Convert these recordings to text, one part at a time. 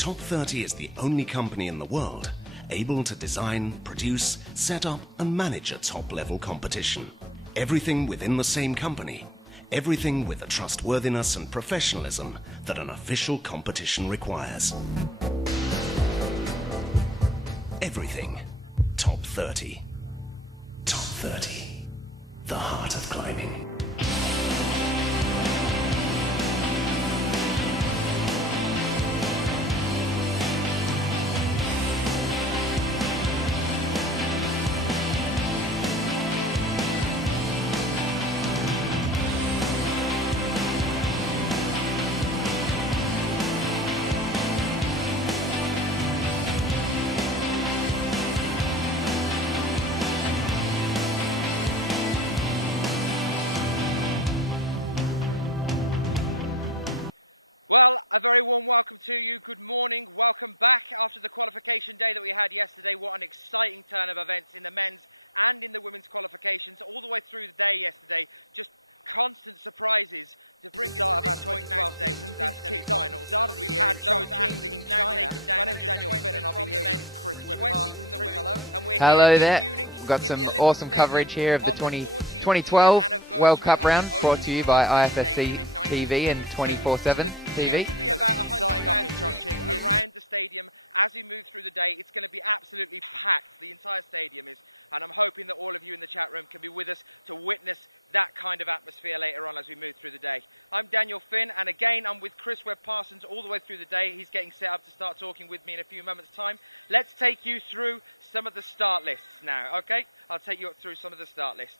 Top 30 is the only company in the world able to design, produce, set up and manage a top-level competition. Everything within the same company. Everything with the trustworthiness and professionalism that an official competition requires. Everything. Top 30. Top 30. The heart of climbing. Well, a very warm welcome to you. Good morning. Welcome back after the qualification day that we had yesterday. What an exciting turn of events in the men's and in the women's qualifications all the way through the day yesterday. Just constant surprises to bring us to this point now today, which is our semi-finals. We've had those athletes now taken down to just 20 from the men, 20 from the women, and we're Hello here there. in Munich. We've got in some the Olympic awesome Stadium coverage here of the on 2012 40th World Cup anniversary round, of the brought to you opening by of the IFSC stadium in TV and 24/7 Due TV. to be about 100,000 people around the stadium as we move through the day. It's going to be absolutely packed. The entire stadium is, and I'm hoping that all of you in the chat room can be with us to witness that kind of atmosphere later on as we move through the day. I'm Daniel Finn, and again I'm with Chris Webb-Parsons all the way through the day. He's getting set up to start talking with me in a few moments' time. Let's take you through some of the start lists now, okay? I'll take you through some of the start lists.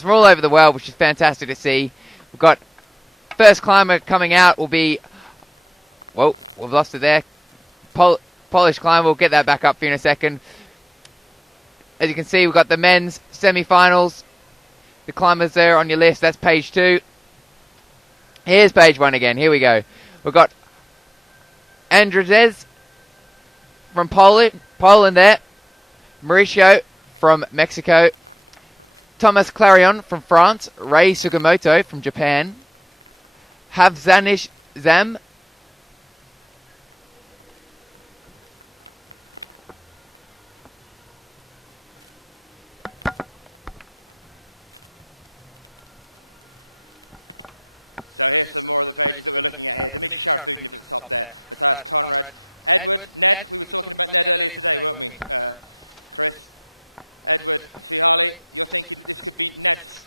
From all over the world, which is fantastic to see. We've got first climber coming out will be, well, we've lost it there. Polish climber, we'll get that back up for you in a second. As you can see, we've got the men's semi-finals. The climbers there on your list, that's page 2. Here's page 1 again, here we go. We've got Andrzej from Poland there. Mauricio from Mexico. Thomas Clarion from France. Rei Sugimoto from Japan. Havzanish Zam. So here's some more of the pages that we're looking at here. Dimitri Sharafudin at the top there. Matthias Conrad. Edward. Ned. We were talking about Ned earlier today, weren't we? Chris. Edward. Fihali. You're thinking this could be Ned's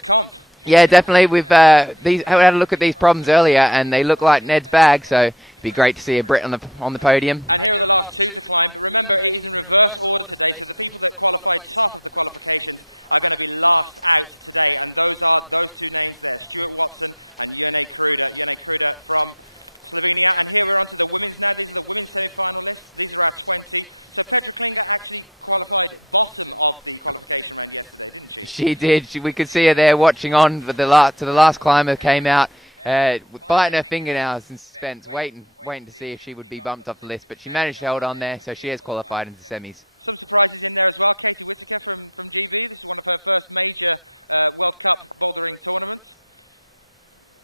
comp. Yeah, definitely. We've had a look at these problems earlier, and they look like Ned's bag. So it'd be great to see a Brit on the podium. And here are the last two to climb. But remember, it is in reverse order today. So the people that qualified top of the qualifications are going to be last out today, and those are those two names there: Stuart Watson and Jene Kruder. Jene Kruder from Slovenia. And here we're on to the women's now. These are the women's semi-final lists. These are our 20. So Petra Klinger actually qualified bottom of the qualification round yesterday, didn't she? She did. We could see her there watching on to the last climber came out, biting her fingernails in suspense, waiting to see if she would be bumped off the list. But she managed to hold on there, so she has qualified into semis. Some surprises in there as well. Katie Whittaker from GB. This is one of her first major World Cup bouldering tournaments.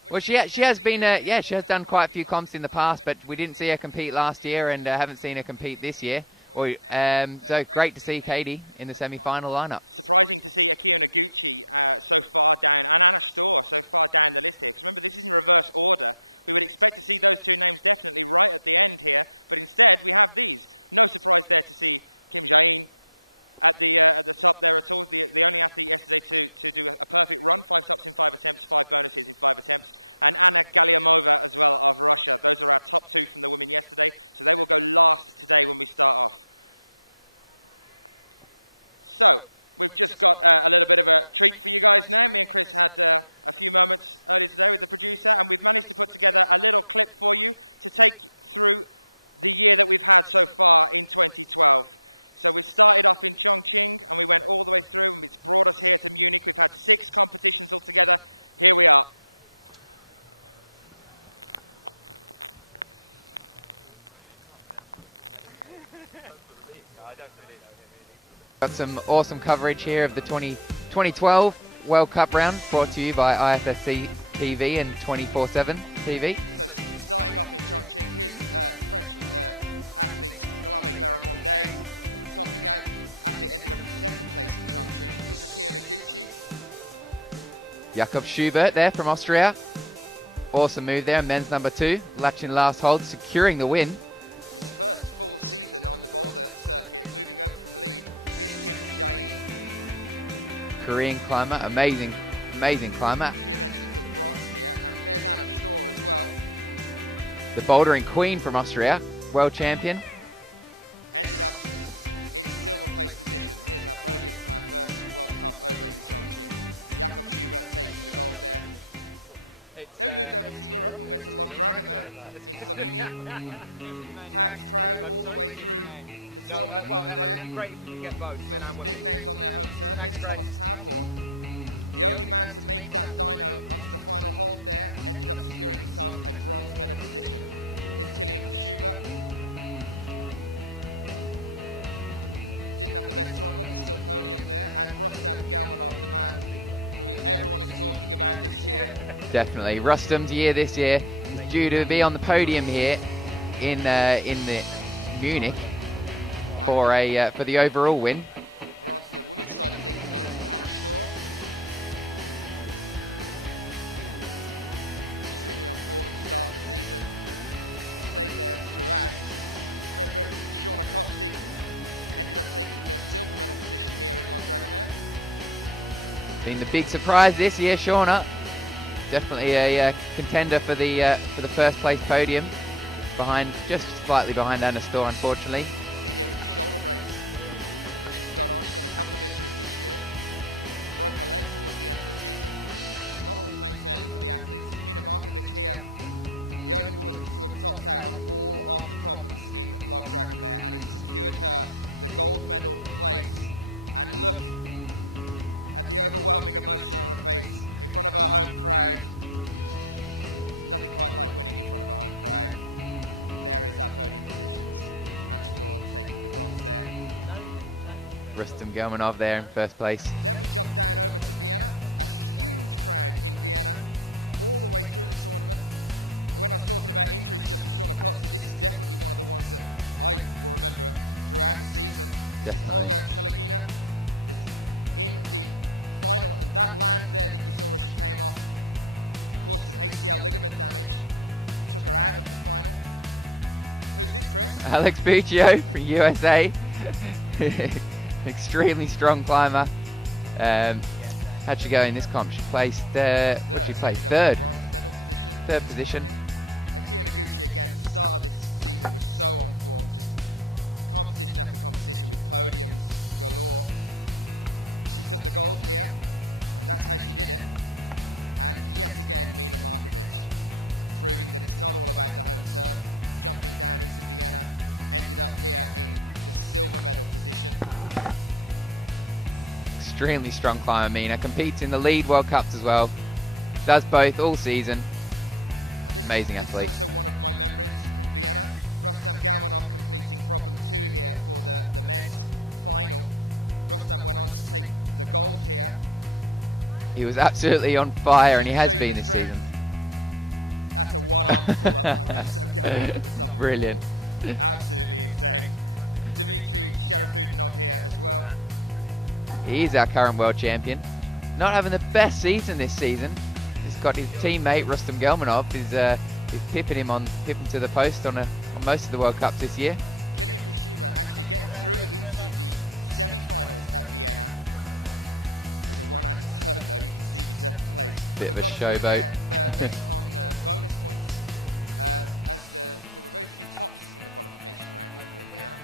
Well, she has been, she has done quite a few comps in the past, but we didn't see her compete last year, and haven't seen her compete this year. So great to see Katie in the semi-final lineup. Surprising to see Akio Noguchi so far down, and Anna Storr so far down the list here. Because remember, this is in reverse order. We would expect to see those two names definitely right at the end here, but instead we have these. No surprise there to see Kim Jae-in at the top there at all. The only athlete yesterday to do a perfect run. 5 tops in 5 attempts, 5 bonuses in 5 attempts. And Anna Galiamova as well of Russia. Those are our top 2 from the women yesterday. So they will go last today when we start off. So we've just got a little bit of a treat for you guys now. Me and Chris had a few moments earlier today with the producer, and we've managed to put together a little clip for you to take through the year that we've had so far in 2012. So we started off in Chongqing and we went all the way through, and it's brought us here to Munich. We've had 6 competitions altogether. Here we are. Got some awesome coverage here of the 2012 World Cup round, brought to you by IFSC TV and 24/7 TV. So starting off in Chongqing, here's French athlete Guillaume Claremonde topping out. Athlete ended up in second place in Chongqing. Here's Akio Noguchi. Jakob Schubert there from Austria. Awesome move there, men's number 2, latching last hold, securing the win. His first full season on the boulder circuit, moving over from lead. Here's Kim Jain. Korean climber, amazing climber. She eventually took bronze here, and there's Anna Storr as well. The bouldering queen from Austria, world champion. Ended up in silver place position. Here's our podium from our first World Cup over in Chongqing. Jakob Schubert taking the gold there. Then we moved over to Europe and went to Log Dragomer in Slovenia. Packed crowd all the way through the tournament over there. Saw some big names on their home turf. Here's Thomas Tauporn, the only man to make that dyno onto the final hold there. Ended up securing himself a bronze medal position. Here's Kilian Schubert. Didn't have the best tournament, but still podium there. And Rustam Galmanov, the man who everyone is talking about this year. Definitely, Rustam's year this year, due to be on the podium here in the Munich for the overall win. We're on to the women's side of things now. This is Anna Storr. Extremely on form at the start of the season. Stayed there throughout. Great Britain's Shauna Coxey ended up taking the silver medal position here in Log Dragomer. Been the big surprise this year, Shauna. Definitely a contender for the first place podium, just slightly behind Anna Storr, unfortunately. See here with the shoulder brace that she's got on. She's had a couple of injuries this year. Broke her leg towards the end of the season. Not all plain sailing for the athletes. Mina Markovic here, the only woman to have topped out on all of the problems in Log Dragomer, and it secured her the gold medal place. And look at the overwhelming emotion on her face in front of her home crowd. Nothing quite like winning in front of a home crowd. There is our podium positions. Anna Storr taking the bronze there. Rustam Galmanov there in first place. Then we jump down over to Vienna. A huge crowd in Vienna all the way through the tournament. When I was talking about injuries just with Shauna Coxey, this is definitely one of the ones that I will remember throughout the season. This is Olga Shalagina. Was in the final, and that land there that you saw as she came off caused some ACL ligament damage. Took her out of the final. Who's this, Chris? Alex Buccio from USA. Extremely strong climber. How'd she go in this comp? She placed third. She placed third. Bronze medal position. Third position. Akio Noguchi again at the start of this season was so on form, just competition after competition with podiums galore. She took the gold here, and that's how she did it. And yet again, Mina Markovic, proving that it's not all about the home turf. Jumping down into Vienna, ended up here in the silver medal position. Extremely strong climber, Mina. Competes in the lead World Cups as well. Does both all season. Amazing athlete. This is also one of my memories from Vienna. Rustam Galmanov completing problem 2 here for the men's final. Rustam went on to take the gold here. He was absolutely on fire, and he has been this season. That's a one-arm pull-up by Rustam Galmanov at the top of Brilliant. the wall. Absolutely insane. Dmitry Sharafudinov here as well. He's our current world champion. Not having the best season this season. He's got his teammate Rustam Galmanov is pipping him to the post on most of the World Cups this year. Kilian Schubert actually getting through into the semi-finals at Vienna. There's a one-handed turn though, you can see he deserved the place. Bit of a got through showboat. there based on bonus points, as there were very few tops in the qualification round over in Vienna.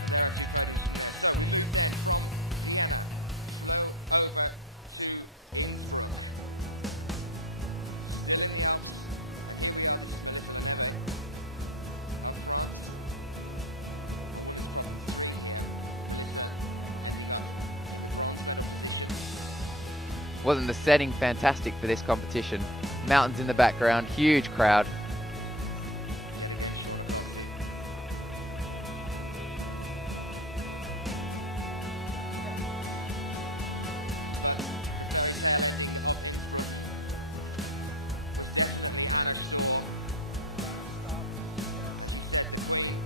And there are 2 podiums from there. So we move then from Vienna, flow over to Innsbruck. Still in the Alps, and here we are, this is Melissa Leneve of France. On women's problem 3 here, Melissa ending up in the bronze medal position. Wasn't the setting fantastic for this competition? Mountains in the background, huge crowd. Yet again, Shauna Coxey. but the fairy tale ending of Innsbruck was definitely Anna Storr. As you said, the queen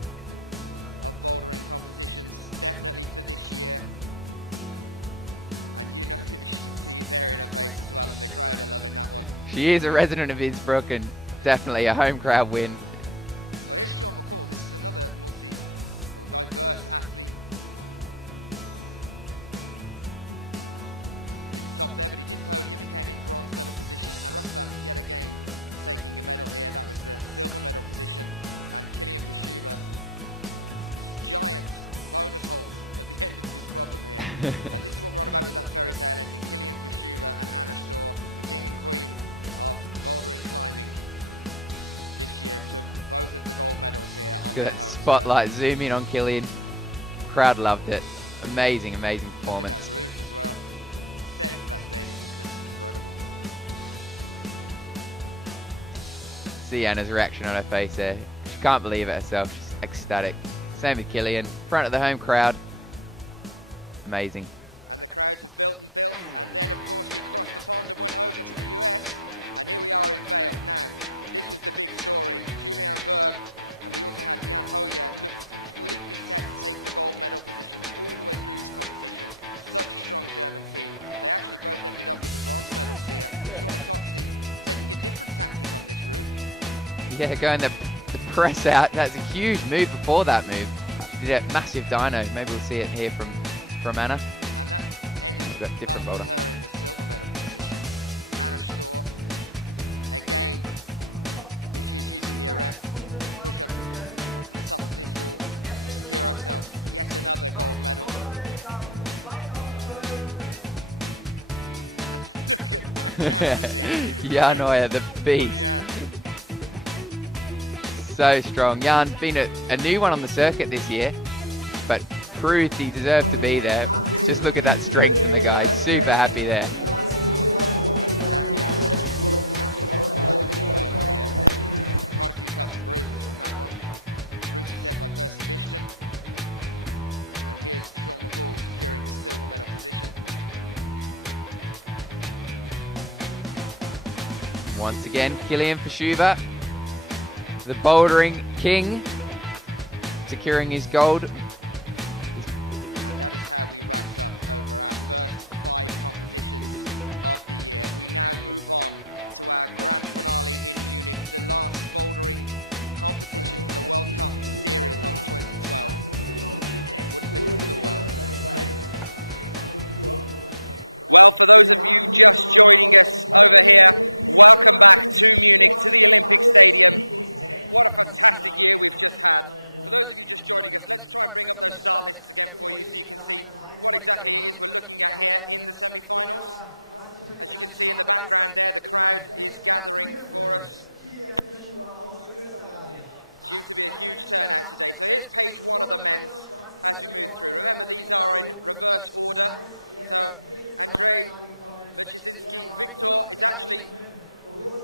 of bouldering competitions, definitely for this year. And you know, you can see it there in her face as well, and the crowd are loving that one. She is a resident of Innsbruck and definitely a home crowd win. Well, here's Sean McCall. This is another diverse athlete. Didn't top there, but he did podium. He came in bronze medal position, and Rustam yet again taking a medal here. That was the silver medal position, and Kilian Verschuber, giant bonus hold at the end of this problem here. And this is what we're on about with that fairy tale ending. Kilian Verschuber and Anna Storr, the king and queen of bouldering climbing, this year took both of the gold medals here on their home. Spotlight zoom in on Kilian. Crowd loved it. Amazing, amazing performance. Look at that roof as well. Setting for that stadium is just incredible. See Anna's reaction on her face there. She can't believe it herself. She's ecstatic. Same with Kilian. Front of the home crowd. Amazing. And the crowds have built and built, and then of course we crossed the pond and went over to the US, and here we are in Vail. Now, this was the big story. Julian Verb, and we also had Jan Hoyer, looked completely set to take the gold medal positions all the way through this competition. Such a strong German team. They actually both ended up with the bronze medals here. Shauna Coxey taking a different tactic on this route. Yeah, going the press out. That's a huge move before that move. Did a massive dyno. Maybe we'll see it here from Anna. And that ended up with her in the silver medal position. Anna Storr, again, she is using the arrest push up onto the top of this wall to secure herself yet another gold medal. And look at that canvassing. Jan Hoyer, the beast. Jan. So strong. Jan been a new one on the circuit this year, but proved he deserved to be there. Just look at that strength of the guy. Super happy there. Quite a few cuts and bruises from that one. Bruises set by Percy Bishton. And here's Sean McCall securing the silver medal position. Once again, Kilian Verschuber, the bouldering king, securing his gold. And that is how we wrapped up over our first 5 competitions of the year. We now move on to our grand finale in Munich, the last bouldering competition for the World Cup Series of 2012. Wouldn't miss it for the world. Well, for those of you just joining us over here, welcome back to Munich, to the Olympic Stadium. What a fantastic year we've just had. For those of you just joining us, let's try and bring up those start lists again for you so you can see what exactly it is we're looking at here in the semi-finals. As you can see in the background there, the crowd is gathering for us. Due to be a huge turnout today. So here's page 1 of the men's as we move through. Remember, these are in reverse order. So Andrei Merchisinski, Victor is actually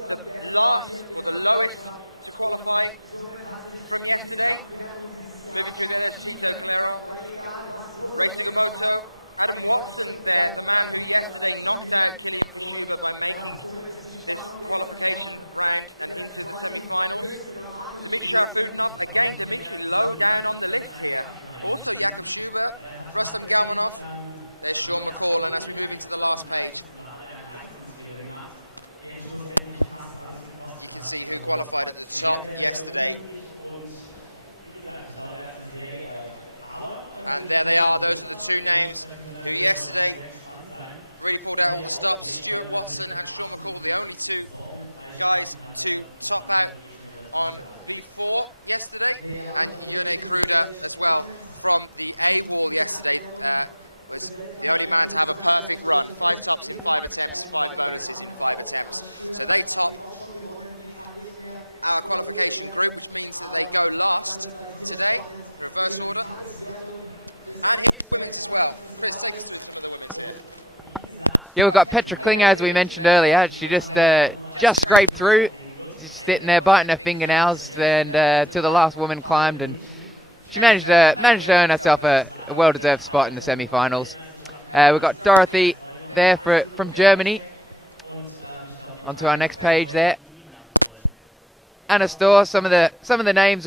the last or the lowest to qualify from yesterday. Moving through there's Tito Clairon, Ray Sugimoto, Adam Watson there, the man who yesterday knocked out Kilian Verschuber by making this qualification round and into the semi-finals. Dmitry Sharafudinov, again Dmitry low down on the list here. Also Jakub Schubert, Rustam Galmanov, there's Sean McCall, and as we move into the last page, you can see who qualified at the top yesterday. And there they are, those are the 2 names who yesterday really pulled out all the stops. Stuart Watson and Sean McCall, the only 2 guys to top out on B4 yesterday. And Jone Kruder as well from the A wall yesterday was the only man to have a perfect run. 5 tops in 5 attempts, 5 bonuses in 5 attempts. So they top our qualification group, which means that they go last today, reverse order. And here's women's as well. Chris, take us through some of the women's here. Yeah, we've got Petra Klinger, as we mentioned earlier. She just scraped through. She's sitting there biting her fingernails, and till the last woman climbed, and she managed to earn herself a well-deserved spot in the semi-finals. We've got Dorothy there from Germany. Onto our next page there. Anna Storr, some of the names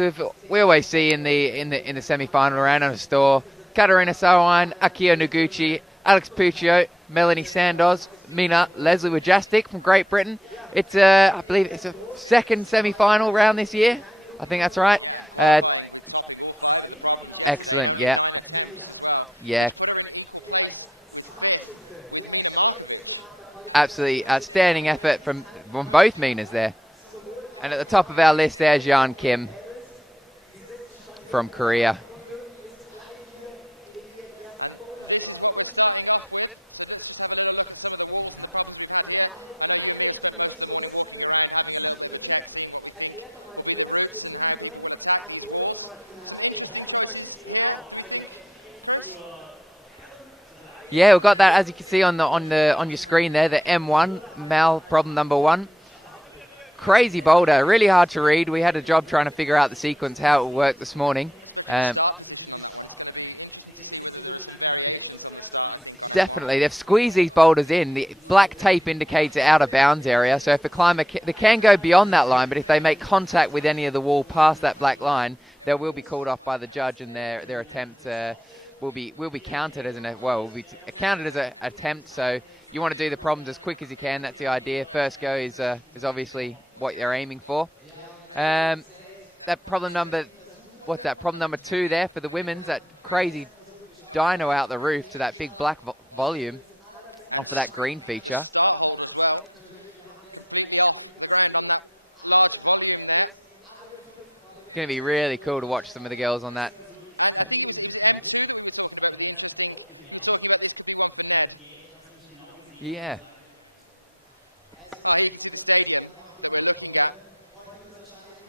we always see in the semi-final round. Anna Storr, Katarina Sarwine, Akio Noguchi, Alex Puccio, Melanie Sandoz, Mina, Leslie Wojastic from Great Britain. It's I believe it's a second semi-final round this year. I think that's right. Yeah, qualifying with topping all 5 of the problems yesterday and only 9 attempts as well. Yeah. Which put her in equal place with 5th with Mina Markovic. Absolutely outstanding effort from both Minas there. And at the top of our list there's Jan Kim from Korea. And this is what we're starting off with. So let's just have a little look at some of the walls and the problems we've had here. I know you and me have spent most of the morning walking around, having a little bit of a check, seeing what we think will be the routes and how people will attack these walls. Some interesting choices here, do we think, Chris? Yeah, we've got that, as you can see on your screen there, the M1 Mal problem number 1. Crazy boulder, really hard to read. We had a job trying to figure out the sequence, how it would work this morning. Especially the start position on that one. It's going to be interesting to see whether there are some variations on the start, I think, on definitely. M1. They've squeezed these boulders in. The black tape indicates an out of bounds area, so if a climber they can go beyond that line, but if they make contact with any of the wall past that black line, they will be called off by the judge, and their attempt will be counted as counted as an attempt. So you want to do the problems as quick as you can. That's the idea. First go is obviously what they're aiming for. That problem number 2 there for the women's, that crazy dyno out the roof to that big black volume, and for that green feature. The start hold as well, completely off the ground on that large volume there. It's going to be really cool to watch some of the girls on that. And I think it was M2 that we were talking about with the interesting. You were talking about this could be one for Ned. Yeah. Oh, here you can see the stadium that we're looking at,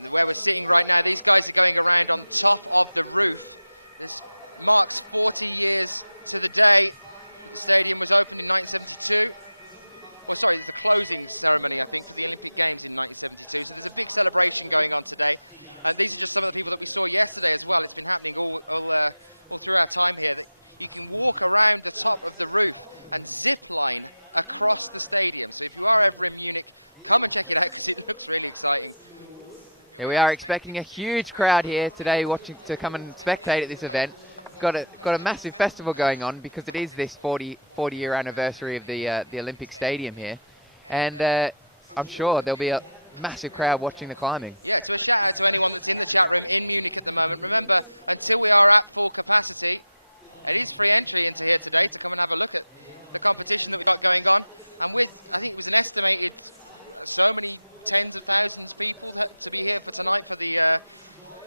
where we're sitting right now. These guys are going around on top of the roof. This marks 40 years to the day that the stadium was opened in 1972. Well, sorry, it's the closing ceremony, I think, for the Olympic Games in 1972. So there's a big celebration going on today. These are just some of the people that we saw yesterday as well. It's been happening all through our time here, that you can walk around the top of the roof and zip line across the stadium. So if you are ever in Munich, come and check it out, because it looks really exciting. Yeah, we are expecting a huge crowd here today watching to come and spectate at this event. Got a massive festival going on because it is this 40-year anniversary of the Olympic Stadium here. And I'm sure there'll be a massive crowd watching the climbing. Yeah, so a shout out to anyone that's in the chat room in Munich at the moment. Remember, until we are at full capacity, it is free entry into here today to come and have a look at the competition that we've got going on. And with, I think it was an estimated so many tens of thousands of people to be here for tonight for the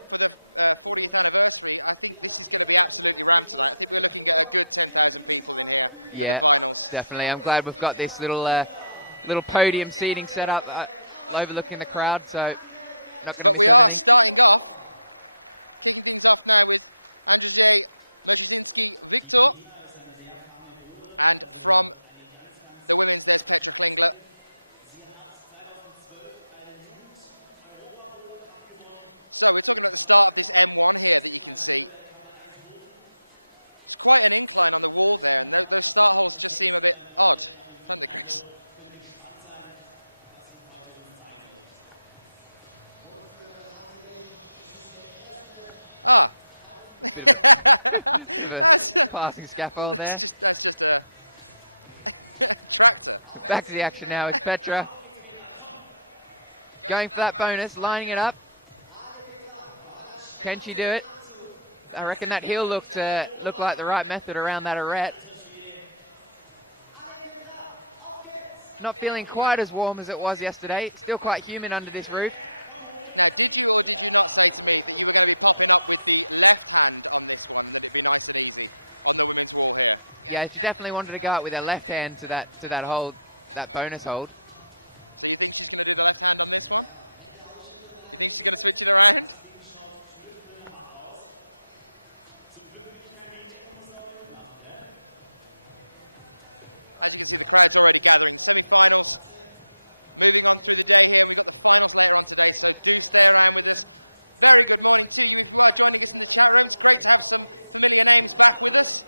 40th anniversary. I think this is going to be absolutely rammed tonight. I think we're looking at a good 10,000 people in here for the finals. Definitely. I'm glad we've got this little podium seating set up overlooking the crowd. But we are starting off, kicking things off now with Andrzej Merzynski Victor. And from the women's, there's Petra Klingler. So we're talking about the start of this M1 here that you can see. It's quite an incline on the wall there, and those start holes just seem a bit odd, don't they, Chris? Ah. That's passing scaffold there. That's just a tractor. Back to the action now is Petra. Going for that bonus, lining it up. Can she do it? I reckon that heel looked like the right method around that arete. Not feeling quite as warm as it was yesterday. Still quite humid under this roof. Now, did you or did you not say to me that you were going to be popping up with the left hand on this one, and that it'd be nice and easy on the women's wall here? Yeah, she definitely wanted to go out with her left hand to that hold, that bonus hold. So you think she's going to do the left hand on this one? You think she's going to switch it around? As you can see, the crowd's already gathering. Semi-finals moving on through the day here. We've got the finals later on today, so do stay around with us. Very good morning to you if you are joining us in the chat room. It's great to have some familiar names back with us.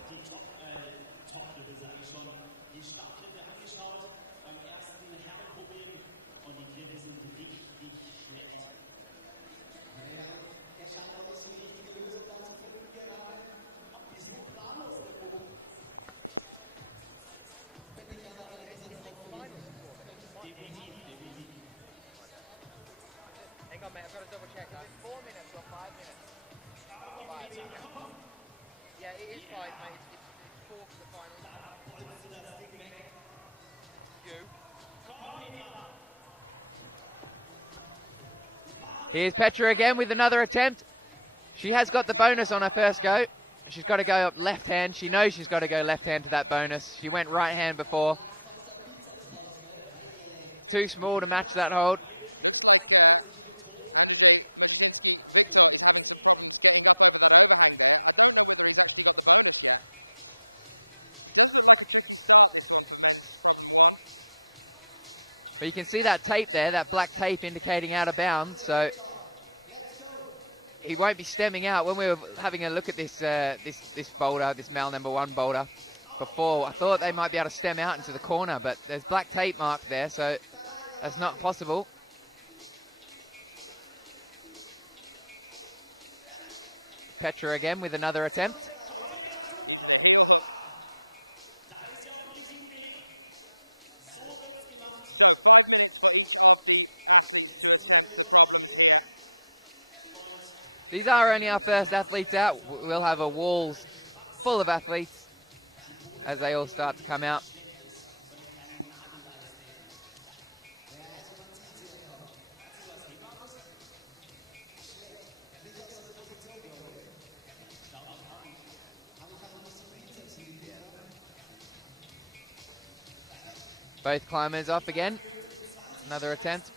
check. 4 minutes or 5 minutes? 5. Yeah, it is 5, mate. It's 4 for the final. Here's Petra again with another attempt. She has got the bonus on her first go. She's got to go up left hand. She knows she's got to go left hand to that bonus. She went right hand before. Too small to match that hold. Looks like Andrzej Mrzyzinski Victor is having some problems getting up over that overhang there. I don't know whether he's actually got the bonus yet. It does look like a tricky start, this one, for men's problem 1. But you can see that tape there, that black tape indicating out of bounds, so he won't be stemming out. When we were having a look at this this boulder, this male number 1 boulder, before, I thought they might be able to stem out into the corner, but there's black tape marked there, so that's not possible. Petra again with another attempt. Using a heel hook. So 5 minutes for each of the athletes to attempt the problems here. These are only our first athletes out. We'll have a walls full of athletes as they all start to come out. Both climbers off again. Another attempt.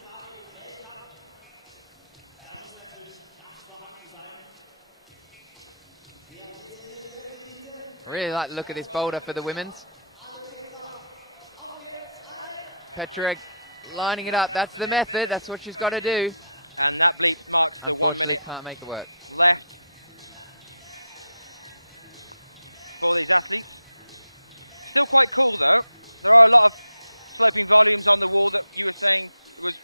I really like the look of this boulder for the women's. Petra lining it up. That's the method. That's what she's got to do. And that bleep marks the 1 minute can't make it work. left for these athletes. Still quite cool though. There are a lot of sloping volumes on the wall that you were saying was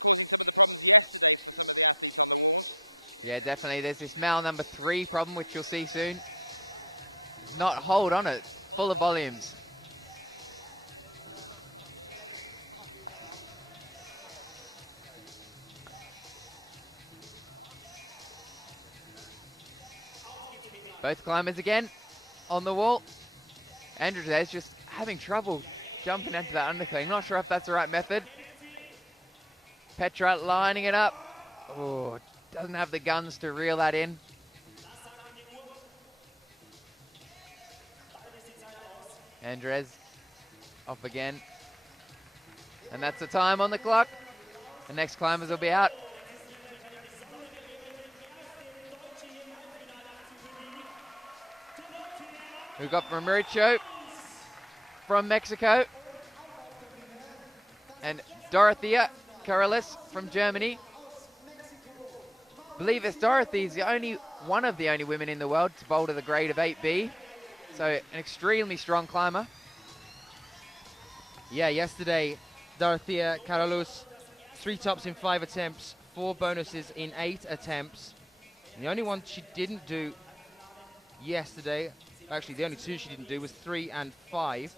causing some of the problems yesterday for some of the athletes on the walls. Yeah, definitely. There's this male number 3 problem, which you'll see soon. Not hold on it, full of volumes. Both climbers again on the wall. Andrzej's just having trouble jumping into that underthing. Not sure if that's the right method. Petra lining it up. Oh, doesn't have the guns to reel that in. Andres off again. And that's the time on the clock. The next climbers will be out. We've got Mauricio from Mexico. And Dorothea Karalis from Germany. I believe it's Dorothy is the only one of the only women in the world to boulder the grade of 8B. So an extremely strong climber. Yeah, yesterday, Dorothea Karalus, 3 tops in 5 attempts, 4 bonuses in 8 attempts. And the only one she didn't do yesterday, actually the only 2 she didn't do was 3 and 5.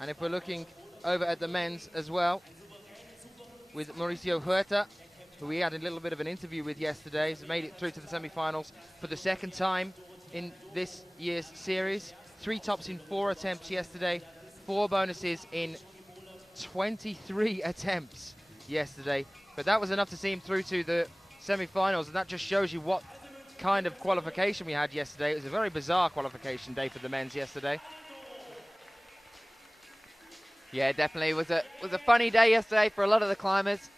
And if we're looking over at the men's as well, with Mauricio Huerta, who we had a little bit of an interview with yesterday, has made it through to the semi-finals for the 2nd time in this year's series. 3 tops in 4 attempts yesterday, 4 bonuses in 23 attempts yesterday. But that was enough to see him through to the semi-finals, and that just shows you what kind of qualification we had yesterday. It was a very bizarre qualification day for the men's yesterday. Yeah, definitely was a funny day yesterday for a lot of the climbers.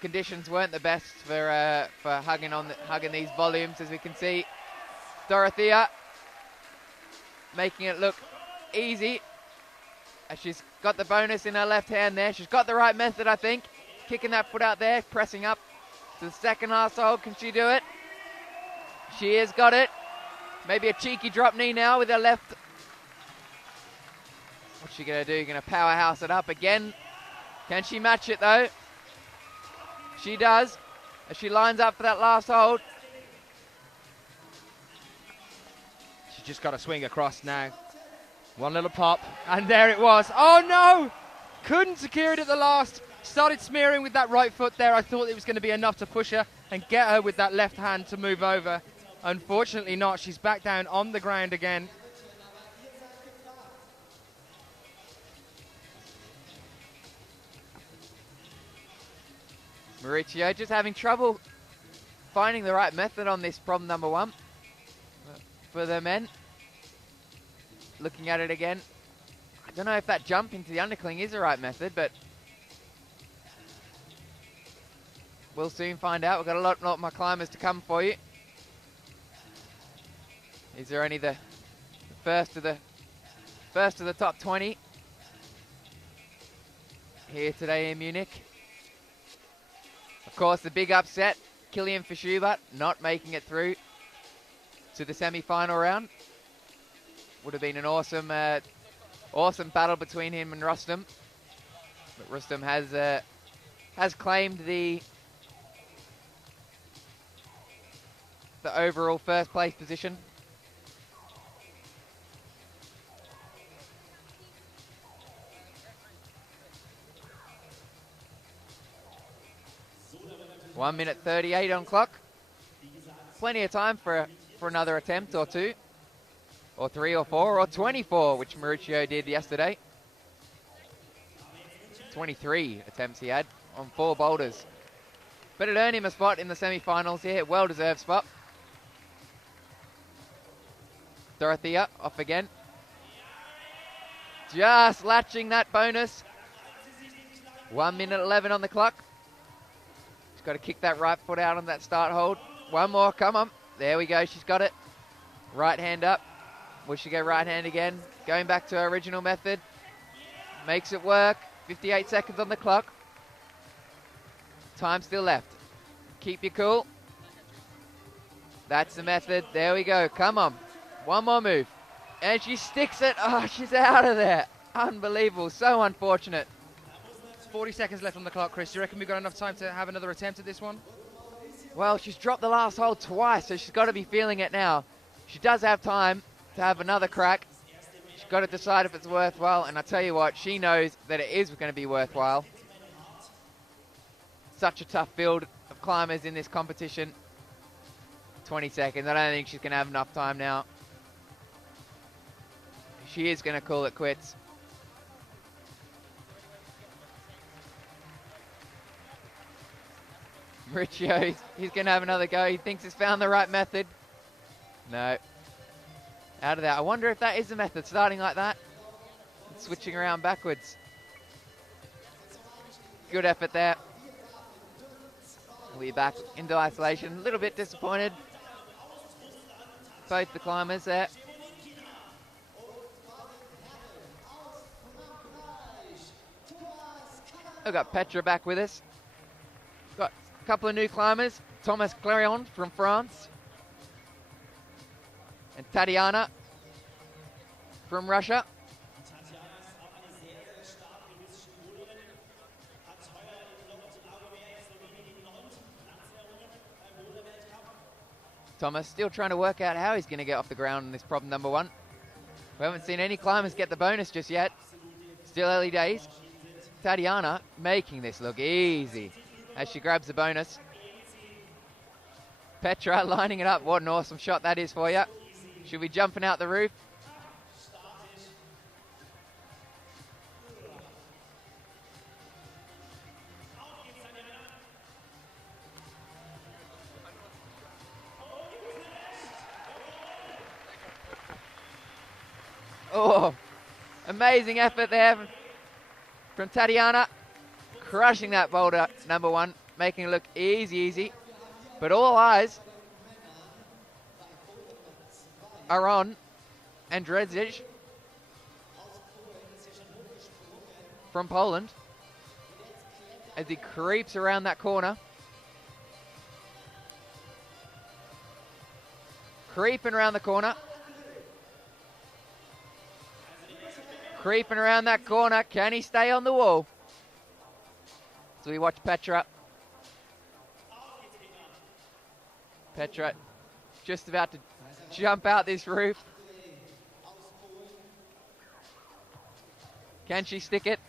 Conditions weren't the best for hugging these volumes, as we can see. Dorothea making it look easy, as she's got the bonus in her left hand there. She's got the right method, I think. Kicking that foot out there, pressing up to the second last hold. Can she do it? She has got it. Maybe a cheeky drop knee now with her left. What's she going to do? Going to powerhouse it up again. Can she match it though? She does, as she lines up for that last hold. She's just got to swing across now. One little pop, and there it was. Oh no! Couldn't secure it at the last. Started smearing with that right foot there. I thought it was going to be enough to push her and get her with that left hand to move over. Unfortunately not. She's back down on the ground again. Mauricio just having trouble finding the right method on this problem number 1 for the men. Looking at it again. I don't know if that jump into the undercling is the right method, but we'll soon find out. We've got a lot more climbers to come for you. Is there only the first of the top 20 here today in Munich? Of course, the big upset, Kilian Verschuber not making it through to the semi-final round. Would have been an awesome battle between him and Rustam. But Rustam has claimed the overall first place position. One minute 38 on clock. Plenty of time for another attempt or two, or 3 or 4 or 24, which Mauricio did yesterday. 23 attempts he had on 4 boulders. But it earned him a spot in the semi-finals here, well-deserved spot. Dorothea off again. Just latching that bonus. 1 minute 11 on the clock. She's got to kick that right foot out on that start hold. One more, come on. There we go, she's got it. Right hand up. Will she go right hand again? Going back to her original method. Makes it work. 58 seconds on the clock. Time still left. Keep your cool. That's the method. There we go. Come on. One more move. And she sticks it. Oh, she's out of there. Unbelievable. So unfortunate. 40 seconds left on the clock, Chris. Do you reckon we've got enough time to have another attempt at this one? Well, she's dropped the last hold twice, so she's got to be feeling it now. She does have time to have another crack. She's got to decide if it's worthwhile, and I tell you what, she knows that it is going to be worthwhile. Such a tough field of climbers in this competition. 20 seconds. I don't think she's going to have enough time now. She is going to call it quits. Mauricio, he's going to have another go. He thinks he's found the right method. No. Out of that. I wonder if that is the method, starting like that. And switching around backwards. Good effort there. We'll be back into isolation. A little bit disappointed. Both the climbers there. We've got Petra back with us. Got a couple of new climbers. Thomas Clarion from France. And Tatiana from Russia. Thomas still trying to work out how he's going to get off the ground in this problem number 1. We haven't seen any climbers get the bonus just yet. Still early days. Tatiana making this look easy as she grabs the bonus. Petra lining it up. What an awesome shot that is for you. She'll be jumping out the roof. Oh, amazing effort there from Tatiana. Crushing that boulder, number 1, making it look easy. But all eyes are on Andrzej from Poland as he creeps around that corner. Creeping around the corner. Creeping around that corner. Can he stay on the wall? So we watch Petra. Petra just about to jump out this roof. Can she stick it?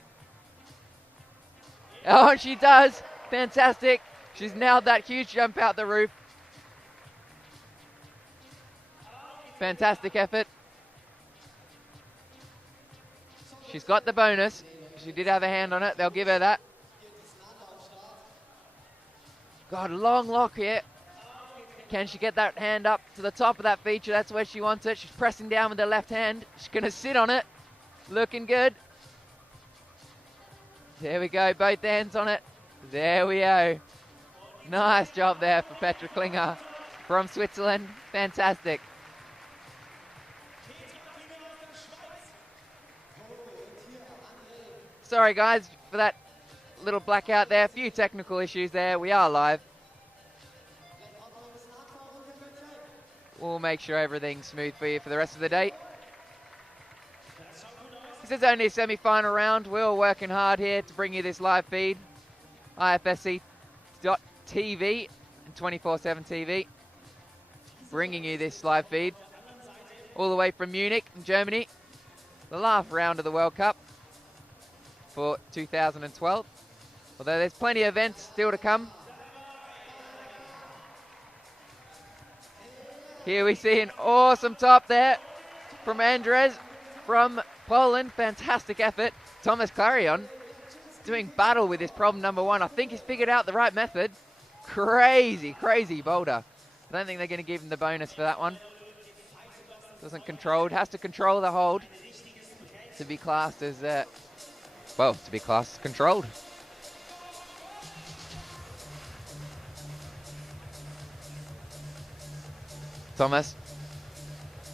Oh, she does. Fantastic. She's nailed that huge jump out the roof. Fantastic effort. She's got the bonus. She did have a hand on it. They'll give her that. God, long lock here. Can she get that hand up to the top of that feature? That's where she wants it. She's pressing down with her left hand. She's going to sit on it. Looking good. There we go. Both hands on it. There we go. Nice job there for Petra Klinger from Switzerland. Fantastic. Sorry guys for that little blackout there. A few technical issues there. We are live. We'll make sure everything's smooth for you for the rest of the day. This is only a semi-final round. We're all working hard here to bring you this live feed. IFSC.TV and 24/7 TV. Bringing you this live feed. All the way from Munich in Germany. The last round of the World Cup for 2012. Although there's plenty of events still to come. Here we see an awesome top there from Andres from Poland. Fantastic effort. Thomas Clarion doing battle with this problem number one. I think he's figured out the right method. Crazy, crazy boulder. I don't think they're going to give him the bonus for that one. Wasn't controlled. Has to control the hold to be classed as, well, to be classed as controlled. Thomas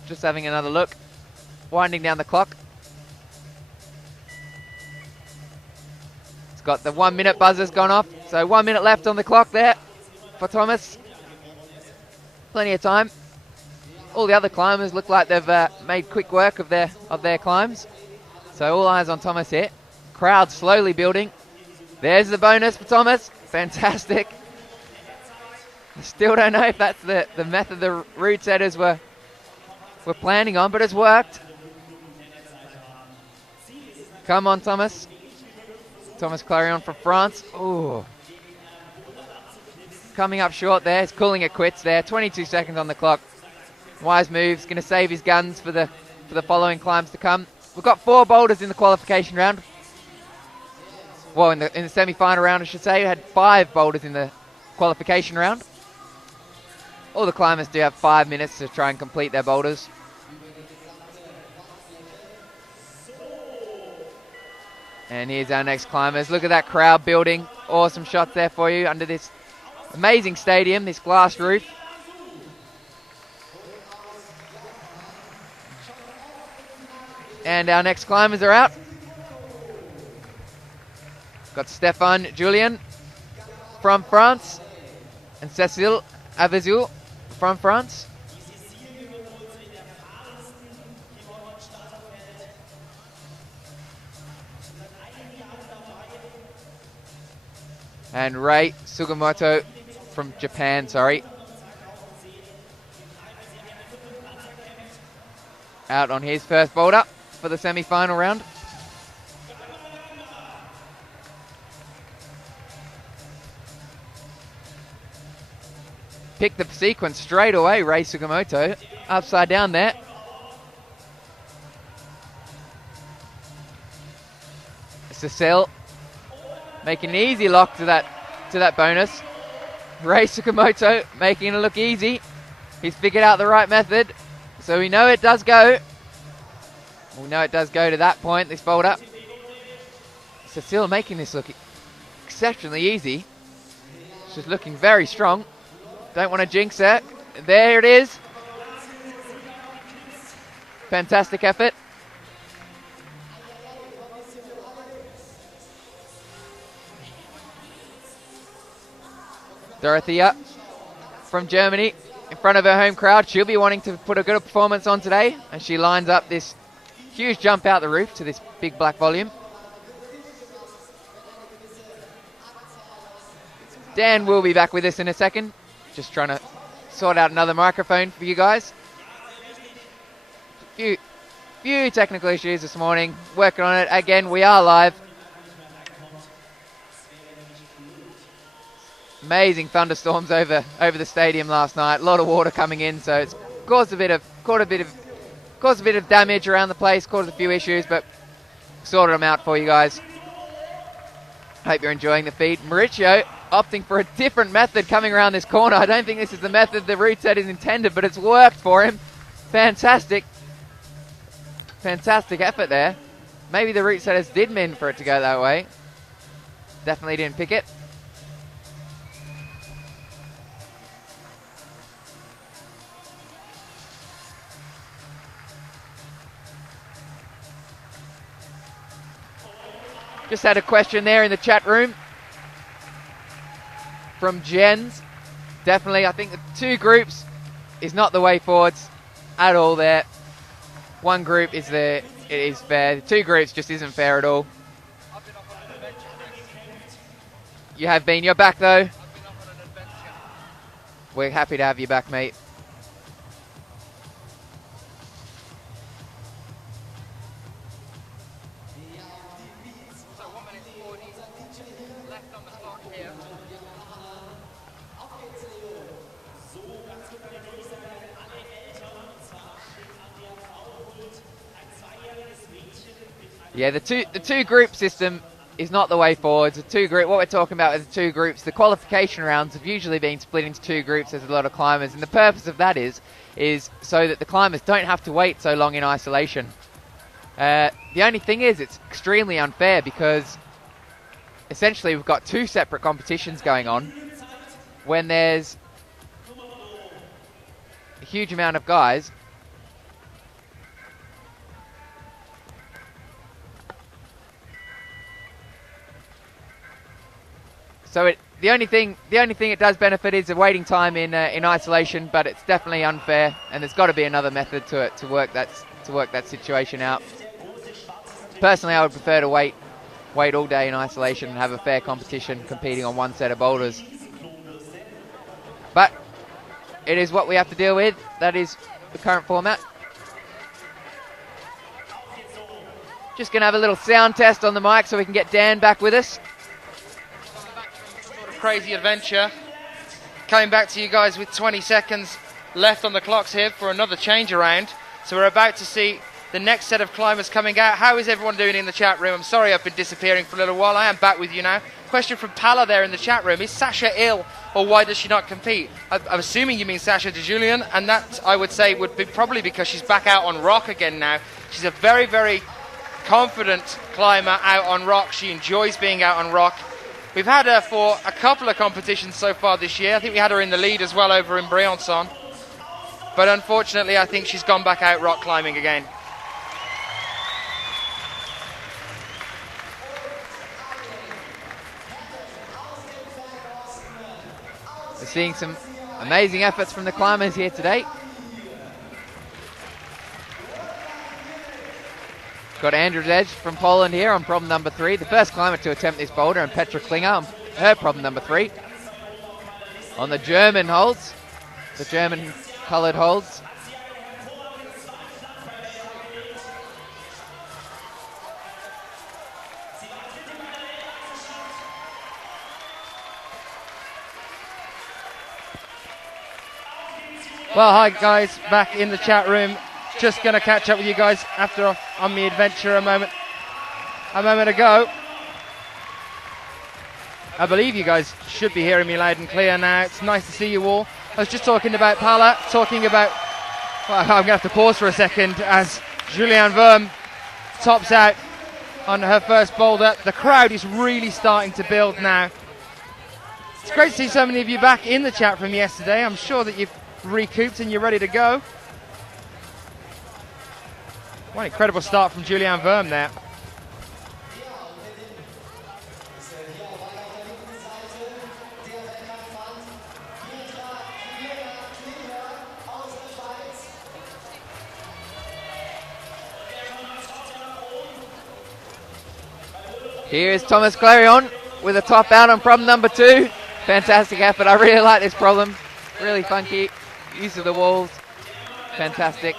just having another look, winding down the clock. It's got the 1 minute buzzer's gone off, so 1 minute left on the clock there for Thomas. Plenty of time. All the other climbers look like they've made quick work of their climbs. So all eyes on Thomas here. Crowd slowly building. There's the bonus for Thomas. Fantastic. Still don't know if that's the method the route setters were planning on, but it's worked. Come on, Thomas. Thomas Clarion from France. Ooh. Coming up short there. He's calling it quits there. 22 seconds on the clock. Wise moves. Going to save his guns for the following climbs to come. We've got 4 boulders in the qualification round. Well, in the semi-final round, I should say. We had 5 boulders in the qualification round. All the climbers do have 5 minutes to try and complete their boulders. And here's our next climbers. Look at that crowd building. Awesome shots there for you under this amazing stadium, this glass roof. And our next climbers are out. Got Stéphane Julien from France and Cécile Avezou from France. And Rei Sugimoto from Japan, sorry. Out on his first boulder for the semi-final round. Picked the sequence straight away, Rei Sugimoto. Upside down there. Cécile making an easy lock to that bonus. Rei Sugimoto making it look easy. He's figured out the right method. So we know it does go. We know it does go to that point, this boulder. Cécile making this look exceptionally easy. She's looking very strong. Don't want to jinx it. There it is. Fantastic effort. Dorothea from Germany in front of her home crowd. She'll be wanting to put a good performance on today, and she lines up this huge jump out the roof to this big black volume. Dan will be back with us in a second. Just trying to sort out another microphone for you guys. Few technical issues this morning. Working on it. Again, we are live. amazing thunderstorms over the stadium last night. A lot of water coming in, so it's caused a bit of damage around the place, caused a few issues, but sorted them out for you guys. Hope you're enjoying the feed. Mauricio opting for a different method coming around this corner. I don't think this is the method the route set is intended, but it's worked for him. Fantastic effort there. Maybe the route setters did mean for it to go that way. Definitely didn't pick it. Just had a question there in the chat room from Jens. Definitely, I think the 2 groups is not the way forwards at all there. 1 group is it is fair. The 2 groups just isn't fair at all. You have been. You're back though. We're happy to have you back, mate. Yeah, the two group system is not the way forward. What we're talking about is the 2 groups. The qualification rounds have usually been split into 2 groups. There's a lot of climbers, and the purpose of that is so that the climbers don't have to wait so long in isolation. The only thing is, it's extremely unfair because essentially we've got 2 separate competitions going on when there's a huge amount of guys. So the only thing it does benefit is the waiting time in isolation, but it's definitely unfair, and there's got to be another method to work that situation out. Personally, I would prefer to wait all day in isolation and have a fair competition competing on 1 set of boulders. But it is what we have to deal with. That is the current format. Just going to have a little sound test on the mic so we can get Dan back with us. Crazy adventure. Coming back to you guys with 20 seconds left on the clocks here for another change around. So we're about to see the next set of climbers coming out. How is everyone doing in the chat room? I'm sorry I've been disappearing for a little while. I am back with you now. Question from Pala there in the chat room. Is Sasha ill, or why does she not compete? I'm assuming you mean Sasha de Julien, and that I would say would be probably because she's back out on rock again now. She's a very, very confident climber out on rock. She enjoys being out on rock. We've had her for a couple of competitions so far this year. I think we had her in the lead as well over in Briançon. But unfortunately, I think she's gone back out rock climbing again. We're seeing some amazing efforts from the climbers here today. Got Andrew Edge from Poland here on problem number 3. The first climber to attempt this boulder, and Petra Klinger on her problem number 3. On the German holds, the German coloured holds. Well, hi guys, back in the chat room. Just going to catch up with you guys after on my adventure a moment ago. I believe you guys should be hearing me loud and clear now. It's nice to see you all. I was just talking about Pala, well, I'm going to have to pause for a second as Julianne Verme tops out on her first boulder. The crowd is really starting to build now. It's great to see so many of you back in the chat from yesterday. I'm sure that you've recouped and you're ready to go. What an incredible start from Julianne Verme there. Here is Thomas Clarion with a top out on problem number 2. Fantastic effort. I really like this problem. Really funky. Use of the walls. Fantastic.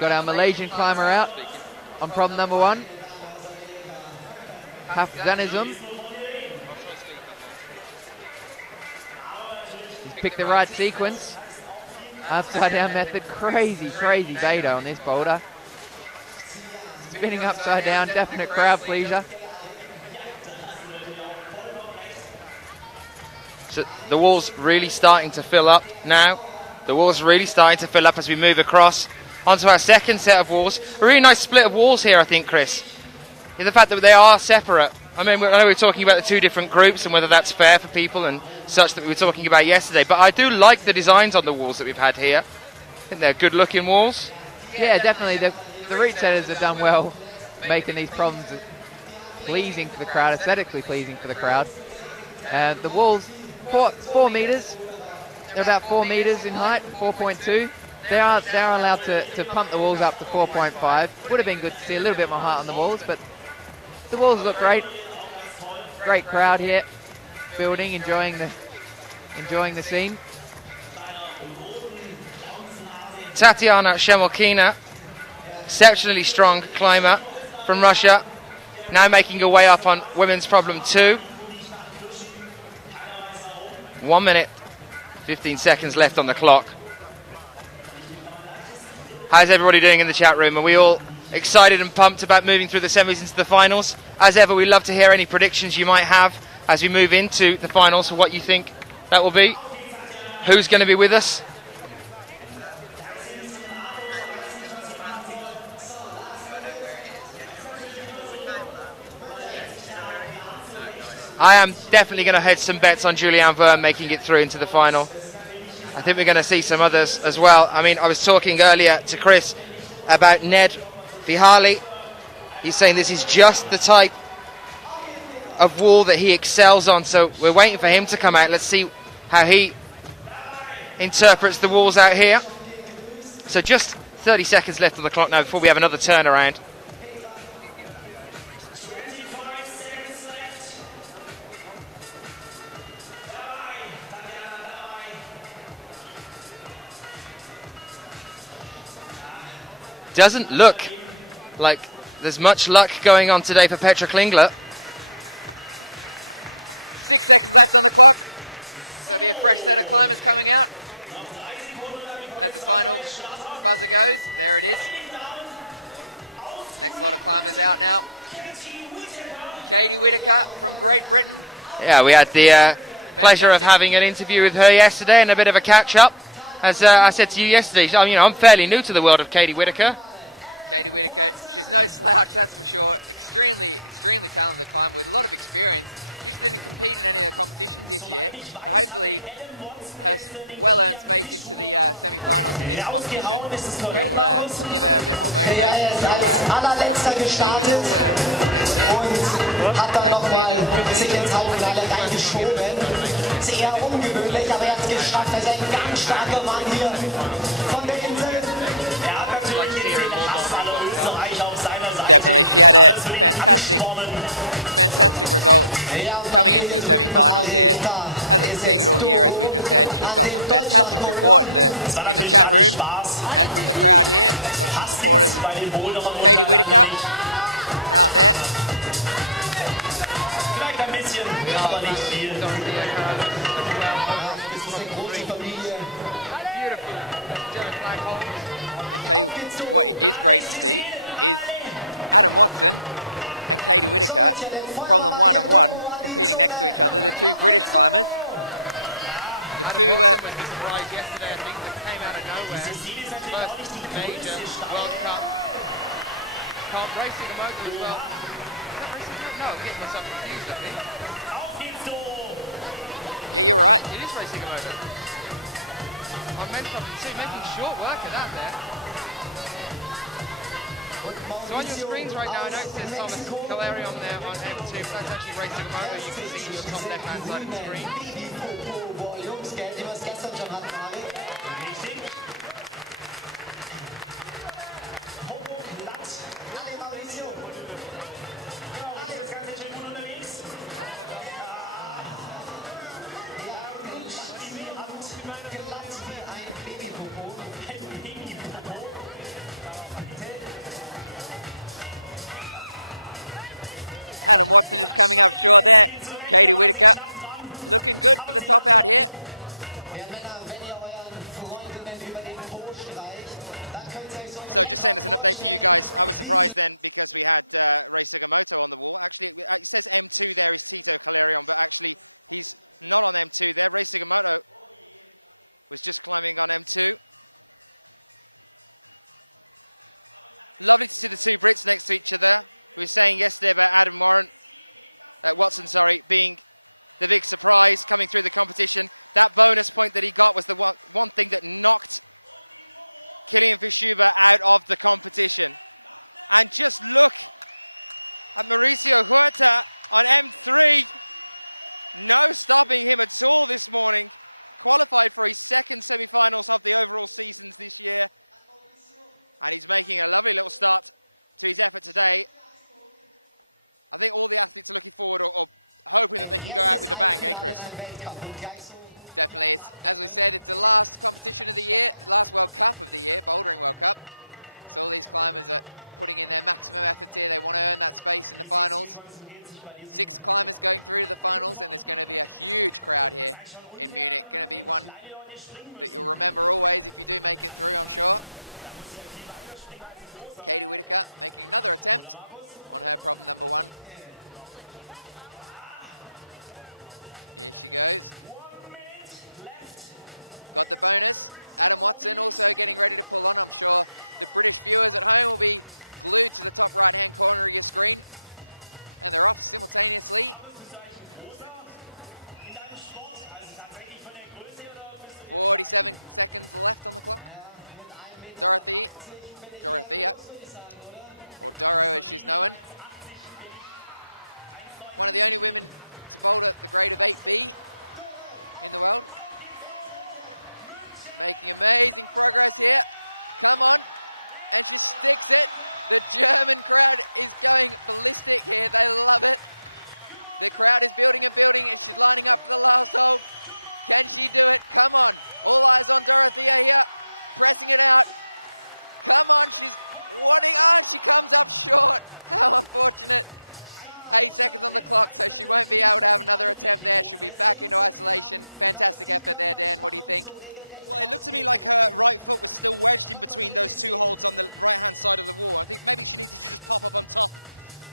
Got our Malaysian climber out on problem number 1. Hafzanizum. He's picked the right sequence. Upside down method. Crazy, crazy beta on this boulder. Spinning upside down. Definite crowd pleaser. So the wall's really starting to fill up now. The wall's really starting to fill up as we move across onto our second set of walls. A really nice split of walls here, I think, Chris. Is the fact that they are separate. I mean, I know we're talking about the two different groups and whether that's fair for people and such that we were talking about yesterday, but I do like the designs on the walls that we've had here. I think they're good looking walls. Yeah, definitely. The route setters have done well making these problems pleasing for the crowd, aesthetically pleasing for the crowd. The walls, 4 meters. They're about 4 meters in height, 4.2. They are allowed to pump the walls up to 4.5. Would have been good to see a little bit more height on the walls, but the walls look great. Great crowd here, building, enjoying the scene. Tatiana Shemolkina, exceptionally strong climber from Russia, now making her way up on women's problem 2. 1 minute, 15 seconds left on the clock. How's everybody doing in the chat room? Are we all excited and pumped about moving through the semis into the finals? As ever, we'd love to hear any predictions you might have as we move into the finals for what you think that will be. Who's going to be with us? I am definitely going to hedge some bets on Julianne Verme making it through into the final. I think we're going to see some others as well. I mean, I was talking earlier to Chris about Ned Vihali. He's saying this is just the type of wall that he excels on, so we're waiting for him to come out. Let's see how he interprets the walls out here. So just 30 seconds left on the clock now before we have another turnaround. Doesn't look like there's much luck going on today for Petra Klingler. 6 seconds left on the clock. So there'll be a fresh set of climbers coming out as the final buzzer goes. There it is. Next lot of climbers out now. Katie Whitaker from Great Britain. Yeah, we had the pleasure of having an interview with her yesterday and a bit of a catch-up. As I said to you yesterday, I'm fairly new to the world of Katie Whitaker. Katie Whitaker, she's no slouch, that's for sure. Extremely talented climber with a lot of experience. She just didn't compete in any of the competitions this year. Hopefully, her well-earned space into the semi-finals in this competition will give her a bit more motivation. She'll come and compete with us next year. Great to see her do it. Sehr ungewöhnlich, aber er hat es geschafft. Er ist ein ganz starker Mann hier von der Insel. Definitely, she had a fantastic result coming into the semi-finals here. Hasn't competed all year, as we just said. She's got some fantastic support in the chat room and from the crowd here. Got some supporters. Katie Whitaker out there. I'll tell you what is great to see is Adam Watson and Katie Whitaker, problem 1 and 1, competing next to each other. The two British climbers. The two was the surprise yesterday, I think, that came out of nowhere. First major World Cup. Racing a motor as well. Is that racing a motor? No, I'm getting myself confused, I think. Yeah, you're right. It is racing a motor. I meant something too, making short work of that there. So on your screens right now, I know it says Thomas Calarion there on M2, that's actually racing a motor. You can see your top left-hand side of the screen. Adam Watson just coming up short there. Katie Whitaker looking good for the top out here. So just saying as an update for you guys, I was surprised then because we had Rei Sugimoto on the wall. Actually, it says M2 there is Tito Calerion, but actually he's not on M2 there. Rei Sugimoto was just climbing on M2. Lovely to see the two Brits next to each other. We were saying yesterday about Adam Watson, being the big surprise coming through the competition. That bonus point that he got was the one thing that knocked Kilian Fischuber out of the competition. And just look at Mauricio Huerta on M3. No stopping him at all this morning. Qualified for his second semi-finals of the overall seasons this year. And he's making a lovely little start to his effort today. I think all the athletes are looking forward or hoping that they can go out with a bang, eh, Chris? Definitely. It's, as we said, it's the last competition of the year, last World Cup of the year, Bouldering World Cup. So all these climbers are putting in their maximum efforts here. They want to earn that space in the finals. 6 climbers going through to the finals, and there's going to be a huge crowd here in Munich. Going to be one that you'll remember always if you do make it through, I'm sure. Katie Whitaker making another attempt on her problem number 1. Here she goes. Got the bonus. Adam Watson also getting ready to pull on. I'm sure the British viewers at home will be glued to the top right-hand corner of your screen. And they're off simultaneously. 47 seconds left on the clock. Dorothea, or Doro as she's known. One of the only women to boulder the grade of 8B in the world. Making amazing progress here. Come on. And she sticks it. The German crowd is going ballistic here. They love it. The crowd is building and building, and she's lining up for the last hold. Can she do it? Come on. All eyes on Dorothea here. Pressing it out. Come on. She's wanting. Oh, she comes up short. How unfortunate. 8 seconds on the clock, so she won't be able to have another attempt there. She'll be back into isolation. Fantastic effort there, Dan. What do you think? Well, it looked to me like her right foot was still wedged in between those 2 holds on the right-hand side of the wall. I think maybe she needed to just pop up on top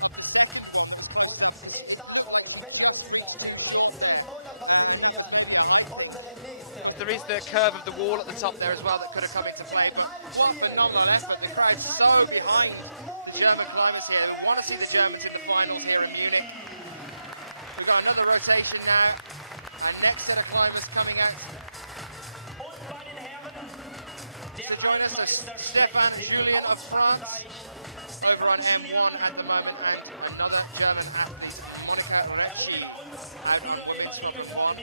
of the second one that was closest up, because it looked like she just reached too short there. And that was maybe a height thing. Of course, there is the curve of the wall at the top there as well that could have come into play. But what a phenomenal effort. The crowd's so behind the German climbers here. We want to see the Germans in the finals here in Munich. We've got another rotation now. Our next set of climbers coming out to join us. So Stéphane Julien of France over on M1 at the moment, and another German athlete, Monika Recci, out on women's problem 1.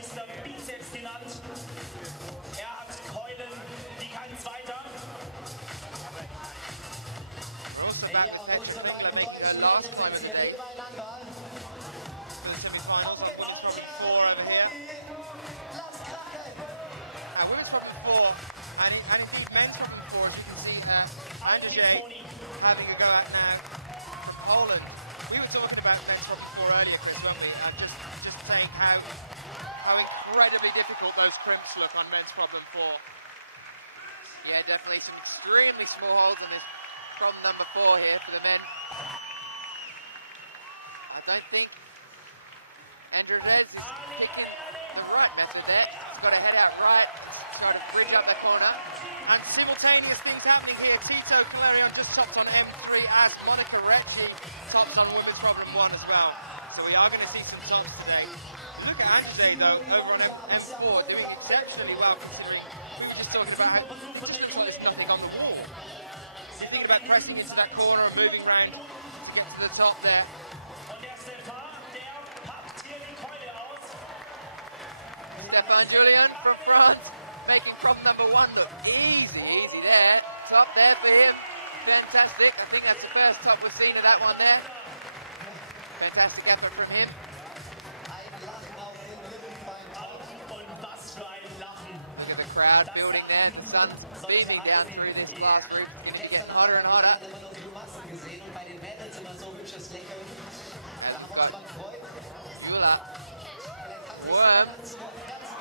We're also back with Petra Klingler making her last climb of the day for the semi-finals on women's problem 4 over here. Now, women's problem 4 and indeed men's problem 4, as we can see Andrzej having a go at now from Poland. We were talking about men's problem 4 earlier, Chris, weren't we? And just saying how incredibly difficult those crimps look on men's problem 4. Yeah, definitely some extremely small holds on this problem number 4 here for the men. I don't think Andrzej is picking the right method there. He's got to head out right and try to bridge up the corner. And simultaneous things happening here. Tito Calerion just topped on M3 as Monika Recci tops on women's problem 1 as well. So we are going to see some tops today. Look at Andrzej though over on M4 doing exceptionally well, considering we were just talking about how it just looks like there's nothing on the wall. You're thinking about pressing into that corner and moving round to get to the top there. Stéphane Julien from France making problem number 1 look easy there. Top there for him. Fantastic. I think that's the first top we've seen of that one there. Fantastic effort from him. Look at the crowd building there. The sun's beaming down through this glass roof. It's going to be getting hotter and hotter. as we've got Eula. Worm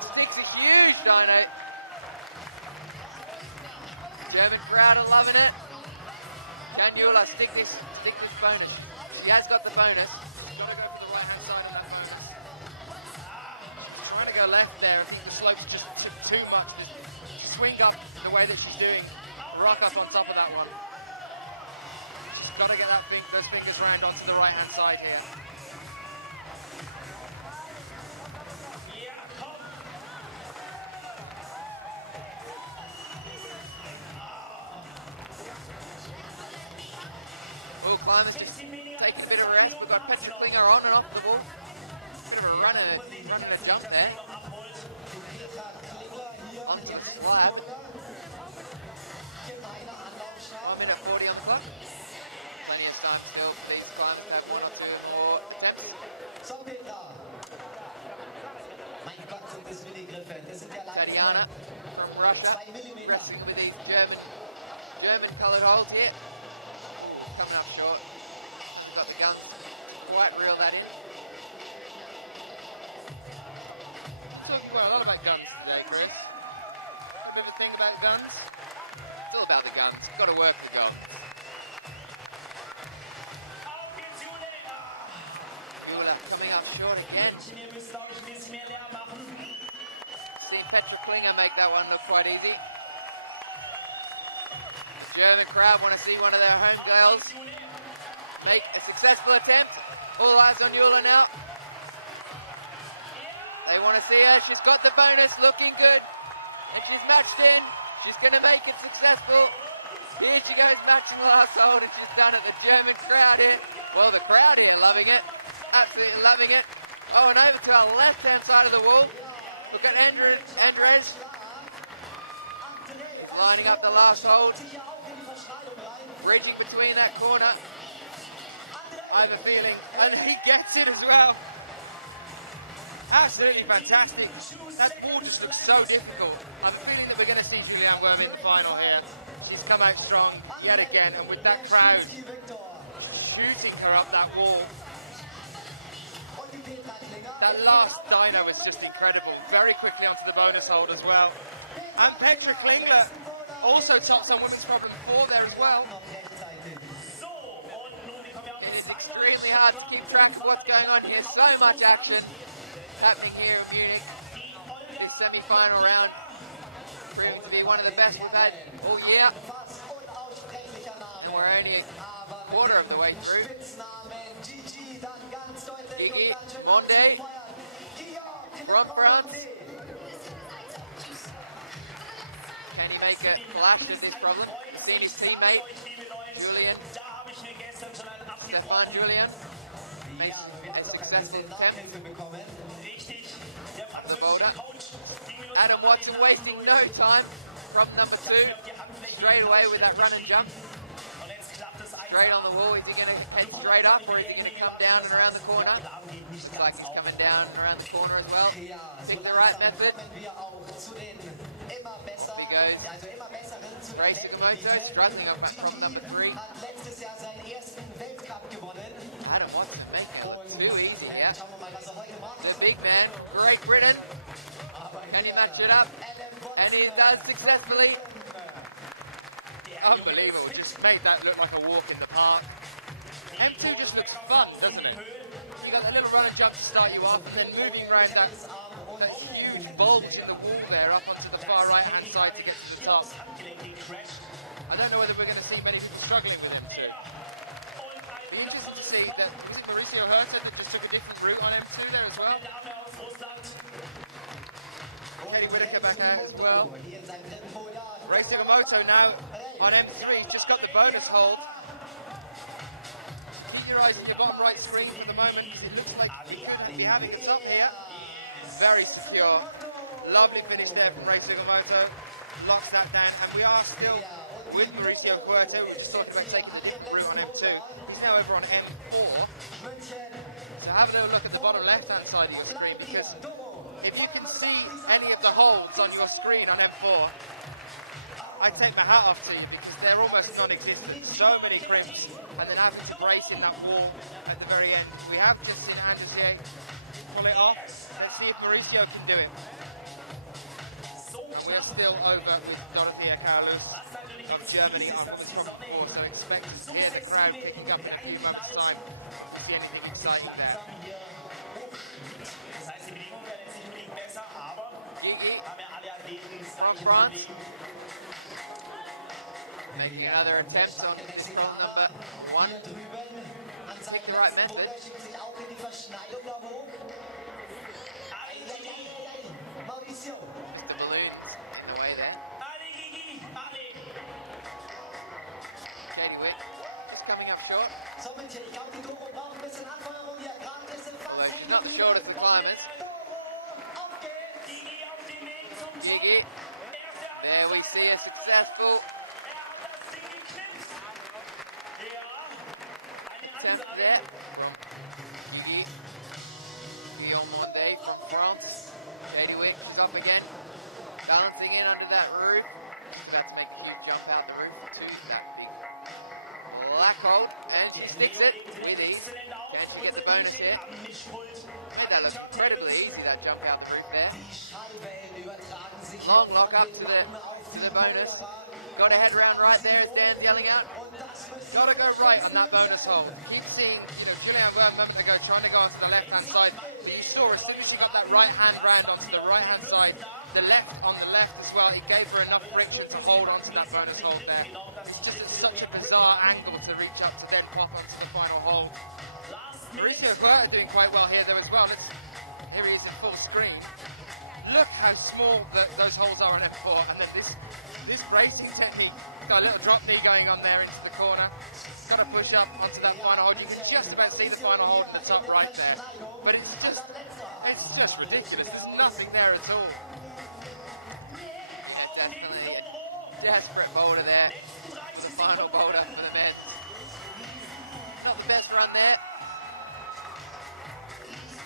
sticks a huge dyno. German crowd are loving it. Can Eula stick this bonus? She has got the bonus. She's got to go for the right-hand side on that bonus. She was trying to go left there. I think the slope's just too much. To swing up the way that she's doing, rock up on top of that one. She's got to get those fingers round onto the right-hand side here. Oh, climbers just taking a bit of a rest. We've got Petra Klinger on and off the wall. Bit of a run and a jump there. Onto the slab. 1 minute 40 on the clock. Plenty of time still for these climbers to have 1 or 2 more attempts. Tatiana from Russia, wrestling with these German coloured holds here. Ooh, coming up short. Hasn't got the guns to quite reel that in. Been talking quite a lot about guns today, Chris. Got a bit of a thing about guns? It's all about the guns. Got to work the guns. Eula coming up short again. Seen Petra Klinger make that one look quite easy. The German crowd want to see one of their home girls make a successful attempt. All eyes on Eula now. They want to see her. She's got the bonus, looking good. And she's matched in. She's going to make it successful. Here she goes, matching last hold, and she's done it. The German crowd here. Well, the crowd here loving it. Absolutely loving it. Oh, and over to our left-hand side of the wall, we've got Andres. He's lining up the last hold. Bridging between that corner. I have a feeling, and he gets it as well. Absolutely fantastic. That wall just looks so difficult. I have a feeling that we're going to see Julianne Worm in the final here. She's come out strong yet again, and with that crowd shooting her up that wall. That last dyno was just incredible. Very quickly onto the bonus hold as well. And Petra Klingler also tops on women's problem 4 there as well. It is extremely hard to keep track of what's going on here. So much action happening here in Munich. This semi-final round proving to be one of the best we've had all year. And we're only a quarter of the way through. Gigi Monde from France. Can he make a flash of this problem? We've seen his teammate, Stefan Julian, makes a successful attempt of the boulder. Adam Watson wasting no time. Problem number 2, straight away with that run and jump. Straight on the wall. Is he going to head straight up, or is he going to come down and around the corner? Looks like he's coming down and around the corner as well. Pick the right method. Off he goes. Rei Sugimoto struggling on problem number 3. Adam Watson making it look too easy here. The big man from Great Britain. Can he match it up? And he does successfully. Unbelievable, just made that look like a walk in the park. M2 just looks fun, doesn't it? You got that little run and jump to start you off, and then moving around that huge bulge in the wall there up onto the far right hand side to get to the top. I don't know whether we're going to see many people struggling with M2. Be interesting to see that. Was it Mauricio Huerta that just took a different route on M2 there as well? Katie Whitaker back out as well. Rei Sugimoto now on M3, he's just got the bonus hold. So keep your eyes in your bottom right screen for the moment, because it looks like we could be having a top here. Very secure. Lovely finish there from Rei Sugimoto. Locks that down, and we are still with Mauricio Huerta. We were just talking about taking the different route on M2. He's now over on M4. So have a little look at the bottom left-hand side of your screen, because if you can see any of the holds on your screen on M4, I take my hat off to you, because they're almost non-existent. So many crimps, and then having to brace in that wall at the very end. We have just seen Andresier pull it off. Let's see if Mauricio can do it. And we are still over with Dorothea Karalus of Germany on women's problem 4, so expect to hear the crowd picking up in a few moments' time if we see anything exciting there. Gigi from France, making another attempt on this problem number 1. Pick the right method. Mr. Balloon's in the way there. Katie Wick just coming up short. Although she's not the shortest of the climbers. Gigi, there we see a successful attempt there from Gigi Guillaume from France. Katie Wick, she's off again, balancing in under that roof, just about to make a huge jump out the roof to that big black hold, and she sticks it with ease. Can she get the bonus here? Made that look incredibly easy, that jump out the roof there. Long lock up to the bonus. Got a head round right there as Dan's yelling out. Got to go right on that bonus hold. Keep seeing, Julianne Worm a moment ago trying to go onto the left-hand side, but you saw as soon as she got that right hand round onto the right-hand side, the left on the left as well, it gave her enough friction to hold onto that bonus hold there. It's just at such a bizarre angle to reach up to then pop onto the final hold. Mauricio Huerta doing quite well here though as well. Here he is in full screen. Look how small those holes are on M4, and then this bracing technique. It's got a little drop knee going on there into the corner. Got to push up onto that final hold. You can just about see the final hold in the top right there, but it's just ridiculous. There's nothing there at all. Yeah, definitely a desperate boulder there for the final boulder for the men's. Not the best run there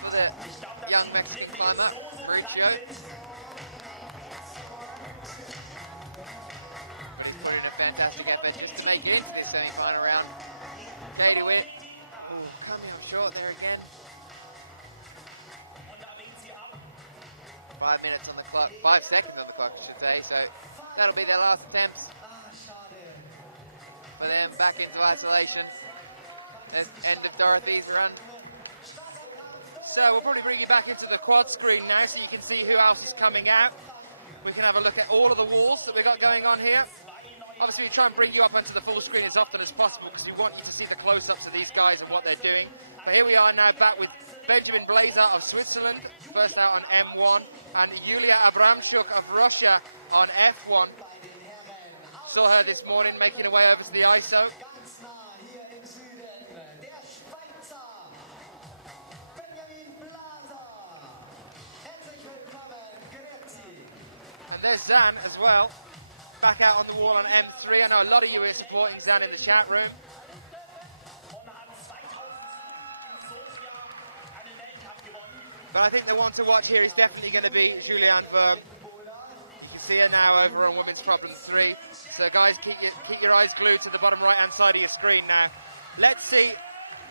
for the young Mexican climber, Mauricio. But he's put in a fantastic effort just to make it into this semi-final round. Katie Witt, coming up short there again. 5 minutes on the clock, 5 seconds on the clock, I should say. So that'll be their last attempts for them back into isolation. There's end of Dorothy's run. So we'll probably bring you back into the quad screen now so you can see who else is coming out. We can have a look at all of the walls that we got going on here. Obviously, we try and bring you up onto the full screen as often as possible because we want you to see the close-ups of these guys and what they're doing. But here we are now back with Benjamin Blazer of Switzerland, first out on M1, and Yulia Abramchuk of Russia on F1. Saw her this morning making her way over to the ISO. And there's Zan as well, back out on the wall on M3. I know a lot of you are supporting Zan in the chat room. But I think the one to watch here is definitely going to be Julianne Worm. You can see her now over on Women's Problem 3. So guys, keep your eyes glued to the bottom right-hand side of your screen now. Let's see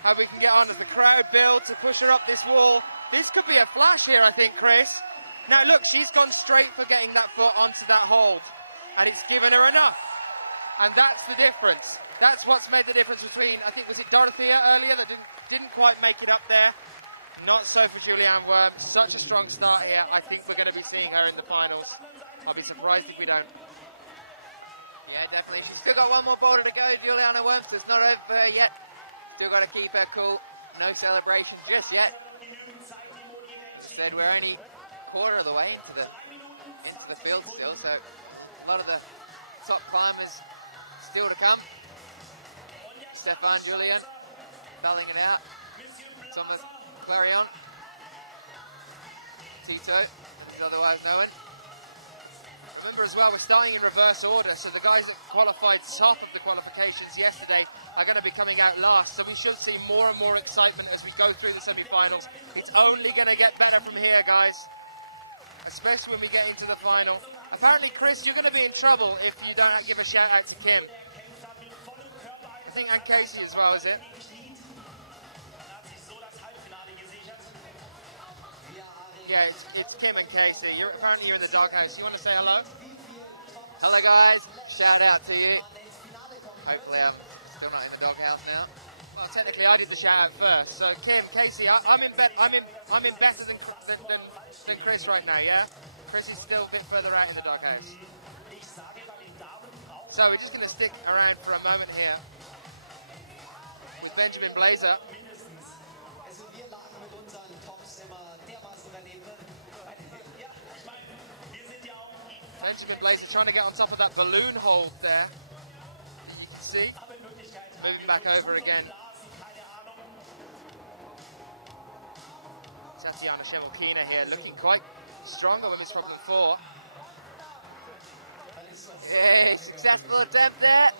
how we can get on as the crowd build to push her up this wall. This could be a flash here, I think, Chris. Now look, she's gone straight for getting that foot onto that hold, and it's given her enough. And that's the difference. That's what's made the difference between, I think, was it Dorothea earlier that didn't quite make it up there? Not so for Julianne Worm. Such a strong start here. I think we're going to be seeing her in the finals. I'll be surprised if we don't. Yeah, definitely. She's still got one more boulder to go, Juliana Worm, so it's not over for her yet. Still got to keep her cool. No celebrations just yet. As I said, we're only quarter of the way into the field still, so a lot of the top climbers still to come. Stefan Julian battling it out. Thomas Clarion. Tito, as he's otherwise known. Remember as well, we're starting in reverse order, so the guys that qualified top of the qualifications yesterday are going to be coming out last, so we should see more and more excitement as we go through the semi-finals. It's only going to get better from here, guys, especially when we get into the final. Apparently, Chris, you're going to be in trouble if you don't give a shout out to Kim. I think, and Casey as well, is it? Yeah, it's Kim and Casey. Apparently you're in the doghouse. You want to say hello? Hello guys, shout out to you. Hopefully I'm still not in the doghouse now. Well, technically I did the shout out first. So Kim, Casey, I'm in better than Chris right now. Yeah, Chris is still a bit further out in the doghouse. So we're just going to stick around for a moment here with Benjamin Blazer. Benjamin Blazer trying to get on top of that balloon hold there that you can see. Moving back over again. Tatiana Shemolkina here looking quite strong on women's problem 4. Yay, successful attempt there.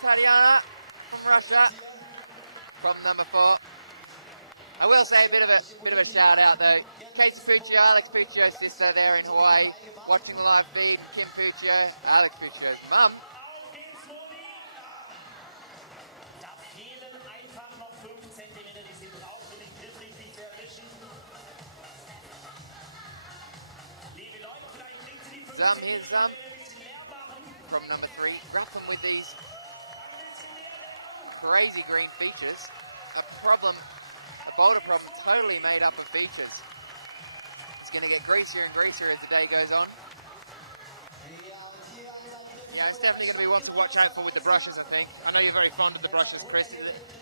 Tatiana from Russia, from number 4. I will say a bit of a shout out though. Casey Puccio, Alex Puccio's sister there in Hawaii, watching the live feed, and Kim Puccio, Alex Puccio's mum. Here's from number 3, grappling with these crazy green features. A boulder problem totally made up of features. It's going to get greasier and greasier as the day goes on. Yeah, it's definitely going to be one to watch out for with the brushes, I think. I know you're very fond of the brushes, Chris.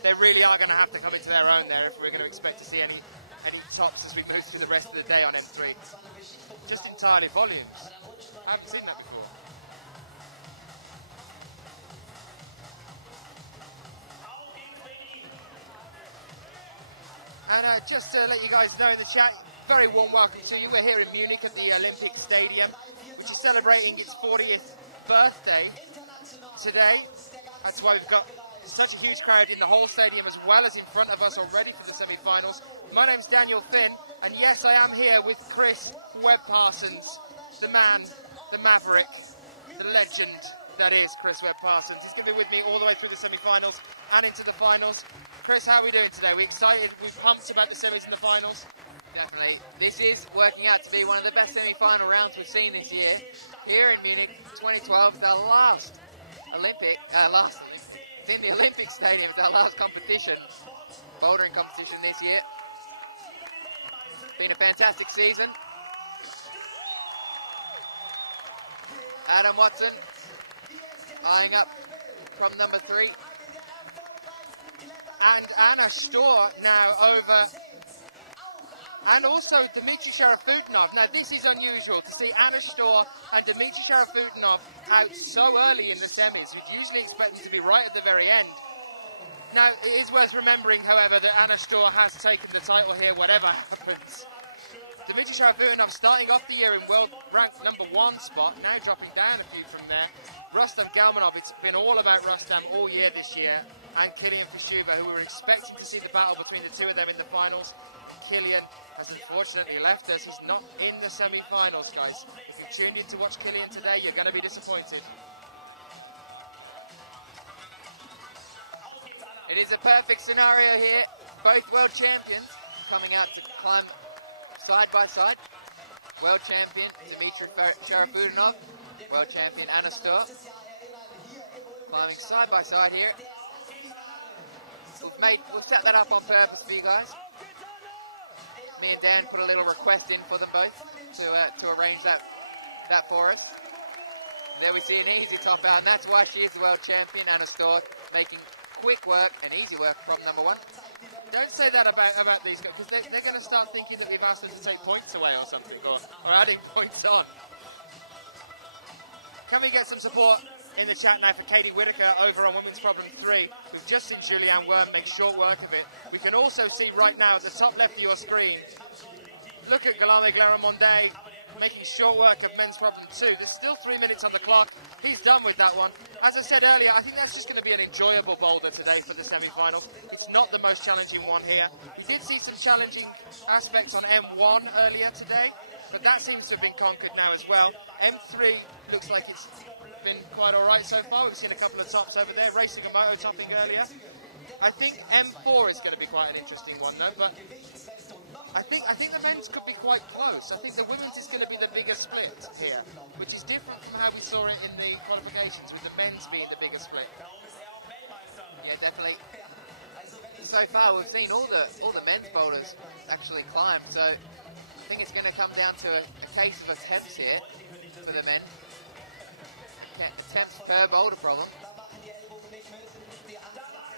They really are going to have to come into their own there if we're going to expect to see any tops as we move through the rest of the day on M3. Just entirely volumes. I haven't seen that before. And just to let you guys know in the chat, very warm welcome to you. We're here in Munich at the Olympic Stadium, which is celebrating its 40th birthday today. That's why we've got such a huge crowd in the whole stadium as well as in front of us already for the semi-finals. My name's Daniel Finn, and yes, I am here with Chris Webb-Parsons, the man, the maverick, the legend that is Chris Webb-Parsons. He's going to be with me all the way through the semi-finals and into the finals. Chris, how are we doing today? We excited? We pumped about the semis and the finals? Definitely. This is working out to be one of the best semi-final rounds we've seen this year. Here in Munich, 2012, it's our last Olympic. It's in the Olympic Stadium. It's our last competition, bouldering competition this year. Been a fantastic season. Adam Watson eyeing up from number 3. And Anna Stor now over, and also Dmitry Sharafutinov. Now this is unusual to see Anna Stor and Dmitry Sharafutinov out so early in the semis. We'd usually expect them to be right at the very end. Now it is worth remembering, however, that Anna Stor has taken the title here, whatever happens. Dmitry Sharafutinov starting off the year in world rank number 1 spot, now dropping down a few from there. Rustam Galmanov, it's been all about Rustam all year this year, and Kilian Fishuba, who we were expecting to see the battle between the two of them in the finals. And Kilian has unfortunately left us. He's not in the semi-finals, guys. If you've tuned in to watch Kilian today, you're going to be disappointed. It is a perfect scenario here. Both world champions coming out to climb side by side. World champion Dmitry Sharafutinov, world champion Anna Stor, climbing side by side here. We'll set that up on purpose for you guys. Me and Dan put a little request in for them both to arrange that for us. There we see an easy top out, and that's why she is the world champion, Anna Stor, making quick work and easy work from number 1. Don't say that about these guys, because they're going to start thinking that we've asked them to take points away or something, or adding points on. Can we get some support in the chat now for Katie Whitaker over on Women's Problem 3? We've just seen Julianne Worm make short work of it. We can also see right now at the top left of your screen, look at Guillaume Glaramonde making short work of Men's Problem 2. There's still 3 minutes on the clock. He's done with that one. As I said earlier, I think that's just going to be an enjoyable boulder today for the semi-finals. It's not the most challenging one here. We did see some challenging aspects on M1 earlier today, but that seems to have been conquered now as well. M3 looks like it's been quite all right so far. We've seen a couple of tops over there. Racing a moto topping earlier. I think M4 is going to be quite an interesting one though, but I think the men's could be quite close. I think the women's is going to be the bigger split here, which is different from how we saw it in the qualifications, with the men's being the bigger split. Yeah, definitely. So far, we've seen all the men's boulders actually climb, so I think it's going to come down to a case of attempts here for the men. Attempts per boulder problem.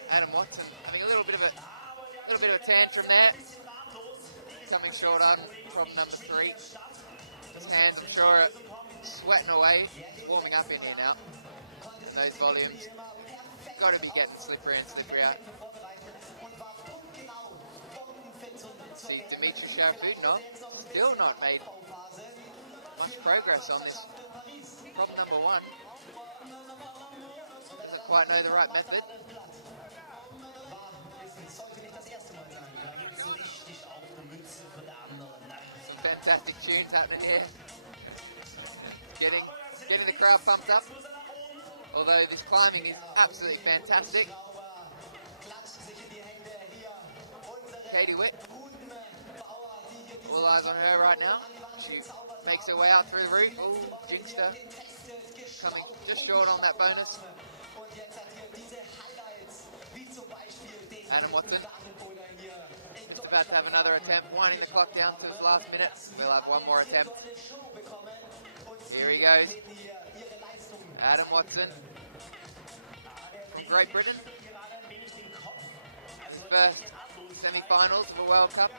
Adam Watson having a little bit of a tantrum there, coming short on problem number 3. His hands, I'm sure, are sweating away. It's warming up in here now, and those volumes got to be getting slipperier and slipperier. See Dmitry Sharafudinov still not made much progress on this problem number 1. Doesn't quite know the right method. Some fantastic tunes happening here. Getting the crowd pumped up. Although this climbing is absolutely fantastic. Katie Witt. All eyes on her right now. She makes her way out through the roof. Oh, jinxed her. Coming just short on that bonus. Adam Watson just about to have another attempt, winding the clock down to his last minute. We'll have one more attempt. Here he goes. Adam Watson from Great Britain. His first semi-finals of a World Cup.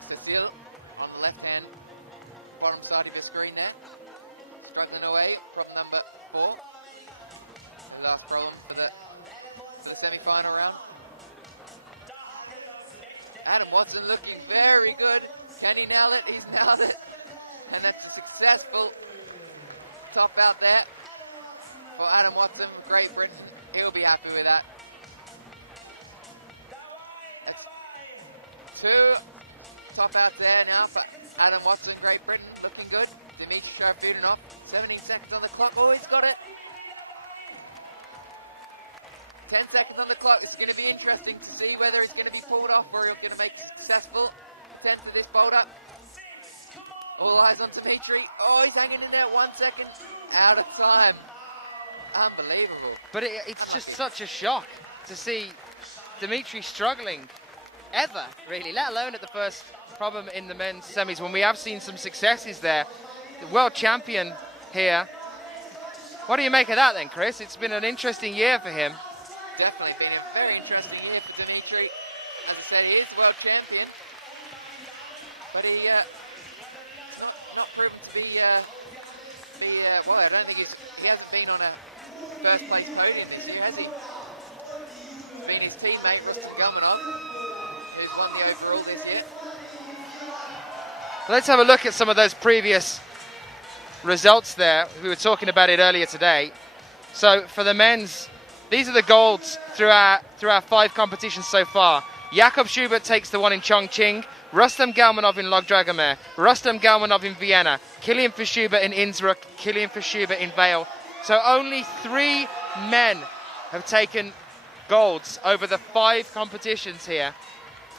Cecile on the left-hand bottom side of your screen there. Struggling away, problem number 4. The last problem for the semi-final round. Adam Watson looking very good. Can he nail it? He's nailed it. And that's a successful top out there for Adam Watson from Great Britain. He'll be happy with that. That's 2 top outs there now for Adam Watson, Great Britain. Looking good. Dmitry Sharafudinov, 17 seconds on the clock. Oh, he's got it. 10 seconds on the clock. This is going to be interesting to see whether he's going to be pulled off or he's going to make a successful attempt at this boulder. All eyes on Dmitry. Oh, he's hanging in there. 1 second out of time. Unbelievable. But it's unlucky. Just such a shock to see Dmitry struggling ever, really, let alone at the first problem in the men's semis, when we have seen some successes there. The world champion here. What do you make of that then, Chris? It's been an interesting year for him. Definitely been a very interesting year for Dmitry. As I said, he is the world champion, but he's not proven to be well. I don't think he hasn't been on a first place podium this year, has he? It's been his teammate Rustam Gelmanov who's won the overall this year. Let's have a look at some of those previous results there. We were talking about it earlier today. So for the men's, these are the golds through our 5 competitions so far. Jakob Schubert takes the one in Chongqing, Rustam Gelmanov in Log-Dragomer, Rustam Gelmanov in Vienna, Kilian Verschuber in Innsbruck, Kilian Verschuber in Vale. So only 3 men have taken golds over the 5 competitions here.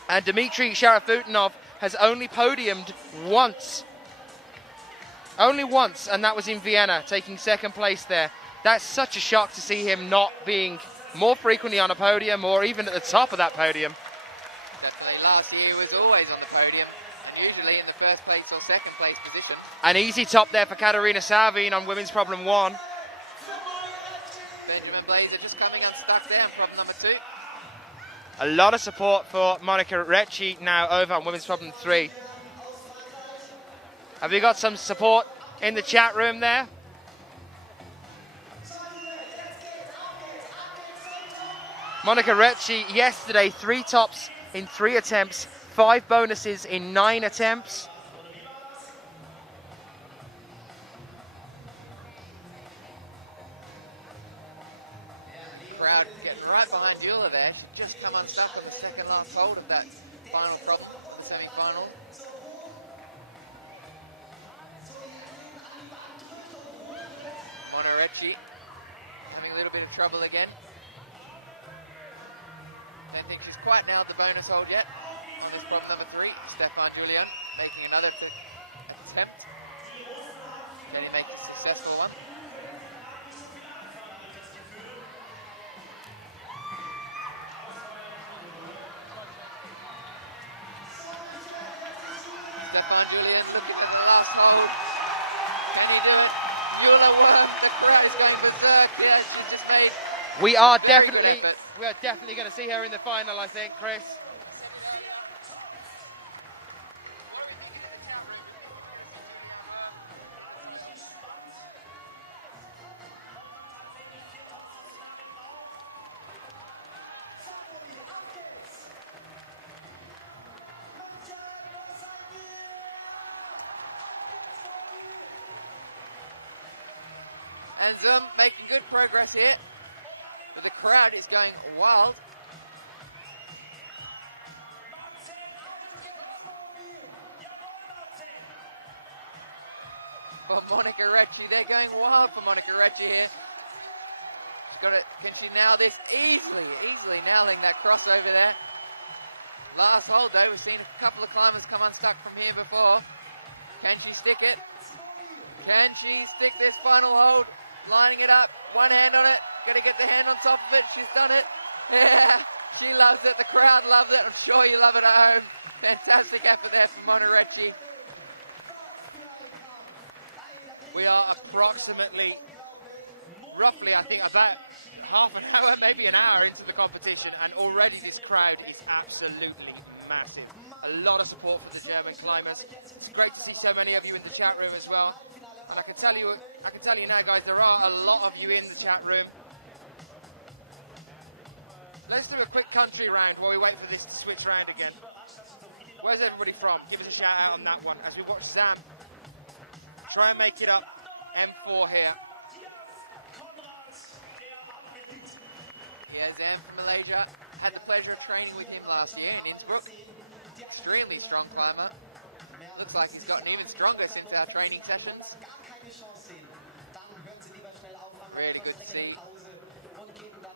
And Dmitry Sharafudinov has only podiumed once. Only once, and that was in Vienna, taking 2nd place there. That's such a shock to see him not being more frequently on a podium or even at the top of that podium. Definitely. Last year he was always on the podium and usually in the 1st place or 2nd place position. An easy top there for Katarina Savin on women's problem 1. Benjamin Blazer just coming unstuck there on problem number 2. A lot of support for Monica Recchi now over on women's problem 3. Have you got some support in the chat room there? Monica Recchi yesterday, 3 tops in 3 attempts, 5 bonuses in 9 attempts. Crowd getting right behind Eula there. She just come unstuck on the 2nd last hold of that final problem of the semi-final. Monorecci having a little bit of trouble again. Don't think she's quite nailed the bonus hold yet on this problem number 3. Stefan Julian making another attempt. Can he make a successful one? Stefan Julian looking at the last hold. Can he do it? Eula Worm, the crowd is going berserk here. She's just made a very good effort. We are definitely going to see her in the final, I think, Chris. I said it earlier. What are we thinking in the chat room? We're thinking we're going to see Julianne Worm in the title. And Zum making good progress here, but the crowd is going wild. For Monica Recci, they're going wild for Monica Recci here. She's got it. Can she nail this? Easily nailing that crossover there. Last hold though, we've seen a couple of climbers come unstuck from here before. Can she stick it? Can she stick this final hold? Lining it up, one hand on it, gotta get the hand on top of it, she's done it. Yeah, she loves it, the crowd loves it, I'm sure you love it at home. Fantastic effort there from Monorecci. We are approximately, roughly, I think, about half an hour, maybe an hour into the competition, and already this crowd is absolutely massive. A lot of support for the German climbers. It's great to see so many of you in the chat room as well. And I can tell you now, guys, there are a lot of you in the chat room. Let's do a quick country round while we wait for this to switch round again. Where's everybody from? Give us a shout out on that one as we watch Zam try and make it up M4 here. Yeah, Zam from Malaysia. Had the pleasure of training with him last year in Innsbruck. Extremely strong climber. Looks like he's gotten even stronger since our training sessions. Really good to see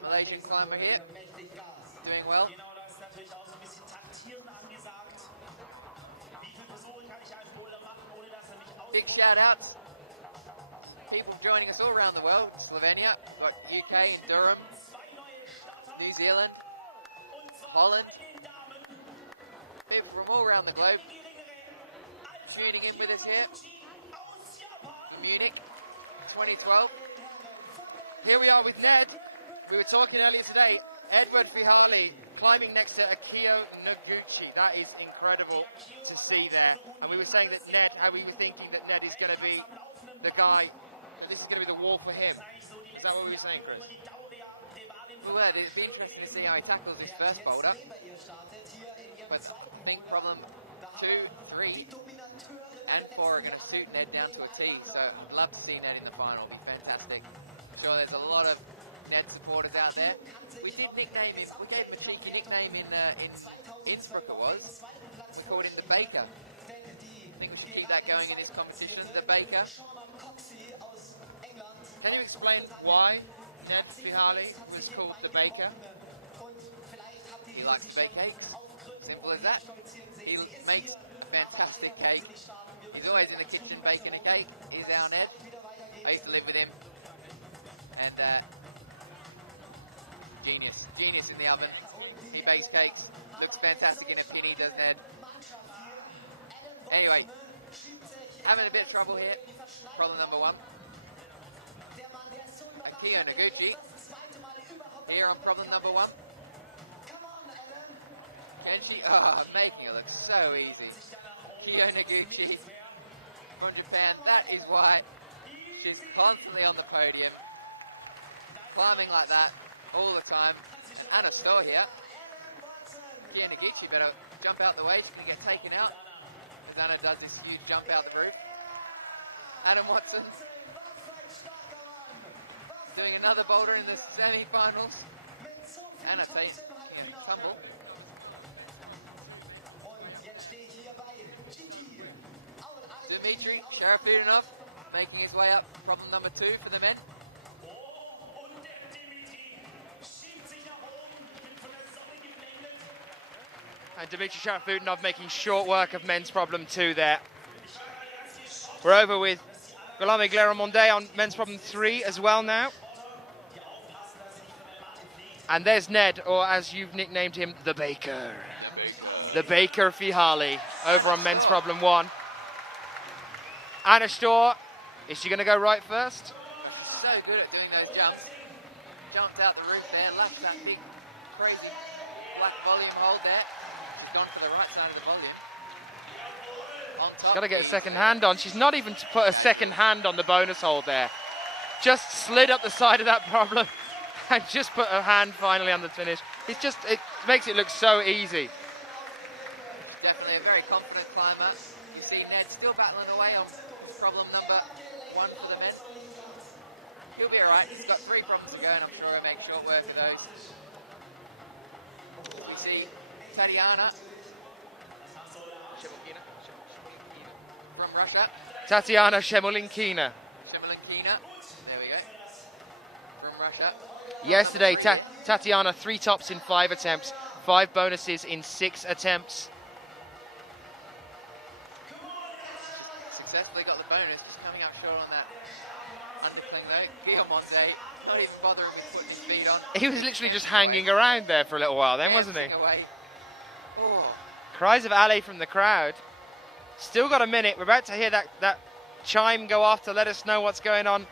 Malaysian climber here, doing well. Big shout outs. People joining us all around the world. Slovenia, we've got UK in Durham, New Zealand, Holland. People from all around the globe tuning in with us here for Munich 2012. Here we are with Ned. We were talking earlier today, Edward Fihali climbing next to Akio Noguchi. That is incredible to see there. And we were saying that Ned, how we were thinking that Ned is going to be the guy, that this is going to be the wall for him. Is that what we were saying, Chris? We were. It'd be interesting to see how he tackles this first boulder. But I think problem 2, 3, and 4 are going to suit Ned down to a T. So I'd love to see Ned in the final. It'd be fantastic. I'm sure there's a lot of Ned supporters out there. We did nickname him. We gave him a cheeky nickname in Innsbruck. It was. We called him the Baker. I think we should keep that going in this competition. The Baker. Can you explain why Ned Fihali was called the Baker? He likes to bake cakes. Simple as that. He makes a fantastic cake. He's always in the kitchen baking a cake. He's our Ned. I used to live with him. And genius in the oven. He bakes cakes. Looks fantastic in a pinny, does Ned. Anyway, having a bit of trouble here. Problem number 1. Akio Noguchi here on problem number 1. Can she? Making it look so easy. Akio Noguchi from Japan. That is why she's constantly on the podium, climbing like that all the time. And Anna Stohr here. Akio Noguchi better jump out the way. She's going to get taken out as Anna does this huge jump out the roof. Adam Watson doing another boulder in the semi-finals. Anna taking a tumble. problem 2 making his way up there. Looking so quick. Dmitry Sharafudinov making his way up. Problem number 2 for the men. And Dmitry Sharafudinov making short work of men's problem 2 there. We're over with Guillaume Gleramonde on men's problem 3 as well now. And there's Ned, or as you've nicknamed him, the Baker. The Baker. The Baker Fihali over Anna on men's Storr. problem 1. Anna Storr, is she going to go right first? Gosh, she's so good at doing those jumps. Jumped out the roof there, lashed that big, crazy black volume hold there. She's gone for the right side of the volume. On top, Got to get easily. a second hand on. She's not even put a Casual. second hand on the bonus hold there. Just slid up the side of that problem and just put her hand finally on the finish. It's just, it makes it look so easy. She's definitely a very confident climber. We see Ned still battling away on his problem number 1 for the men. He'll be all right. He's got 3 problems to go, and I'm sure he'll make short work of those. As we see Tatiana from Russia. Tatiana Shemulinkina. Shemulinkina. There we go. From Russia. Problem Yesterday, number 3 here. Tatiana 3 tops in 5 attempts, 5 bonuses in 6 attempts. She's successfully got the bonus, just coming up short on that undercling though. Guillaume Monde not even bothering with putting his feet on. He was He's literally just dancing hanging away. around there for a little while then, wasn't Dancing he? away. Oh, Cries of alley from the crowd. Still got a minute. We're about to hear that chime go off to let us know what's going on.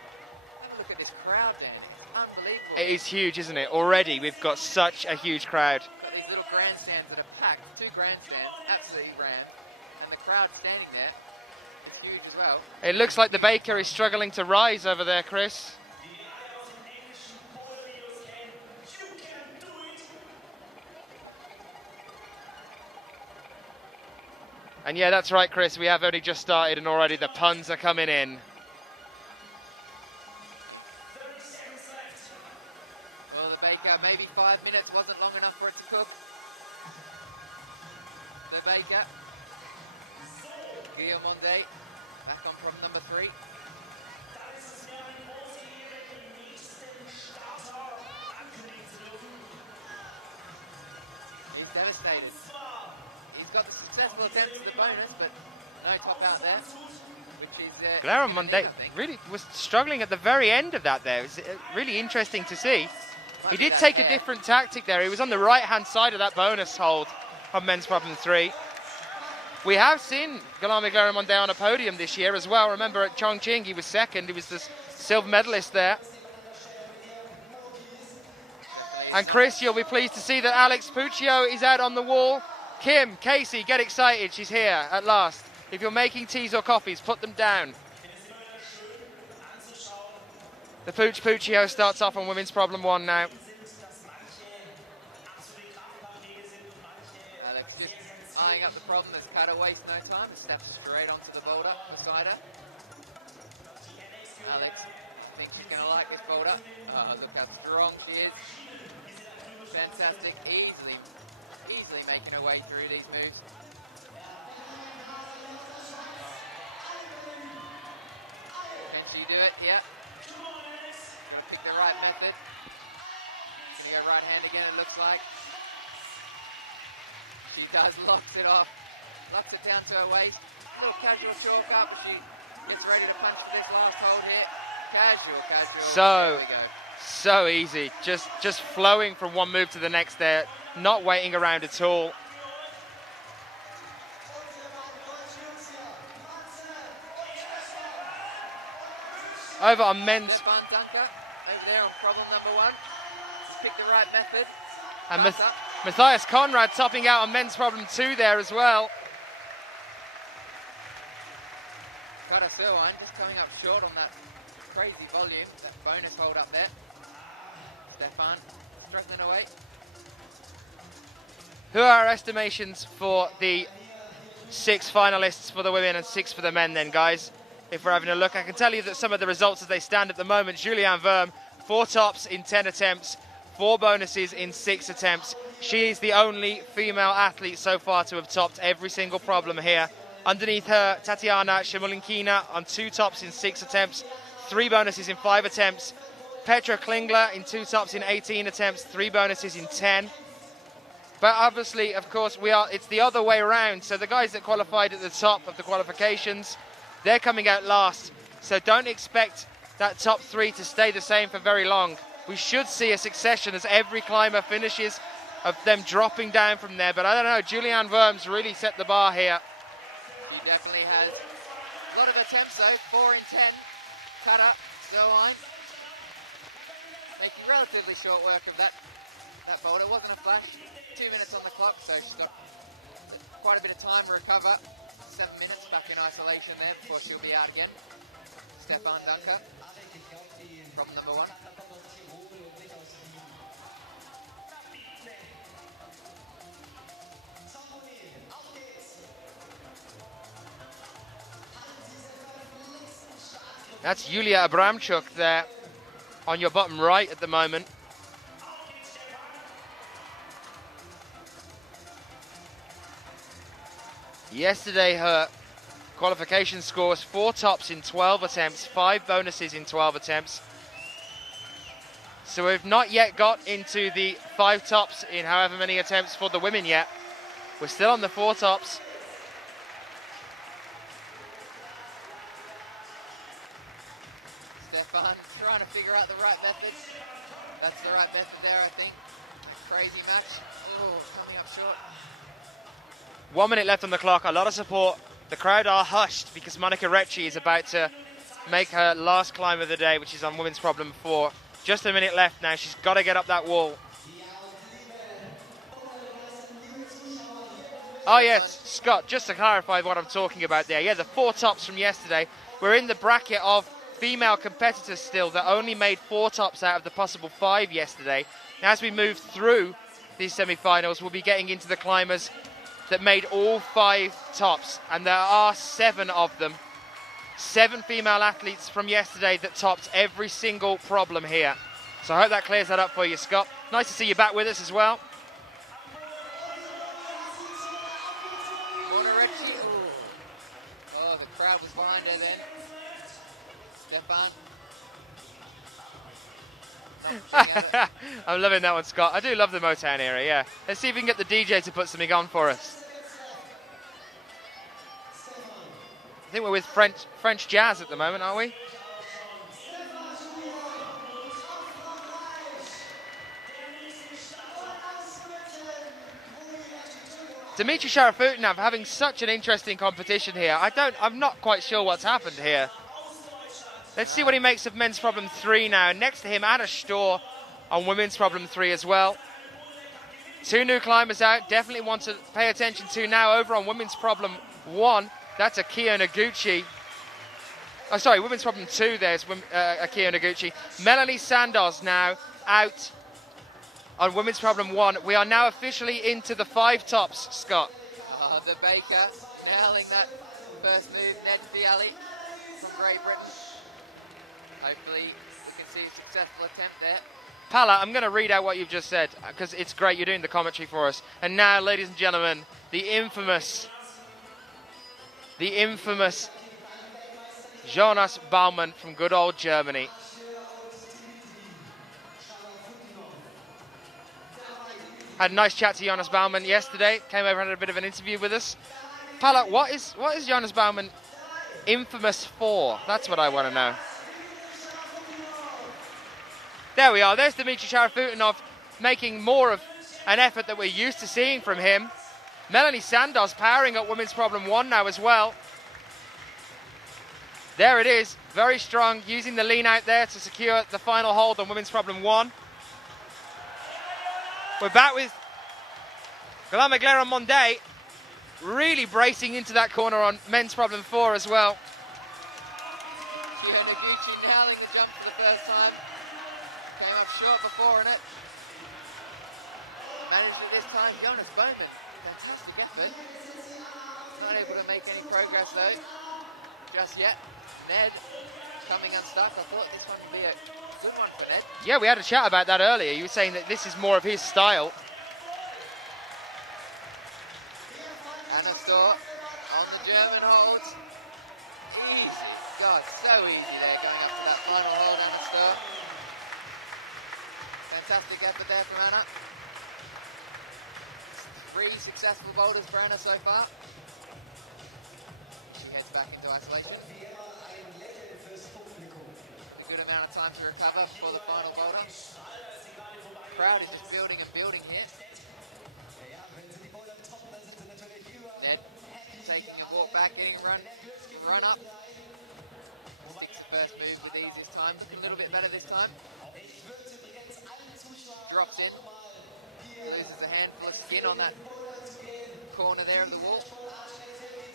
have a look at this crowd then. It's unbelievable. It here. is huge, isn't it? Already we've got such a huge crowd. Got these little grandstands that are packed. 2 grandstands, absolutely rammed. And the crowd standing there is huge as well. It looks like the Huge Baker final. is struggling to rise over there, Chris. And yeah, that's right, Chris. We have only just started and already the puns are coming in. Well, the Baker, maybe 5 minutes wasn't long enough for it to cook. The Baker. Guillaume Monde back on problem number 3. He's devastated. He's got the successful attempt to the bonus, but no top out there, which is he's going to need, I think. Really was struggling at the very end of that there. It's really interesting to see. Might He be did that take hair. a different tactic there. He was on the right-hand side of that bonus hold on men's problem 3. We have seen Guillaume Gleramonde on a podium this year as well. Remember at Chongqing, he was second. He was the silver medalist there. Definitely is And not. Chris, you'll be pleased to see that Alex Puccio is out on the wall. Kim, Casey, get excited. She's here at last. If you're making teas or coffees, put them down. The Puccio starts off on women's problem 1 now. Alex just eyeing up the problem as Carter wastes no time and steps straight onto the boulder beside her. Alex, I think she's going to like this boulder. Oh, look how strong she is. Fantastic, easily making her way through these moves. Can she do it here? Got to pick the right method. She's going to go right hand again, it looks like. She does, locks it off. Locks it down to her waist. A little casual chalk up as she gets ready to punch for this last hold here. Casual. There we go. So easy, just flowing from one move to the next there, not waiting around at all. Over on men's. Stefan Dunker over there on problem number 1. He's picked the right method. And Cutter. Matthias Conrad topping out on men's problem 2 there as well. Cutter Sirwine just coming up short on that crazy volume, that bonus hold up there. Stefan struggling away. Who are our estimations for the 6 finalists for the women and 6 for the men then, guys? If we're having a look, I can tell you that some of the results as they stand at the moment. Julien Verme, 4 tops in 10 attempts, 4 bonuses in 6 attempts. she is the only female athlete so far to have topped every single problem here. Underneath her, Tatiana Shimolinkina on 2 tops in 6 attempts, 3 bonuses in 5 attempts. Petra Klingler in 2 tops in 18 attempts, 3 bonuses in 10. But obviously, of course, it's the other way around. So the guys that qualified at the top of the qualifications, they're coming out last. So don't expect that top 3 to stay the same for very long. We should see a succession as every climber finishes of them dropping down from there. But I don't know, Julianne Worms really set the bar here. She definitely has. A lot of attempts though, 4 in 10. Kata Sowine making relatively short work of that boulder. It wasn't a flash. 2 minutes on the clock, so she's got quite a bit of time to recover. 7 minutes back in isolation there before she'll be out again. Stefan Dunker, problem number 1. That's Yulia Abramchuk there on your bottom right at the moment. Yesterday her qualification scores 4 tops in 12 attempts, 5 bonuses in 12 attempts. So we've not yet got into the 5 tops in however many attempts for the women yet. We're still on the 4 tops. Stefan trying to figure out the right method. That's the right method there, I think. That crazy match. Oh, coming up short. 1 minute left on the clock, a lot of support. The crowd are hushed because Monica Recci is about to make her last climb of the day, which is on women's problem 4. Just a minute left now, she's got to get up that wall. Oh yes, Scott, just to clarify what I'm talking about there. Yeah, the 4 tops from yesterday. We're in the bracket of female competitors still that only made 4 tops out of the possible 5 yesterday. Now, as we move through these semi-finals, we'll be getting into the climbers that made all 5 tops, and there are 7 of them. 7 female athletes from yesterday that topped every single problem here. So I hope that clears that up for you, Scott. Nice to see you back with us as well. Mona Recci, oh, the crowd was behind her then. Stefan not being able to... I'm loving that one, Scott. I do love the Motown era, yeah. Let's see if we can get the DJ to put something on for us. I think we're with French jazz at the moment, aren't we? Dimitri Sharafutinov having such an interesting competition here. I'm not quite sure what's happened here. Let's see what he makes of men's problem 3 now. Next to him, Anna Storr on women's problem 3 as well. 2 new climbers out. Definitely want to pay attention to now over on women's problem 1. That's Akio Noguchi. Oh, sorry, women's problem 2 there's Akio Noguchi. Melanie Sandoz now out on women's problem 1. We are now officially into the 5 tops, Scott. Oh, the Baker nailing that first move. Ned Fiali from Great Britain. Hopefully we can see a successful attempt there. Pala, I'm going to read out what you've just said because it's great. You're doing the commentary for us. And now, ladies and gentlemen, the infamous Jonas Baumann from good old Germany. Had a nice chat to Jonas Baumann yesterday. Came over and had a bit of an interview with us. Pala, what is Jonas Baumann infamous for? That's what I want to know. There we are. There's Dimitri Sharafutinov making more of an effort that we're used to seeing from him. Melanie Sandoz powering up women's problem 1 now as well. There it is. Very strong, using the lean out there to secure the final hold on women's problem 1. We're back with Glamaglera Monde really bracing into that corner on men's problem 4 as well. Akio Noguchi nailing the jump for the first time. Came up short before in it. Managed it this time. Jonas Baumann, fantastic effort. Not able to make any progress though, just yet. Ned coming unstuck. I thought this one would be a good one for Ned. Yeah, we had a chat about that earlier. You were saying that this is more of his style. Anastor on the German holds. Easy. God, so easy there going up to that final hold, Anastor. Fantastic effort there from Anna. 3 successful boulders for Anna so far. She heads back into isolation with a good amount of time to recover before the final boulder. Crowd is just building and building here. Ned taking a walk back, getting a run up. Sticks the first move with ease this time. Looking a little bit better this time. Drops in. Loses a handful of skin on that corner there of the wall.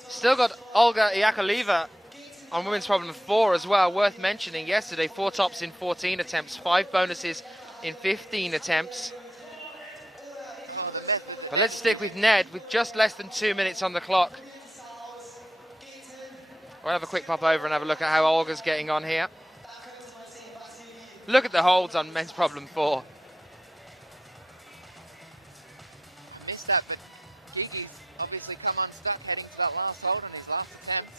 Still got Olga Yakovleva on women's problem 4 as well. Worth mentioning, yesterday 4 tops in 14 attempts, 5 bonuses in 15 attempts. Oh, the method that Let's stick with Ned with just less than 2 minutes on the clock. We'll have a quick pop over and have a look at how Olga's getting on here. Look at the holds on men's problem 4. I missed that, but Gigi's obviously come unstuck heading to that last hold on his last attempt.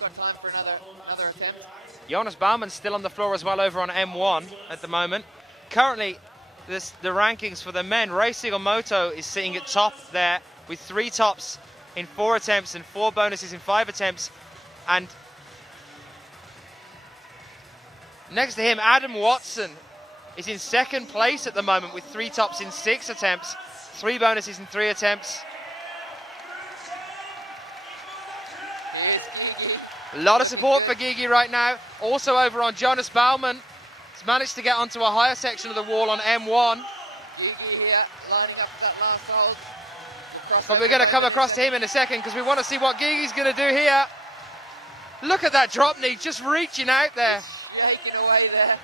Got time for another attempt. Jonas Bauman's still on the floor as well over on M1 at the moment. Currently, the rankings for the men, Rei Sigomoto is sitting at top there with 3 tops in 4 attempts and 4 bonuses in 5 attempts. And next to him, Adam Watson is in 2nd place at the moment with 3 tops in 6 attempts, 3 bonuses in 3 attempts. Here's Gigi. A lot of support good for Gigi right now. Also over on Jonas Bauman. He's managed to get onto a higher section of the wall on M1. Gigi here lining up for that last hold. We'll cross over. We're going to come Bowman across to him in a second because we want to see what Gigi's going to do here. Look at that drop knee just reaching out there. He's shaking away there.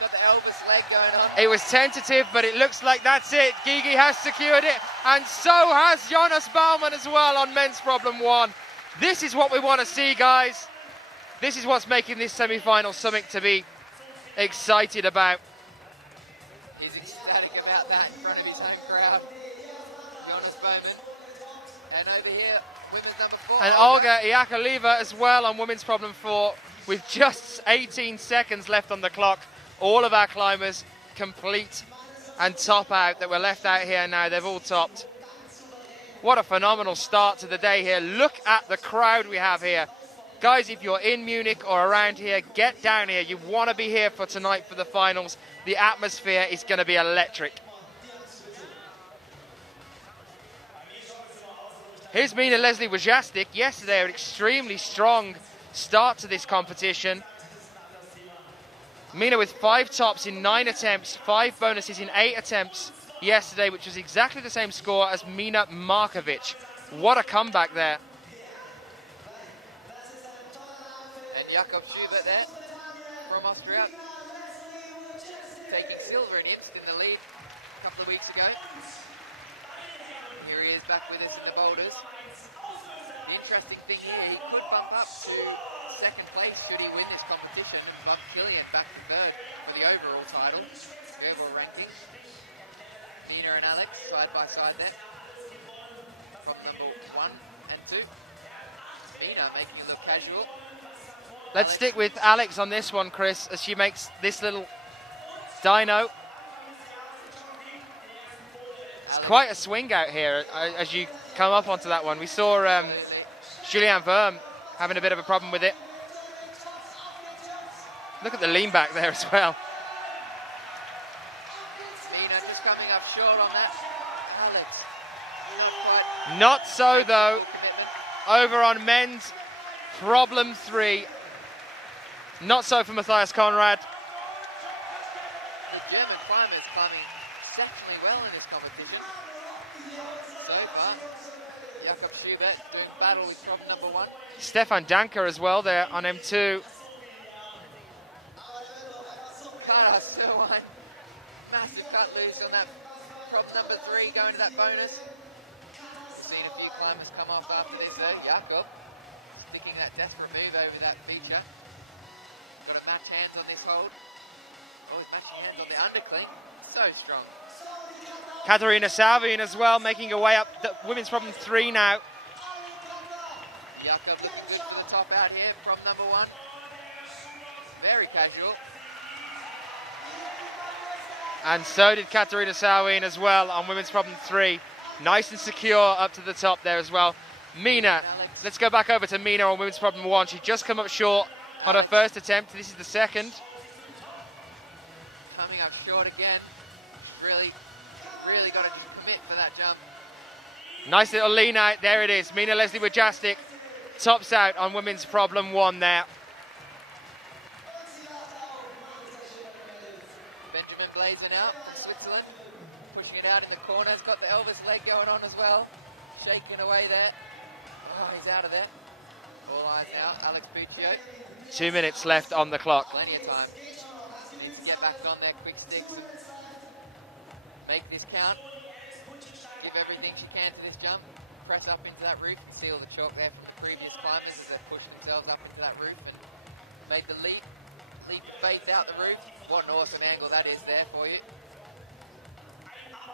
Got the Elvis leg going on. It was tentative, but it looks like that's it. Gigi has secured it, and so has Jonas Bauman as well on men's problem 1. This is what we want to see, guys. This is what's making this semi-final something to be excited about. He's ecstatic about that in front of his home crowd. Jonas Bauman. And over here, women's number 4, And Olga Yakovleva as well on women's problem 4 with just 18 seconds left on the clock. All of our climbers complete and top out that were left out here now. They've all topped. What a phenomenal start to the day here. Look at the crowd we have here. Guys, if you're in Munich or around here, get down here. You want to be here for tonight for the finals. The atmosphere is going to be electric. Here's Mina Leslie Wojastik. Yesterday, an extremely strong start to this competition. Mina with 5 tops in 9 attempts, 5 bonuses in 8 attempts yesterday, which was exactly the same score as Mina Markovic. What a comeback there. And Jakob Schubert there from Austria, taking silver in Imst in the lead a couple of weeks ago. Here he is back with us in the boulders. The interesting thing here, he could bump up to 2nd place should he win this competition and bump Killian back to 3rd for the overall title, the overall ranking. Mina and Alex side by side there from number 1 and 2. Mina making it look casual. Let's stick with Alex on this one, Chris, as she makes this little dyno. It's quite a swing out here as you come up onto that one. We saw Julien Verme having a bit of a problem with it. Look at the lean back there as well. Mina just coming up short on that. Alex, not quite. Not so though. Full commitment. Over on men's problem 3. Not so for Matthias Conrad. The German climbers climbing exceptionally well in this competition so far. Jakob Schubert doing battle with problem number 1. Stefan Danker as well there on M2. Kara Serwine, massive cut loose on that problem number 3 going to that bonus. We've seen a few climbers come off after this though. Jakob sticking that desperate move over that feature. Got to match hands on this hold. Oh, he's matching hands on the undercling. So strong. Katarina Salvin as well, making her way up the women's problem 3 now. Jakob looking good for the top out here from number 1. Very casual. And so did Katarina Salvin as well on women's problem 3. Nice and secure up to the top there as well. Mina, and Alex. Let's go back over to Mina on women's problem 1. She's just come up short on her first attempt. This is the second. Coming up short again. She's really got to just commit for that jump. Nice little lean out. There it is. Mina Leslie Wojcicki tops out on women's problem 1 there. Benjamin Blazer now from Switzerland. Pushing it out in the corner. Has got the Elvis leg going on as well. Shaking away there. Oh, he's out of there. All eyes now. Alex Puccio. 2 minutes left on the clock. Plenty of time. Needs to get back on there, quick sticks, and make this count. Give everything she can to this jump. Press up into that roof. You can see all the chalk there from the previous climbers as they've pushed themselves up into that roof and made the leap of faith out the roof. What an awesome angle that is there for you.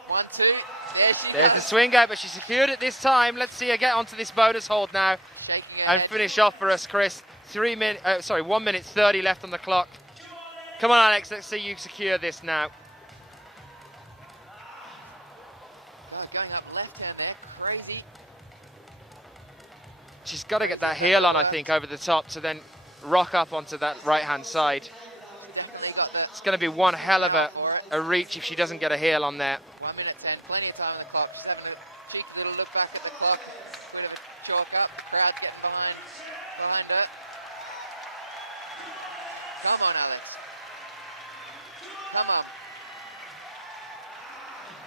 1, 2. There she There's goes. the swing out, but she secured it this time. Let's see her get onto this bonus hold now. Shaking her and head. finish off for us, Chris. 1 minute 30 left on the clock. Come on, Alex, let's see you secure this now. God, going up left hand there, crazy. She's got to get that Crazy heel on, I worked. think, over the top to then rock up onto that right-hand side. She's definitely got the It's going to be one hell of power for it. a reach if she doesn't get a heel on there. 1 minute 10, plenty of time on the clock. She's having a cheeky little look back at the clock. Bit of a chalk up. The crowd's getting behind her. Come on, Alex. Come on.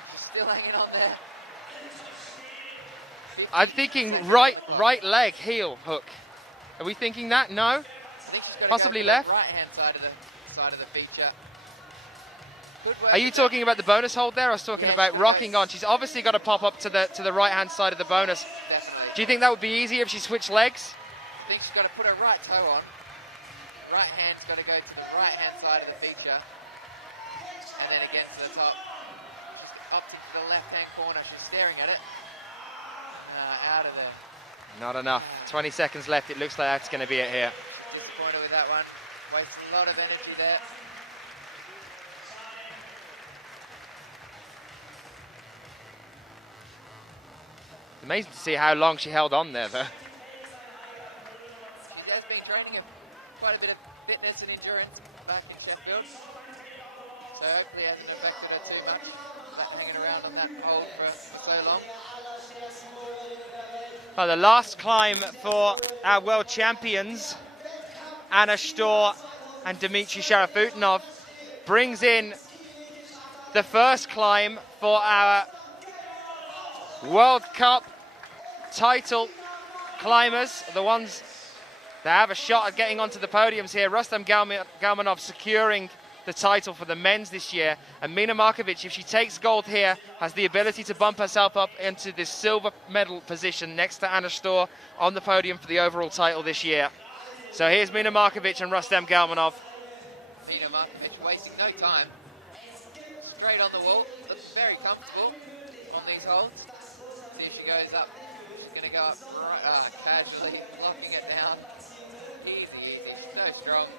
She's still hanging on there. 50 I'm thinking seconds on the clock. right leg heel hook. Are we thinking that? No? I think she's got to go for Possibly the left? right-hand side of the feature. Good work. Are you with talking about the bonus hold there? I was talking Yeah, about she's gotta rocking go- on. She's obviously got to pop up to the right-hand side of the bonus. that? Definitely. Do you think that would be easier if she switched legs? I think she's got to put her right toe on. Right hand's got to go to the right-hand side of the feature. And then again to the top. She's opting for the left-hand corner. She's staring at it. No, out of there. Not enough. 20 seconds left. It looks like that's going to be it here. She's disappointed with that one. Wastes a lot of energy there. It's amazing to see how long she held on there, though. She has been training quite a bit of fitness and endurance back in Sheffield. So hopefully it hasn't affected her too much, that hanging around on that hold for so long. Oh, the last climb for our world champions, Anna Stor and Dmitry Sharafutinov, brings in the first climb for our World Cup title climbers, the ones that have a shot at getting onto the podiums here. Rustam Galmanov securing the title for the men's this year, and Mina Markovic, if she takes gold here, has the ability to bump herself up into this silver medal position next to Anna Stor on the podium for the overall title this year. So here's Mina Markovic and Rustam Galmanov. Mina Markovic wasting no time. Straight on the wall, looking very comfortable on these holds. See if she goes up. She's going to go up right, casually, locking it down. Easy, easy. She's so strong.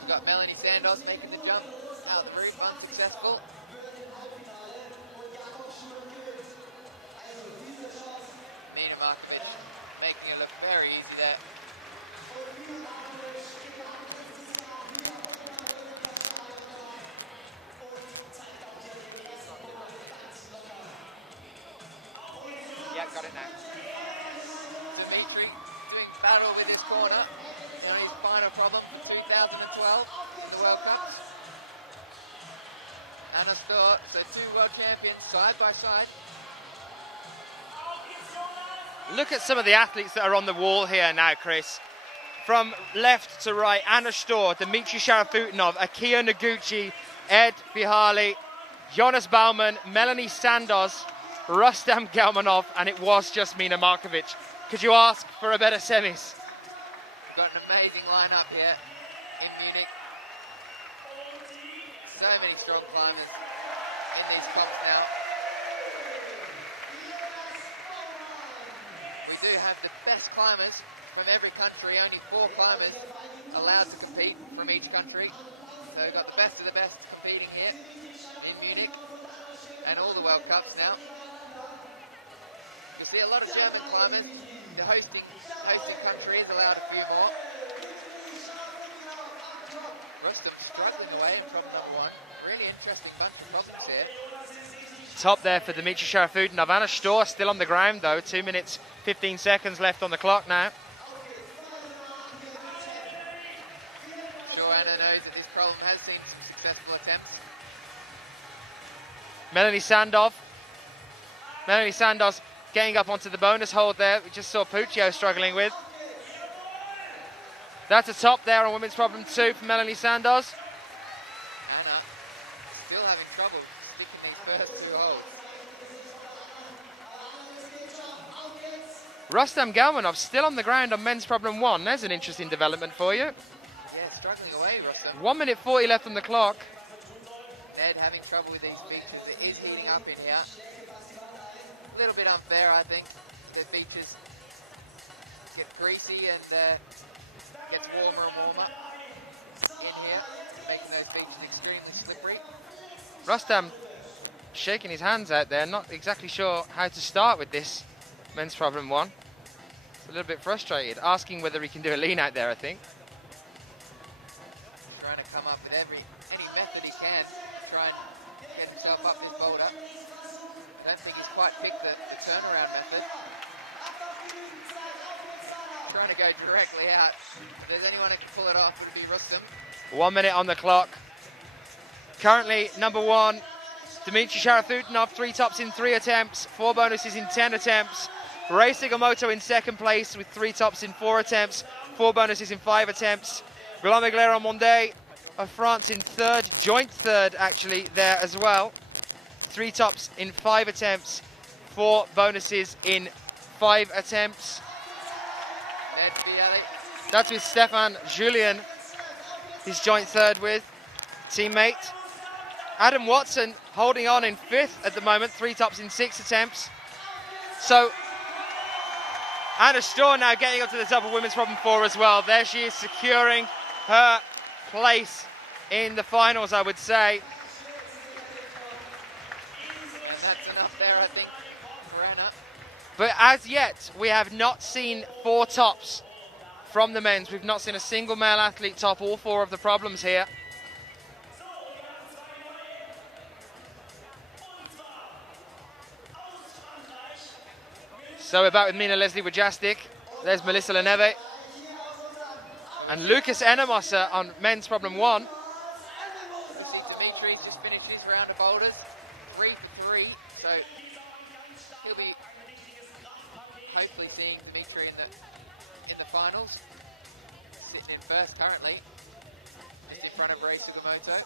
We've got Melanie Sandos making the jump out the roof, unsuccessful. Mina Markovic making it look very easy there. Yeah, got it now. Dmitry doing battle with this corner on his final problem for 2012 in the World Cups. Anna Stor, so two world champions side by side. Look at some of the athletes that are on the wall here now, Chris. From left to right, Anna Stor, Dmitry Sharafutinov, Akiya Noguchi, Ed Vihali, Jonas Baumann, Melanie Sandos, Rustam Galmanov, and it was just Mina Markovic. Could you ask for a better semis? We've got an amazing lineup here in Munich. So many strong climbers in these comps now. We do have the best climbers from every country, only 4 climbers allowed to compete from each country. So we've got the best of the best competing here in Munich and all the World Cups now. You'll see a lot of German climbers. The hosting country has allowed a few more. Rustam struggling away in problem number 1. Really interesting bunch of problems here. Top there for Dimitri Sharafudinov. Anna Storr still on the ground though. 2 minutes, 15 seconds left on the clock now. I'm sure Anna knows that this problem has seen some successful attempts. Melanie Sandov getting up onto the bonus hold there. We just saw Puccio struggling with. That's a top there on women's problem 2 for Melanie Sandoz. Anna still having trouble sticking these first 2 holds. Rustam Galmanov still on the ground on men's problem 1. There's an interesting development for you. Yeah, struggling away, Rustam. 1 minute 40 left on the clock. Ned having trouble with these features. It is heating up in here. A little bit unfair, I think. The features get greasy and gets warmer and warmer in here, making those features extremely slippery. Rustam shaking his hands out there, not exactly sure how to start with this men's problem 1. He's a little bit frustrated, asking whether he can do a lean out there, I think. Trying to come up with any method he can to try and get himself up this boulder. I don't think he's quite picked the turnaround method. Trying to go directly out. If there's anyone that could pull it off, it would be Rustam. 1 minute on the clock. Currently, number 1, Dimitri Sharafudinov, 3 tops in 3 attempts, 4 bonuses in 10 attempts. Ray Sugimoto in 2nd place with 3 tops in 4 attempts, 4 bonuses in 5 attempts. Guillaume Mondet of France in 3rd, joint 3rd actually there as well. 3 tops in 5 attempts, 4 bonuses in 5 attempts. Ned Fiali. That's with Stefan Julien, his joint 3rd with teammate. Adam Watson holding on in 5th at the moment, 3 tops in 6 attempts. So Anna Storr now getting up to the top of women's problem 4 as well. There she is securing her place in the finals, I would say. And that's enough there, I think, for Anna. But as yet, we have not seen 4 tops from the men's. We've not seen a single male athlete top all 4 of the problems here. So we're back with Mina Leslie Wojastik. There's Melissa Leneve. And Lucas Enemoser on men's problem 1. We see Dimitri's just finished his round of boulders. 3 for 3. So he'll be hopefully seeing Dimitri in the finals. Sitting in 1st currently. Just in front of Rei Sugimoto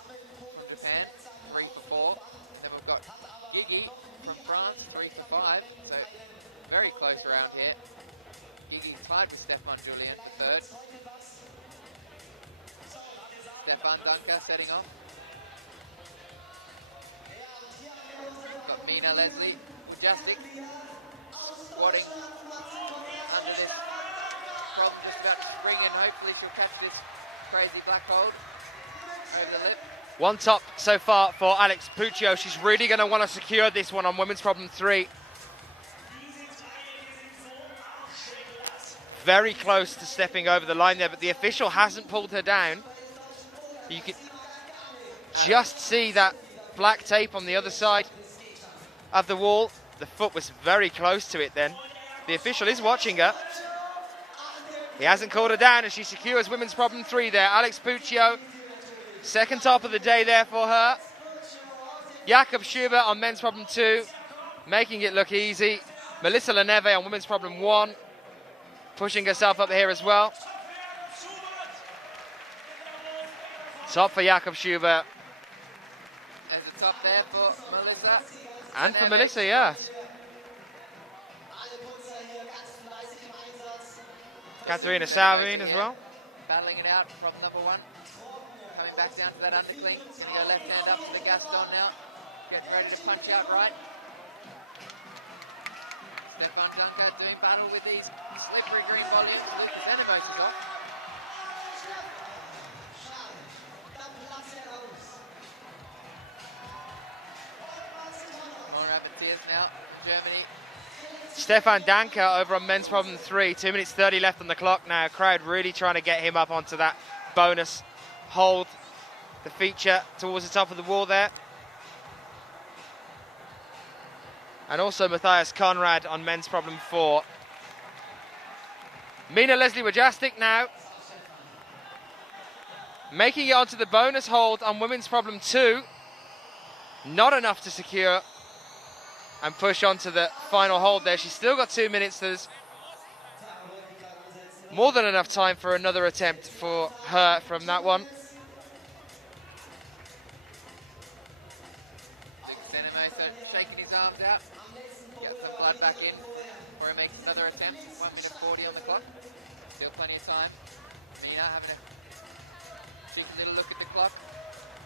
from Japan. 3 for 4. And then we've got Gigi from France. 3 for 5. So very close round here. Gigi tied with Stefan Julien for 3rd. Stefan Dunker setting off. Got Mina Leslie Wojastik squatting under this problem, just about to spring in. Hopefully she'll catch this crazy black hold over the lip. 1 top so far for Alex Puccio. She's really going to want to secure this one on women's problem 3. Very close to stepping over the line there, but the official hasn't pulled her down. You can just see that black tape on the other side of the wall. The foot was very close to it then. The official is watching her. He hasn't called her down as she secures women's problem 3 there. Alex Puccio, 2nd top of the day there for her. Jakob Schubert on men's problem 2, making it look easy. Melissa Leneve on women's problem 1, pushing herself up here as well. Top for Jakob Schubert. There's a top there for Melissa. And for Melissa, yeah. Got Katharina Lucas Sauerwein Enemoser as here, well. battling it out from number 1. coming back down to that undercling. Going to go left hand up to the Gaston now. Getting ready to punch out right. Stefan Dunker doing battle with these slippery green volumes. Lucas Enemos is off. Konrad Matthias now from Germany. Stefan Danker over on men's problem 3. 2 minutes 30 left on the clock now. Crowd really trying to get him up onto that bonus hold. The feature towards the top of the wall there. And also Matthias Konrad on men's problem 4. Mina Leslie Wojastik now making it onto the bonus hold on women's problem 2. Not enough to secure and push on to the final hold there. She's still got 2 minutes. There's more than enough time for another attempt for her from that one. Lucas Enemos shaking his arms out. Get some blood back in before he makes another attempt. 1 minute 40 on the clock. Still plenty of time. Mina having a cheeky little look at the clock.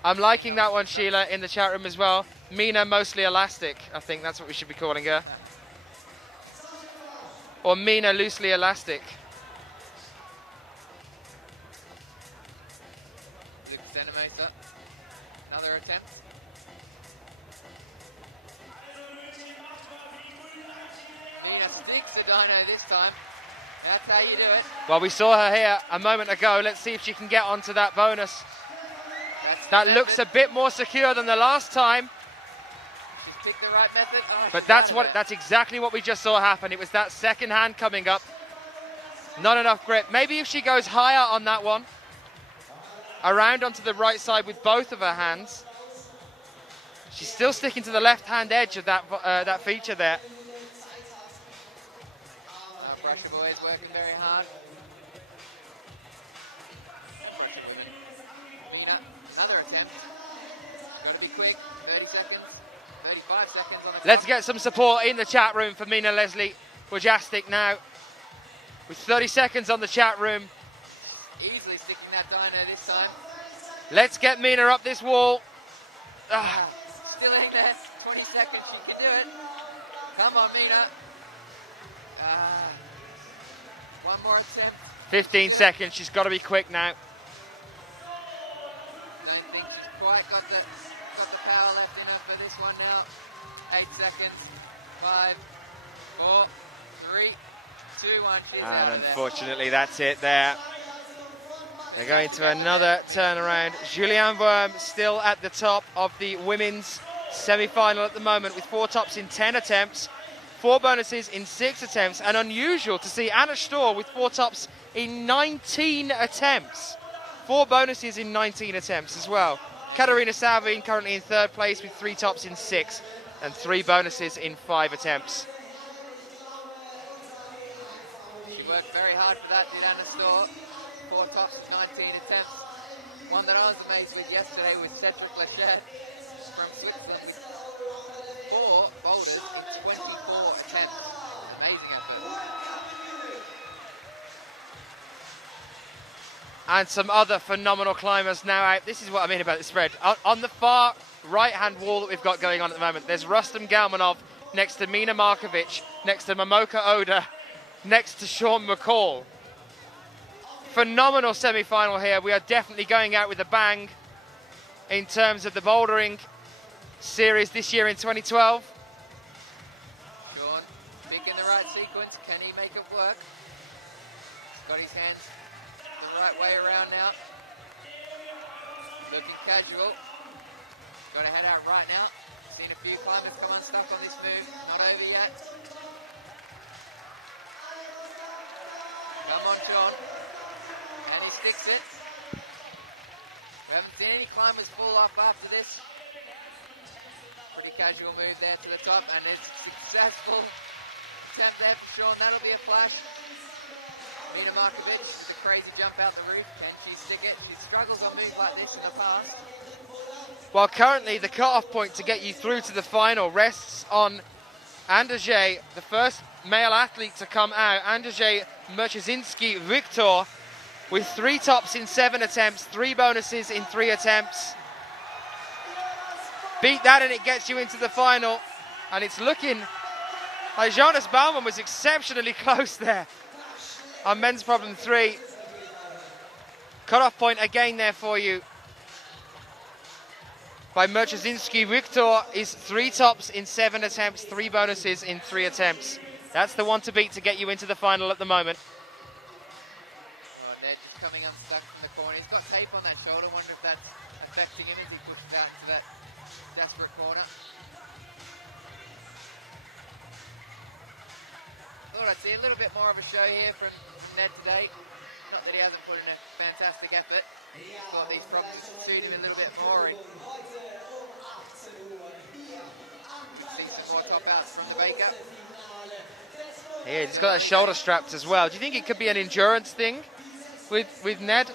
I'm liking that one, Sheila, in the chat room as well. Mina mostly elastic. I think that's what we should be calling her. Or Mina loosely elastic. Lucas Enemos, another attempt. Mina sticks the dyno this time. That's how you do it. Well, we saw her here a moment ago. Let's see if she can get onto that bonus. That looks a bit more secure than the last time. She's picked the right method. Oh, but that's exactly what we just saw happen. It was that second hand coming up. Not enough grip. Maybe if she goes higher on that one, around onto the right side with both of her hands. She's still sticking to the left hand edge of that feature there. Brusher boys working very hard. And Brusher women. Mina, another attempt. She's got to be quick. 30 seconds, 35 seconds on the clock. Let's get some support in the chat room for Mina Leslie Wojastik now. With 30 seconds on the chat room. She's easily sticking that dyno this time. Let's get Mina up this wall. Still in there. 20 seconds. She can do it. Come on, Mina. One more attempt. 15 seconds. She's got to be quick now. Don't think she's quite got the power left in her for this one now. 8 seconds. 5, 4, 3, 2, 1. She's out of there. Unfortunately, that's it there. They're going Fantastic to another turnaround. Julianne Worm still at the top of the women's semi-final at the moment with 4 tops in 10 attempts. 4 bonuses in 6 attempts, and unusual to see Anna Storr with 4 tops in 19 attempts. 4 bonuses in 19 attempts as well. Katarina Salvin currently in 3rd place with 3 tops in 6 and 3 bonuses in 5 attempts. She worked very hard for that, did Anna Storr. 4 tops in 19 attempts. One that I was amazed with yesterday was Cedric Lachette from Switzerland with 4 boulders in 24 attempts. Amazing effort. And some other phenomenal climbers now out. This is what I mean about the spread. On the far right-hand wall that we've got going on at the moment, there's Rustam Galmanov next to Mina Markovic, next to Momoka Oda, next to Sean McCall. Phenomenal semi-final here. We are definitely going out with a bang in terms of the bouldering series this year in 2012. Sean picking the right sequence. Can he make it work? He's got his hands the right way around now. Looking casual. Got to head out right now. Seen a few climbers come unstuck on this move. Not over yet. Come on, Sean. And he sticks it. We haven't seen any climbers fall off after this. Pretty casual move there to the top, and it's a successful attempt there for Sean. That'll be a flash. Mina Markovic with the crazy jump out the roof. Can she stick it? She struggles on moves like this in the past. Well, currently the cut-off point to get you through to the final rests on Andrzej, the first male athlete to come out. Andrzej Merchezinski Victor with 3 tops in 7 attempts, 3 bonuses in 3 attempts. Beat that and it gets you into the final. And it's looking like Jonas Baumann was exceptionally close there on men's problem 3. Cut-off point again there for you by Merchazinski. Victor is 3 tops in 7 attempts, 3 bonuses in 3 attempts. That's the one to beat to get you into the final at the moment. Oh, Ned just coming unstuck from the corner. He's got tape on that shoulder. Wonder if that's affecting him as he pushes out into that desperate corner. Thought I'd see a little bit more of a show here from Ned today. Not that he hasn't put in a fantastic effort. Just thought these problems would suit him a little bit more, and we'd see some more top outs from the Baker. Yeah, he's got that shoulder straps as well. Do you think it could be an endurance thing with Ned?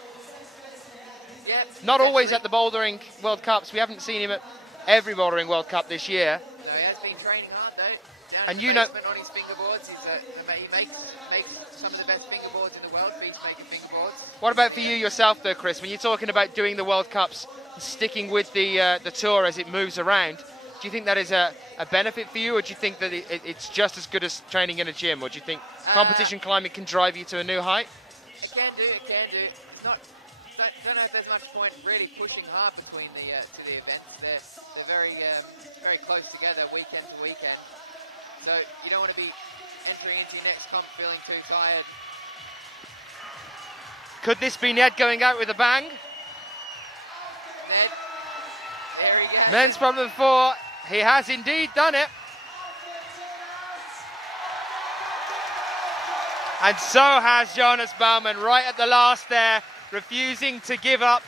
Yep. Not always at the Bouldering World Cups. We haven't seen him at every Bouldering World Cup this year. No, he has been training hard though. Down in the basement on his fingerboards. He makes some of the best fingerboards in the world, Beastmaker fingerboards. What about for you yourself though, Chris? When you're talking about doing the World Cups, sticking with the tour as it moves around, do you think that is a benefit for you, or do you think that it's just as good as training in a gym, or do you think competition climbing can drive you to a new height? It can do. It's not. Don't know if there's much point really pushing hard between the to the events. They're very close together, weekend to weekend. So you don't want to be entering into your next comp feeling too tired. Could this be Ned going out with a bang? Ned, there he goes. Ned's problem 4. He has indeed done it. And so has Jonas Baumann right at the last there, refusing to give up.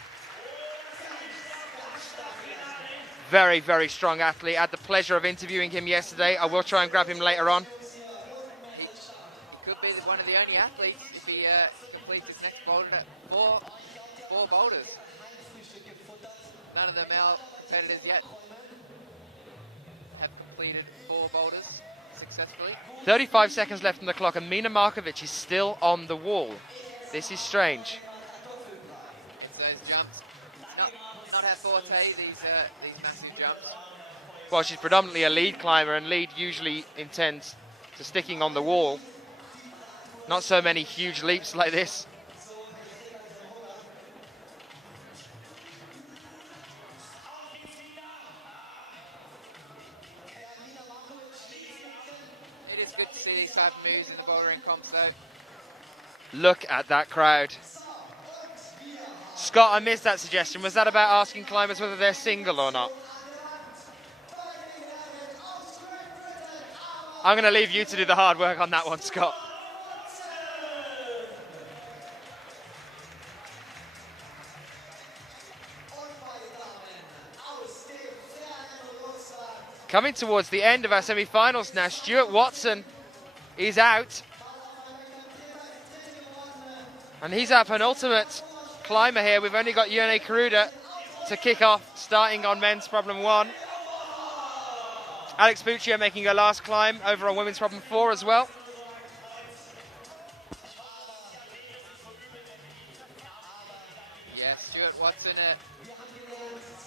Very, very strong athlete. I had the pleasure of interviewing him yesterday. I will try and grab him later on. He could be one of the only athletes if he completes this next boulder at four boulders. None of the male competitors yet have completed 4 boulders successfully. 35 seconds left on the clock, and Mina Markovic is still on the wall. This is strange. It's those jumps. It's not her forte, these massive jumps. Well, she's predominantly a lead climber, and lead usually intends to sticking on the wall. Not so many huge leaps like this. It is good to see these type of moves in the bouldering comps though. Look at that crowd. Scott, I missed that suggestion. Was that about asking climbers whether they're single or not? I'm going to leave you to do the hard work on that one, Scott. Coming towards the end of our semi-finals now, Stuart Watson is out. And he's our penultimate climber here. We've only got Yone Karuda to kick off, starting on men's problem 1. Alex Puccio making her last climb over on women's problem 4 as well. Yeah, Stuart Watson, a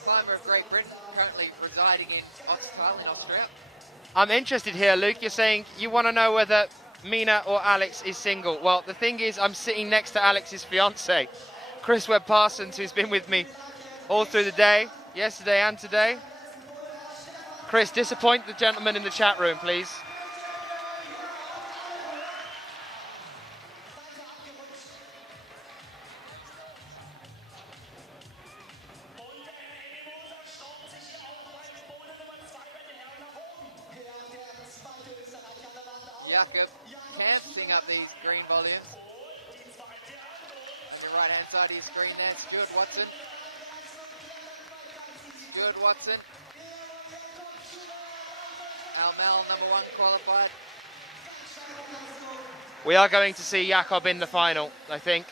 climber of Great Britain, currently residing in Ottertal in Austria. I'm interested here, Luke. You're saying you want to know whether Mina or Alex is single. Well, the thing is, I'm sitting next to Alex's fiance, Chris Webb-Parsons, who's been with me all through the day, yesterday and today. Chris, disappoint the gentleman in the chat room, please. Jakob camping up these green volumes. On your right hand side of your screen there, Stuart Watson. Stuart Watson. Almel, number 1 qualified. We are going to see Jakob in the final, I think.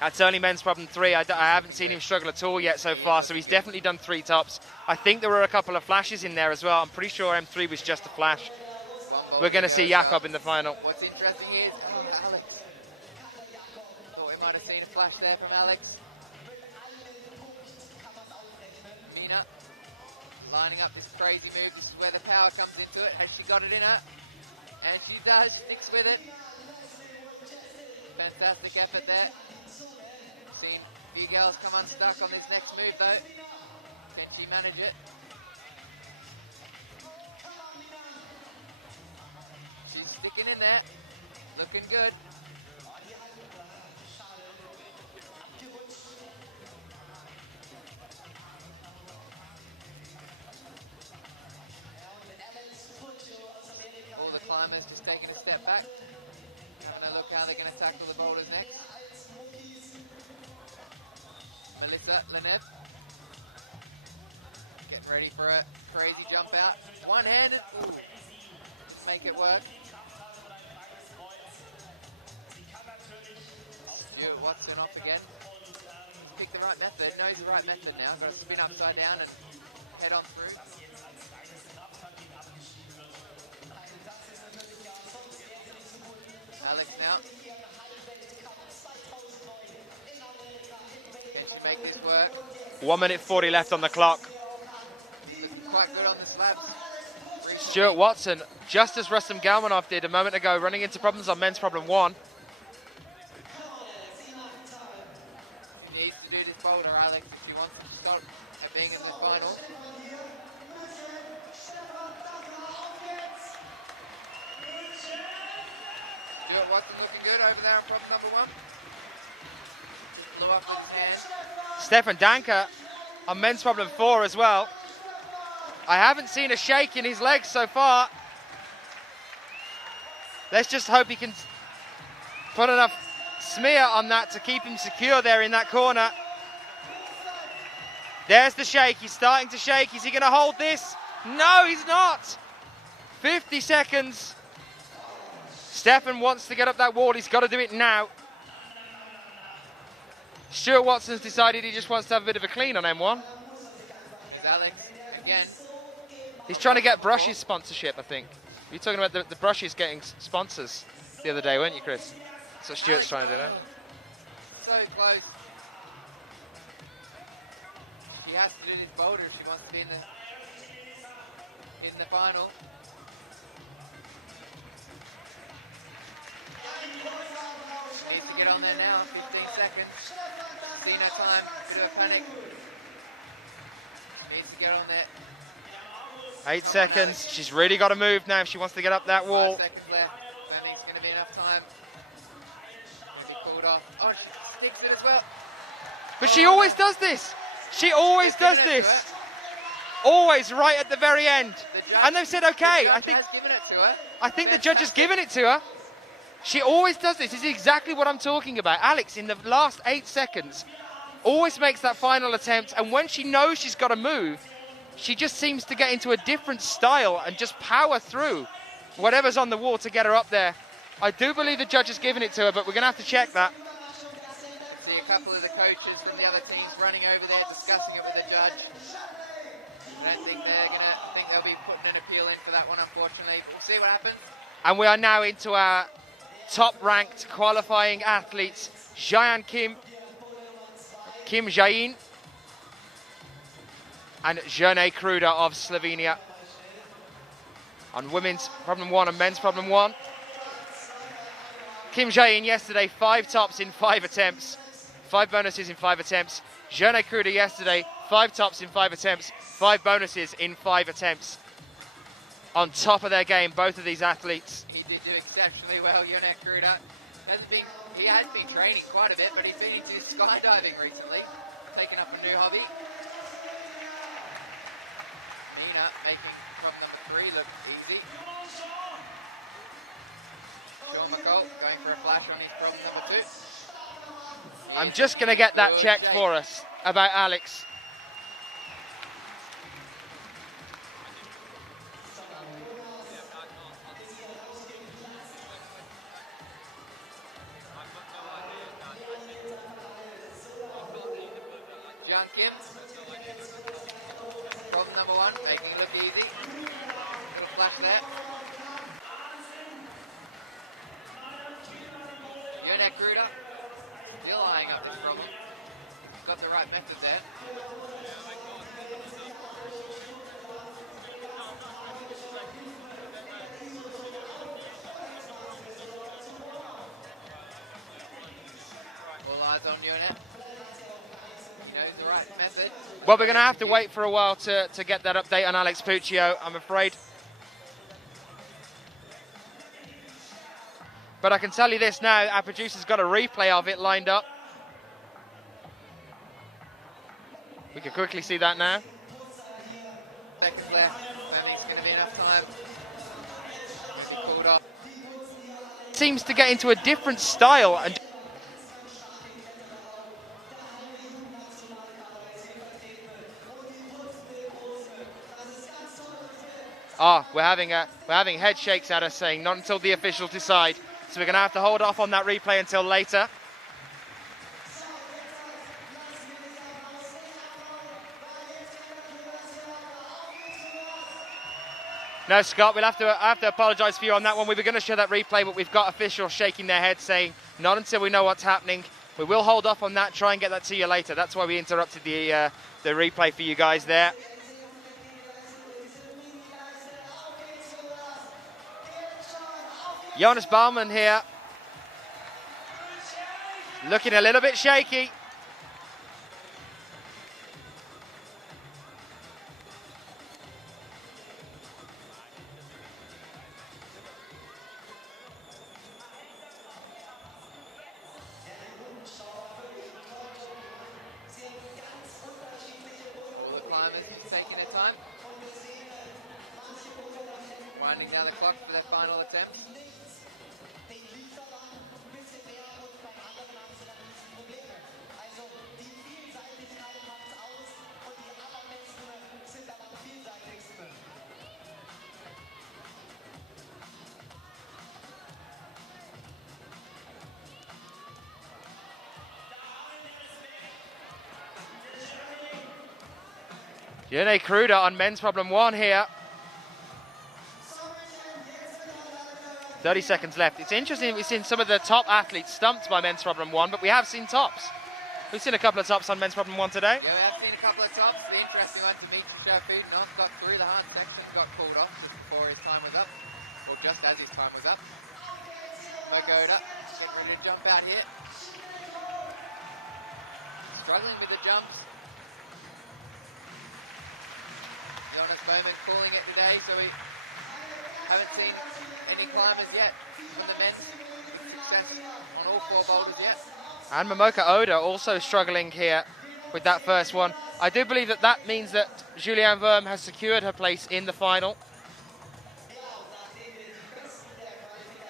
That's only men's problem 3. I haven't seen him struggle at all yet so far, so he's definitely done 3 tops. I think there were a couple of flashes in there as well. I'm pretty sure M3 was just a flash. We're going to see Jakob in the final. What's interesting here is, Alex. Thought we might have seen a flash there from Alex. Mina lining up this crazy move. This is where the power comes into it. Has she got it in her? And she does, sticks with it. Fantastic effort there. Seen a few girls come unstuck on this next move though. Can she manage it? She's sticking in there. Looking good. All the climbers just taking a step back, having a look how they're going to tackle the boulders next. Melissa Lenev getting ready for a crazy jump out. One-handed, ooh, didn't make it work. Stuart Watson off again. He's picked the right method, knows the right method now. Got to spin upside down and head on through. Alex now. Can she make this work? 1 minute 40 left on the clock. Been looking quite good on the slabs recently. Stuart Watson, just as Rustam Galmanov did a moment ago, running into problems on men's problem 1. She needs to do this boulder, Alex, if she wants to stop at being in the finals. Stuart Watson looking good over there on problem number 1. Just blew up with his hand. Stefan Danker on men's problem 4 as well. I haven't seen a shake in his legs so far. Let's just hope he can put enough smear on that to keep him secure there in that corner. There's the shake. He's starting to shake. Is he going to hold this? No, he's not. 50 seconds. Stefan wants to get up that wall. He's got to do it now. Stuart Watson's decided he just wants to have a bit of a clean on M1. There's Alex again. He's trying to get Brushes sponsorship, I think. You're talking about the Brushes getting sponsors the other day, weren't you, Chris? So Stuart's Alex, trying to do that. So close. She has to do this boulder if she wants to be in the final. She needs to get on there now. 15 seconds. She's seen her time. Bit of a panic. She needs to get on there. 8 Come seconds. on, Alex. She's really got to move now if she wants to get up that wall. 5 seconds left. Don't think it's going to be enough time. Going to be called off. Oh, she sticks it as well. But she always does this. She always does given it this. to her. Always right at the very end. The judge, and they've said, okay. The judge has given it to her. I think the judge has given it to her. She always does this. This is exactly what I'm talking about. Alex, in the last 8 seconds, always makes that final attempt. And when she knows she's got to move, she just seems to get into a different style and just power through whatever's on the wall to get her up there. I do believe the judge has given it to her, but we're going to have to check that. You can see a couple of the coaches from the other teams running over there, discussing it with the judge. I don't think they're going to... I think they'll be putting an appeal in for that one, unfortunately. But we'll see what happens. And we are now into our top-ranked qualifying athletes. Jayan Kim, Kim Jain, and Jene Kruder of Slovenia. On women's problem 1 and men's problem 1. Kim Jain yesterday, 5 tops in 5 attempts. 5 bonuses in 5 attempts. Jene Kruder yesterday, 5 tops in 5 attempts. 5 bonuses in 5 attempts. On top of their game, both of these athletes. He did do exceptionally well, Jene Kruder. He has been training quite a bit, but he's been into skydiving recently. Taking up a new hobby. Mina making problem number 3 look easy. Sean McCall going for a flash on his problem number 2. I'm just going to get that check for us about Alex. Jian Kim. Problem number 1, making it look easy. Little flash there. Jene Kruder Still eyeing up this problem. He's got the right method there. All eyes on Unit. He knows the right method. Well, we're going to have to wait for a while to get that update on Alex Puccio, I'm afraid. But I can tell you this now, our producer's got a replay of it lined up. We can quickly see that now. Seconds left. Don't think it's going to be enough time. Going to be called off. Seems to get into a different style. And we're having head shakes at us saying not until the officials decide. So we're going to have to hold off on that replay until later. No, Scott, we'll have to apologise for you on that one. We were going to show that replay, but we've got officials shaking their heads saying not until we know what's happening. We will hold off on that, try and get that to you later. That's why we interrupted the replay for you guys there. Jonas Baumann here, looking a little bit shaky. All the climbers just taking their time. Winding down the clock for their final attempts. Jene Kruder on men's problem 1 here. 30 seconds left. It's interesting we've seen some of the top athletes stumped by men's problem 1, but we have seen tops. We've seen a couple of tops on men's problem 1 today. Yeah, we have seen a couple of tops. The interesting one, Dmitry Sharfudinov got through the hard section, got called off just before his time was up, or just as his time was up. Mokoda getting ready to jump out here. Struggling with the jumps. Jonas Baumann calling it today, so we haven't seen any climbers yet from the men's with success on all 4 boulders yet. And Momoka Oda also struggling here with that first one. I do believe that means that Julianne Verme has secured her place in the final.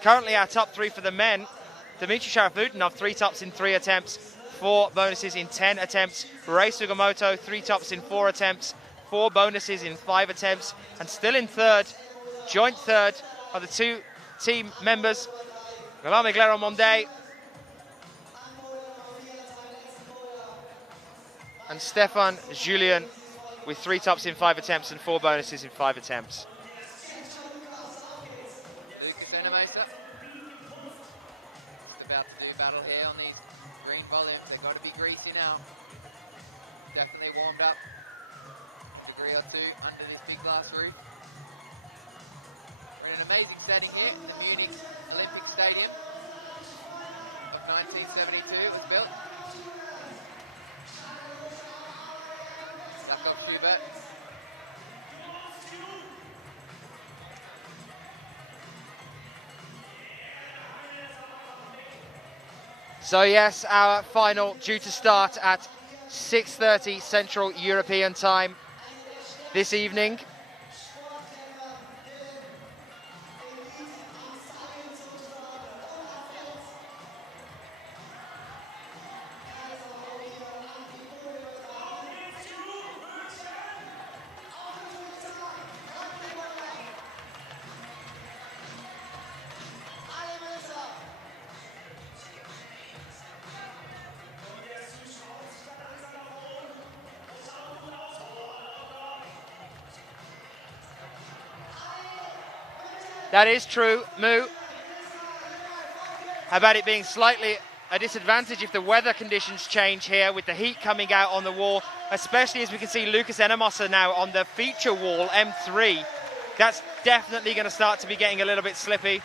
Currently our top 3 for the men. Dmitry Sharafudinov, 3 tops in 3 attempts, 4 bonuses in 10 attempts. Rei Sugimoto, 3 tops in 4 attempts, 4 bonuses in 5 attempts, and still in third, joint third are the 2 team members, Guillaume Glero-Monde and Stefan Julien, with 3 tops in 5 attempts and 4 bonuses in 5 attempts. Lucas Enamosa just about to do battle here on these green volumes. They've got to be greasy now. Definitely warmed up a degree or 2 under this big glass roof. We're in an amazing setting here, the Munich Olympic Stadium of 1972 it was built. Jakob Schubert. So yes, our final due to start at 6:30 Central European Time this evening. That is true, Moo. How about it being slightly a disadvantage if the weather conditions change here, with the heat coming out on the wall, especially as we can see Lucas Enemosa now on the feature wall, M3. That's definitely going to start to be getting a little bit slippy.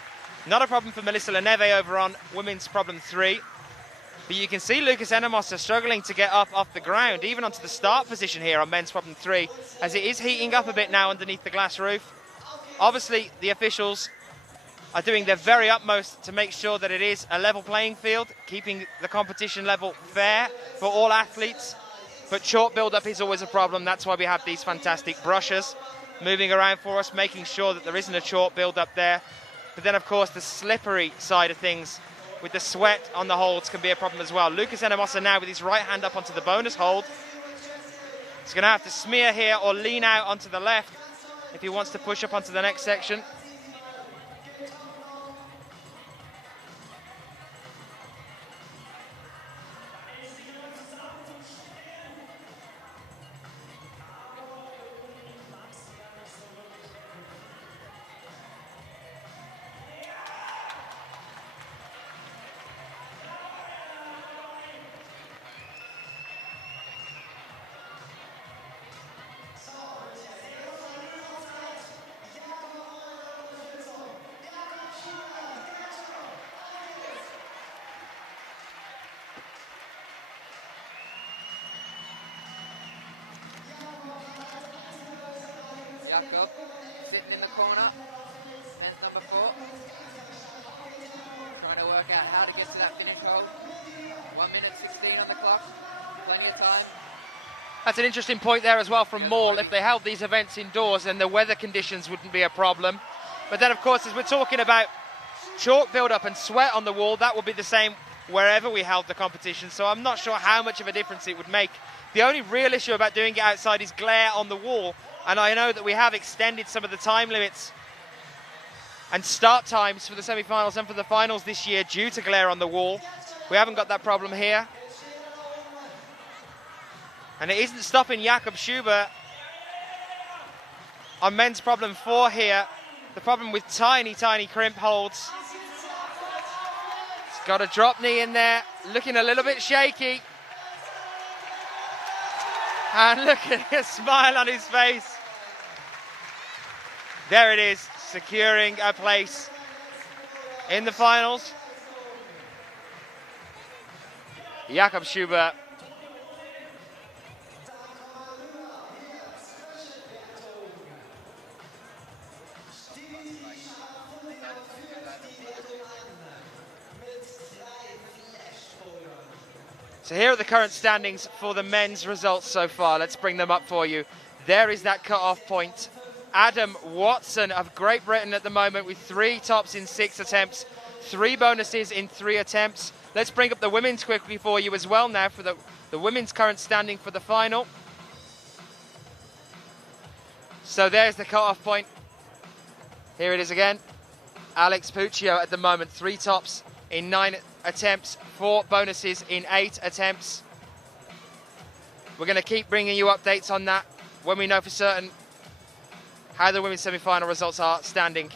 Not a problem for Melissa Leneve over on women's problem 3. But you can see Lucas Enemosa struggling to get up off the ground, even onto the start position here on men's problem 3, as it is heating up a bit now underneath the glass roof. Obviously, the officials are doing their very utmost to make sure that it is a level playing field, keeping the competition level fair for all athletes. But chalk build-up is always a problem. That's why we have these fantastic brushers moving around for us, making sure that there isn't a chalk build-up there. But then, of course, the slippery side of things with the sweat on the holds can be a problem as well. Lucas Enemosa now with his right hand up onto the bonus hold. He's going to have to smear here or lean out onto the left if he wants to push up onto the next section. Jakob sitting in the corner, men's number 4. Trying to work out how to get to that finish hold. 1 minute 16 on the clock, plenty of time. That's an interesting point there as well from Maul. If they held these events indoors, then the weather conditions wouldn't be a problem. But then, of course, as we're talking about chalk build-up and sweat on the wall, that will be the same wherever we held the competition. So I'm not sure how much of a difference it would make. The only real issue about doing it outside is glare on the wall. And I know that we have extended some of the time limits and start times for the semi-finals and for the finals this year due to glare on the wall. We haven't got that problem here. And it isn't stopping Jakob Schubert on men's problem 4 here. The problem with tiny, tiny crimp holds. He's got a drop knee in there, looking a little bit shaky. And look at his smile on his face. There it is, securing a place in the finals. Jakob Schubert. So here are the current standings for the men's results so far. Let's bring them up for you. There is that cut-off point. Adam Watson of Great Britain at the moment with 3 tops in 6 attempts, 3 bonuses in 3 attempts. Let's bring up the women's quickly for you as well now for the women's current standing for the final. So there's the cut-off point. Here it is again. Alex Puccio at the moment, 3 tops in 9 attempts, 4 bonuses in 8 attempts. We're going to keep bringing you updates on that when we know for certain how the women's semi-final results are standing.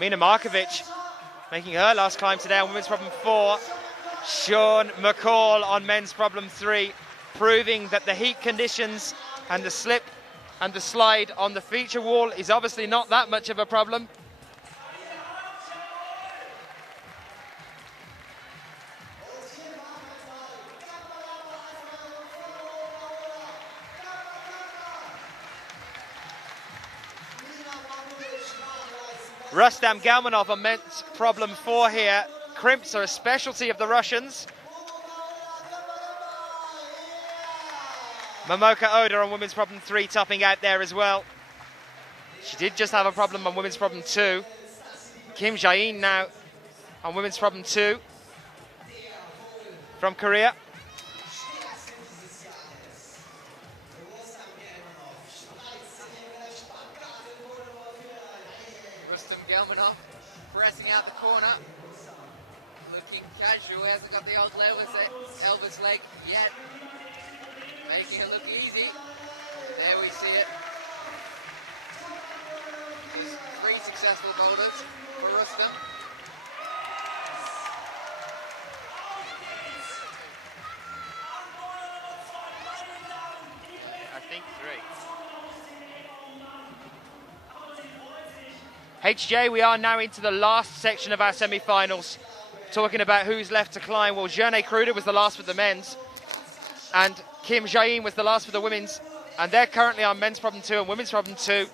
Mina Markovic making her last climb today on women's problem 4. Sean McCall on men's problem 3, proving that the heat conditions and the slip and the slide on the feature wall is obviously not that much of a problem. Rustam Galmanov on men's problem 4 here. Crimps are a specialty of the Russians. Momoka Oda on women's problem 3 topping out there as well. She did just have a problem on women's problem 2. Kim Jae-in now on women's problem 2 from Korea. Rustam Gelmanov pressing out the corner. Looking casual, he hasn't got the old Elvis leg yet. Making it look easy. And there we see it. There's 3 successful boulders for Rustam. Yeah, I think 3. HJ, we are now into the last section of our semi-finals. Talking about who's left to climb. Well, Jerne Kruder was the last for the men's. And Kim Jae-in was the last for the women's. And they're currently on men's problem 2 and women's problem 2.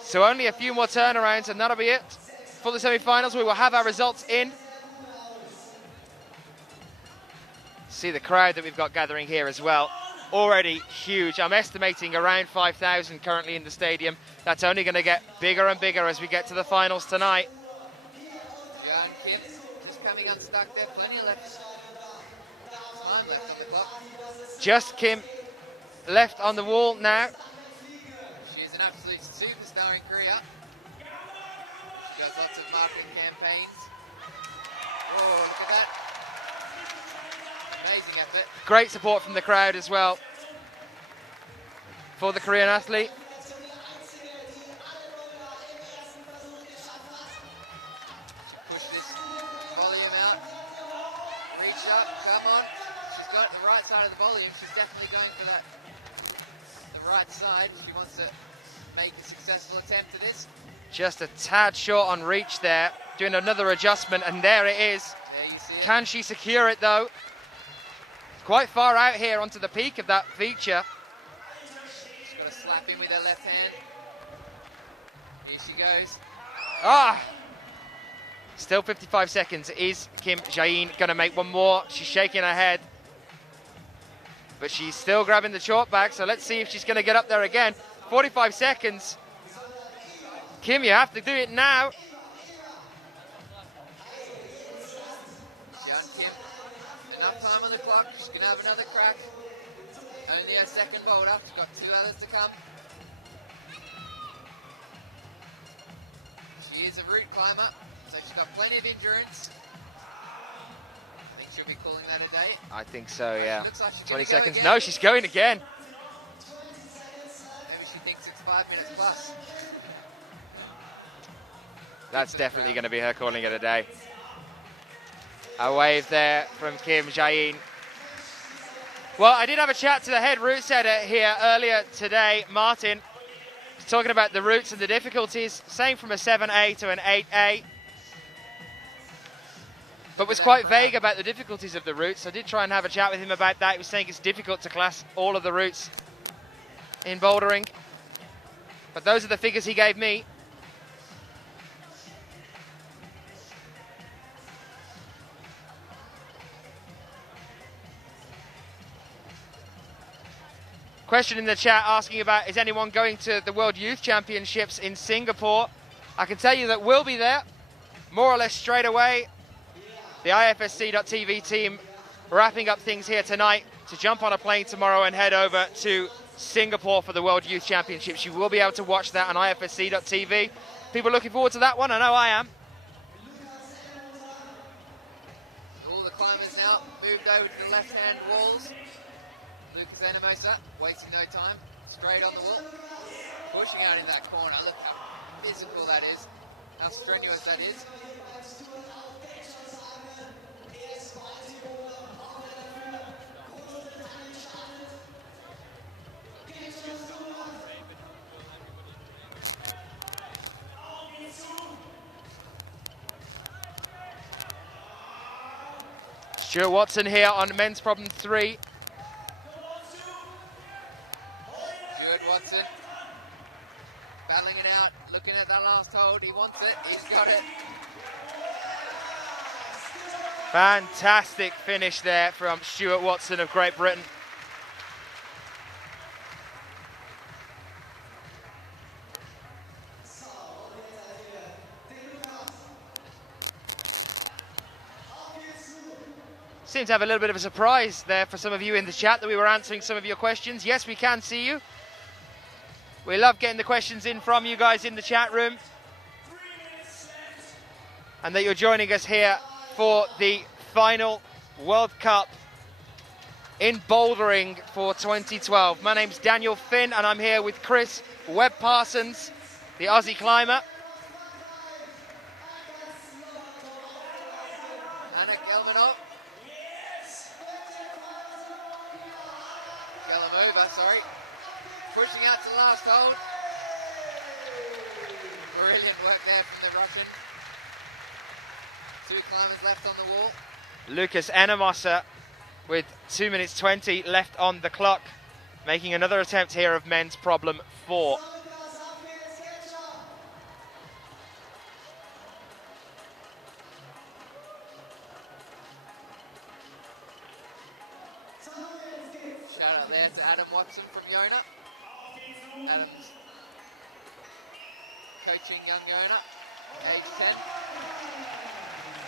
So only a few more turnarounds and that'll be it for the semi-finals. We will have our results in. See the crowd that we've got gathering here as well. Already huge. I'm estimating around 5,000 currently in the stadium. That's only going to get bigger and bigger as we get to the finals tonight. Jeon Kim just coming unstuck there. Plenty of time left on the clock. Just Kim left on the wall now. She is an absolute superstar in Korea. And she does lots of marketing campaigns. Whoa, look at that. Amazing effort. Great support from the crowd as well for the Korean athlete. She pushed this volume out. Reach up, come on. She's got the right side of the volume. She's definitely going for that. The right side. She wants to make a successful attempt at this. Just a tad short on reach there. Doing another adjustment, and there it is. There you see it. Can she secure it though? Quite far out here onto the peak of that feature. She's got to slap in with her left hand. Here she goes. Still 55 seconds. Is Kim Jae-in going to make one more? She's shaking her head. But she's still grabbing the chalk back, so let's see if she's going to get up there again. 45 seconds. Kim, you have to do it now. Jeon Kim, enough time on the clock. She's going to have another crack. Only her second boulder. She's got 2 others to come. She is a route climber, so she's got plenty of endurance. I think she'll be calling that a day. I think so, Oh, yeah. she looks like she's going to go seconds. again. No, she's going again. Maybe she thinks it's 5 minutes plus. That's definitely going to be her calling it a day. A wave there from Kim Jae-in. Well, I did have a chat to the head route setter here earlier today, Martin, talking about the routes and the difficulties, saying from a 7A to an 8A. But was quite vague about the difficulties of the routes. I did try and have a chat with him about that. He was saying it's difficult to class all of the routes in bouldering. But those are the figures he gave me. Question in the chat asking about, is anyone going to the World Youth Championships in Singapore? I can tell you that we'll be there, more or less straight away. The IFSC.TV team wrapping up things here tonight to jump on a plane tomorrow and head over to Singapore for the World Youth Championships. You will be able to watch that on IFSC.TV. People looking forward to that one, I know I am. So all the climbers now moved over to the left-hand walls. Lucas Enemosa, wasting no time, straight on the wall. Pushing out in that corner. Look how physical that is, how strenuous that is. Stuart Watson here on men's problem 3. Stuart Watson battling it out, looking at that last hold. He wants it, he's got it. Fantastic finish there from Stuart Watson of Great Britain. Seem to have a little bit of a surprise there for some of you in the chat that we were answering some of your questions. Yes, we can see you. We love getting the questions in from you guys in the chat room. and that you're joining us here for the final World Cup in bouldering for 2012. My name's Daniel Finn, and I'm here with Chris Webb-Parsons, the Aussie climber. Anna Gelmanov. Gelamova, sorry. Pushing out to the last hold. Brilliant work there from the Russian. 2 climbers left on the wall. Lucas Enemoser with 2 minutes 20 left on the clock, making another attempt here of men's problem 4. Shout out there to Adam Watson from Yona. Adam's coaching young Yona, age 10.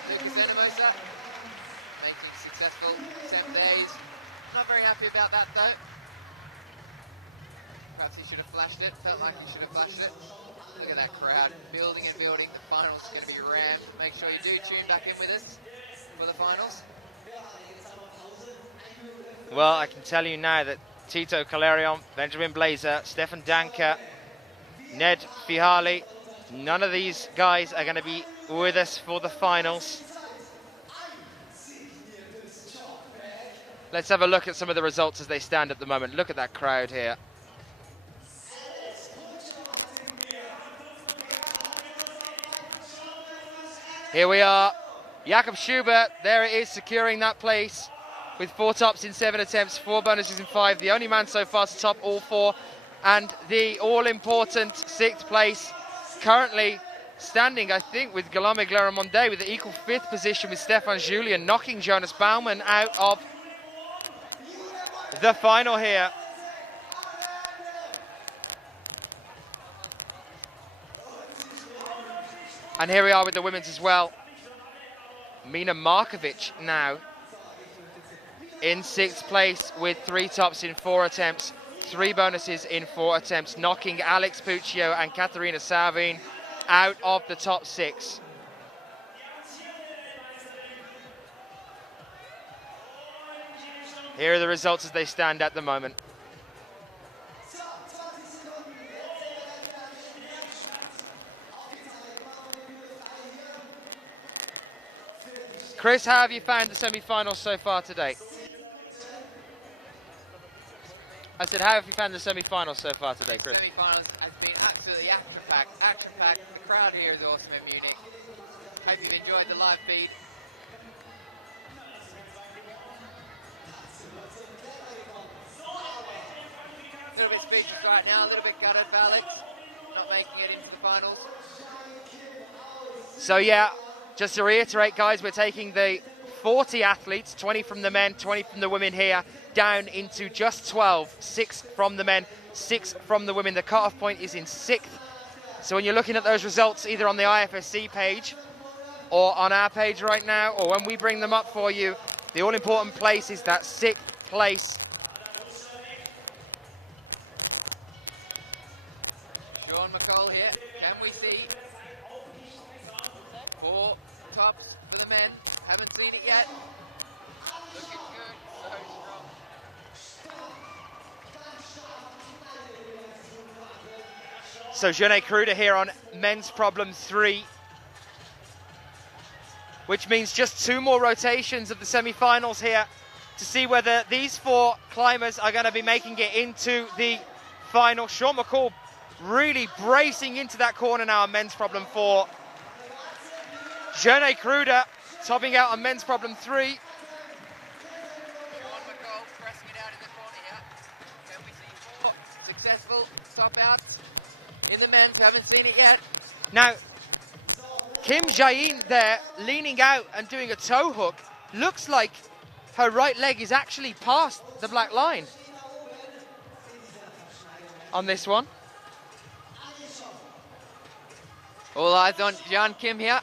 Lucas Enemoser making successful attempt there. He's not very happy about that though. Perhaps he should have flashed it. Felt like he should have flashed it. Look at that crowd, building and building. The finals is going to be rammed. Make sure you do tune back in with us for the finals. Well, I can tell you now that Tito Calerion, Benjamin Blazer, Stefan Danker, Ned Fihali, none of these guys are going to be with us for the finals. Let's have a look at some of the results as they stand at the moment. Look at that crowd here. Here we are, Jakob Schubert, there it is, securing that place with 4 tops in 7 attempts, 4 bonuses in 5. The only man so far to top all 4. And the all-important 6th place, currently standing, I think, with Guillaume Glaramonde with the equal 5th position with Stefan Julien, knocking Jonas Baumann out of the final here. And here we are with the women's as well. Mina Markovic now in 6th place with 3 tops in 4 attempts, 3 bonuses in 4 attempts, knocking Alex Puccio and Katerina Savin out of the top 6. Here are the results as they stand at the moment. Chris, how have you found the semi-finals so far today? I said, how have you found the semi-finals so far today, The Chris? semi-finals has been absolutely action-packed. Action-packed. The crowd here is awesome in Munich. Hope you've enjoyed the live feed. A little bit speechless right now, a little bit gutted for Alex, not making it into the finals. So yeah, just to reiterate, guys, we're taking the 40 athletes, 20 from the men, 20 from the women here, down into just 12, 6 from the men, 6 from the women. The cut-off point is in 6th. So when you're looking at those results, either on the IFSC page or on our page right now, or when we bring them up for you, the all-important place is that 6th place. Sean McCall here. Can we see 4 tops for the men? Haven't seen it yet. Looking good, so strong. So Jeunet Kruder here on men's problem 3, which means just 2 more rotations of the semi-finals here to see whether these 4 climbers are going to be making it into the final. Sean McCall really bracing into that corner now on men's problem 4. Jeunet Kruder topping out on men's problem 3. Sean McCall pressing it out in the corner here. Can we see 4 successful top outs in the men's? We haven't seen it yet. Now, Kim Jae-in there leaning out and doing a toe hook. Looks like her right leg is actually past the black line on this one. All eyes on Jean Kim here.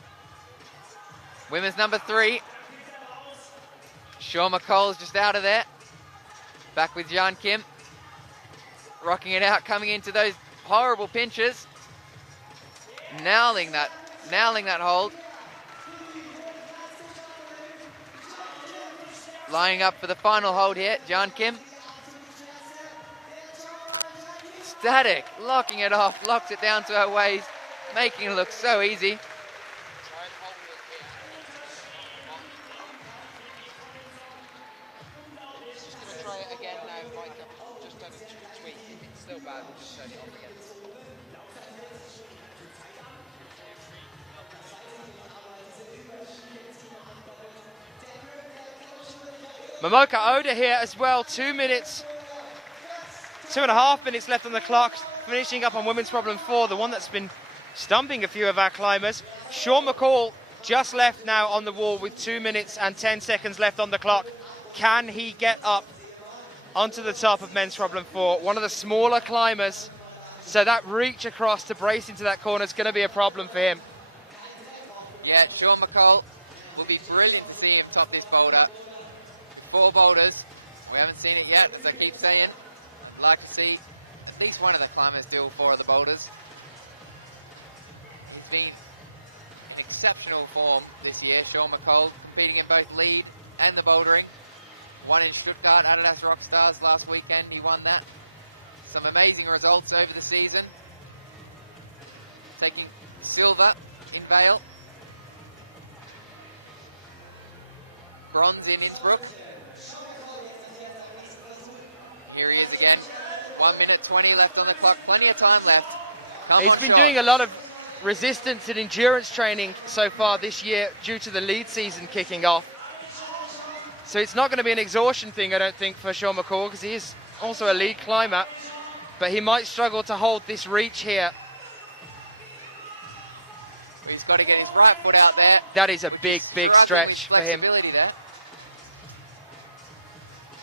Women's number 3. Sean McCall's just out of there. Back with Jean Kim. Rocking it out, coming into those horrible pinches. Nailing that hold. lining up for the final hold here, John Kim. Static, locking it off, locks it down to her waist, making it look so easy. Just going to try it again now, Mike. I've just done a tweak. If it's still bad, we'll just turn it off again. Momoka Oda here as well, 2 minutes, 2.5 minutes left on the clock, finishing up on women's problem 4, the one that's been stumping a few of our climbers. Sean McCall just left now on the wall with 2 minutes and 10 seconds left on the clock. Can he get up onto the top of men's problem 4? One of the smaller climbers, so that reach across to brace into that corner is going to be a problem for him. Yeah, Sean McCall will be brilliant to see him top this boulder. With 4 boulders, we haven't seen it yet, as I keep saying. I'd like to see at least one of the climbers do 4 of the boulders. He's been in exceptional form this year, Sean McCall, competing in both lead and the bouldering. Won in Stuttgart, Adidas Rockstars last weekend, he won that. Some amazing results over the season. Taking silver in Vale. Bronze in Innsbruck. Here he is again. 1 minute 20 left on the clock. Plenty of time left. Come on, Sean. He's been doing a lot of resistance and endurance training so far this year due to the lead season kicking off. So it's not going to be an exhaustion thing, I don't think, for Sean McCall, because he is also a lead climber. But he might struggle to hold this reach here. Well, he's got to get his right foot out there. That is a big struggling stretch with flexibility there.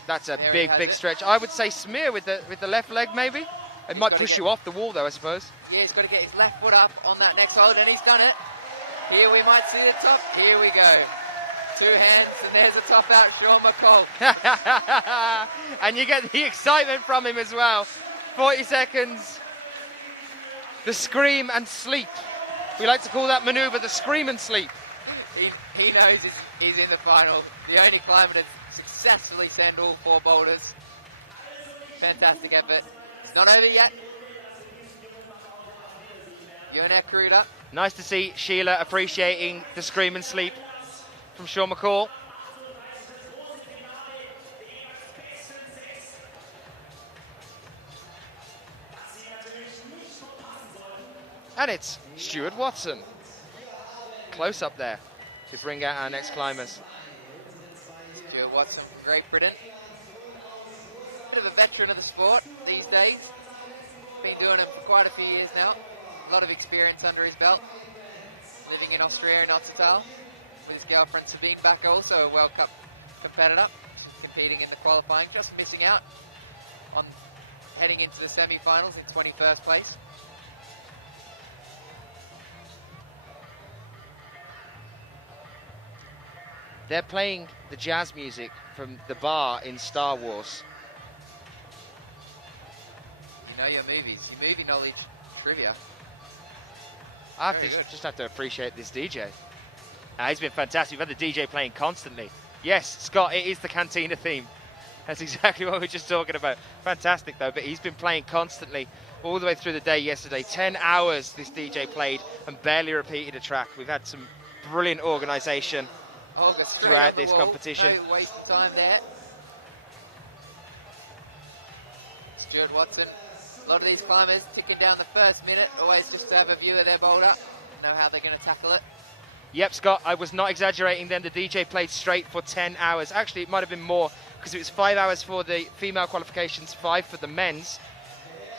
That's a There he big has it. stretch. I would say smear with the left leg, maybe. It He's might got to push get- you off the wall, though, I suppose. Yeah, he's got to get his left foot up on that next hold, and he's done it. Here we might see the top. Here we go. 2 hands, and there's a top out, Sean McCall. And you get the excitement from him as well. 40 seconds. The scream and sleep. We like to call that maneuver the scream and sleep. He knows he's in the final. The only climber to successfully send all 4 boulders. Fantastic effort. It's not over yet. Jonek Kruder. Nice to see Sheila appreciating the scream and sleep from Sean McCall. And it's Stuart Watson. Close up there to bring out our next climbers. Stuart Watson from Great Britain. Bit of a veteran of the sport these days. Been doing them for quite a few years now. A lot of experience under his belt. Living in Austria in Ottertal with his girlfriend Sabine Backer, also a World Cup competitor. She's competing in the qualifying, just missing out on heading into the semi-finals in 21st place. They're playing the jazz music from the bar in Star Wars. You know your movies, your movie knowledge, trivia. Very good. Just have to appreciate this DJ. He's been fantastic. We've had the DJ playing constantly. Yes, Scott, it is the Cantina theme. That's exactly what we were just talking about. Fantastic, though, but he's been playing constantly all the way through the day yesterday. 10 hours this DJ played and barely repeated a track. We've had some brilliant organisation. Olga straight throughout on the this wall. competition. No wasting time there. Stuart Watson. A lot of these climbers ticking down the first minute, always just to have a view of their boulder, know how they're going to tackle it. Yep, Scott, I was not exaggerating then. The DJ played straight for 10 hours. Actually, it might have been more because it was 5 hours for the female qualifications, 5 for the men's.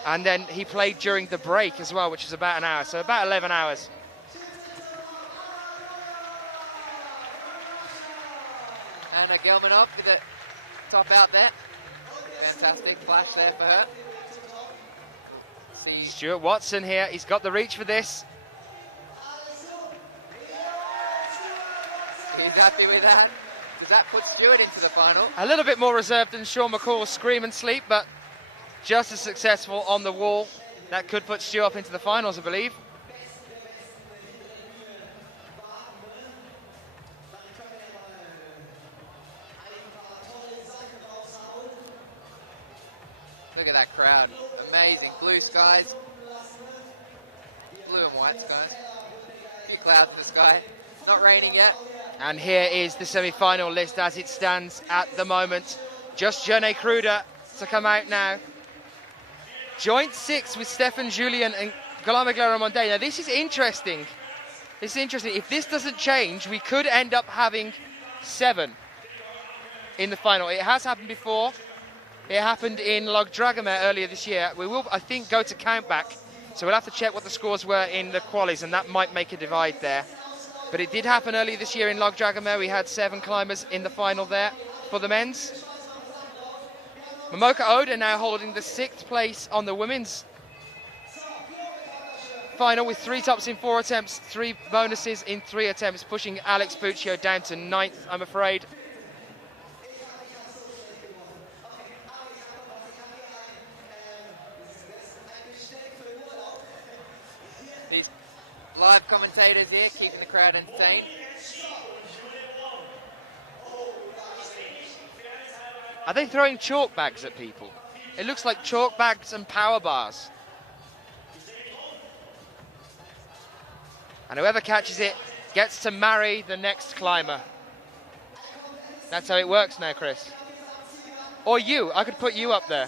And then he played during the break as well, which is about an hour. So about 11 hours. Anna Gelmanov with a top out there. Fantastic flash there for her. We'll see. Stuart Watson here. He's got the reach for this. He's happy with that. Does that put Stuart into the final? A little bit more reserved than Sean McCall's scream and sleep, but just as successful on the wall. That could put Stuart up into the finals, I believe. Look at that crowd. Amazing. Blue skies. Blue and white skies. A few clouds in the sky. Not raining yet. And here is the semi-final list as it stands at the moment. Just Jone Kruder to come out now. Joint 6 with Stefan Julien and Guillaume Monday. Now this is interesting. This is interesting. If this doesn't change, we could end up having 7 in the final. It has happened before. It happened in Log Dragomir earlier this year. We will, I think, go to count back. So we'll have to check what the scores were in the qualies, and that might make a divide there. But it did happen earlier this year in Log Dragomir. We had 7 climbers in the final there for the men's. Momoka Oda now holding the 6th place on the women's final with 3 tops in 4 attempts, 3 bonuses in 3 attempts, pushing Alex Puccio down to 9th, I'm afraid. These live commentators here keeping the crowd entertained. Are they throwing chalk bags at people? It looks like chalk bags and power bars. And whoever catches it gets to marry the next climber. That's how it works now, Chris. Or you, I could put you up there.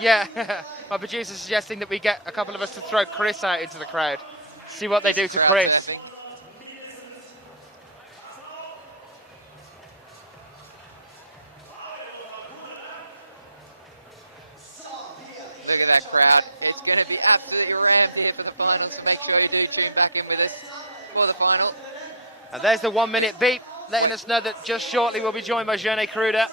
Yeah, my producer's suggesting that we get a couple of us to throw Chris out into the crowd. See what they do to crowd Chris. Surfing. Look at that crowd. It's going to be absolutely rammed here for the final, so make sure you do tune back in with us for the final. And there's the 1 minute beep, letting us know that just shortly we'll be joined by Jone Kruder.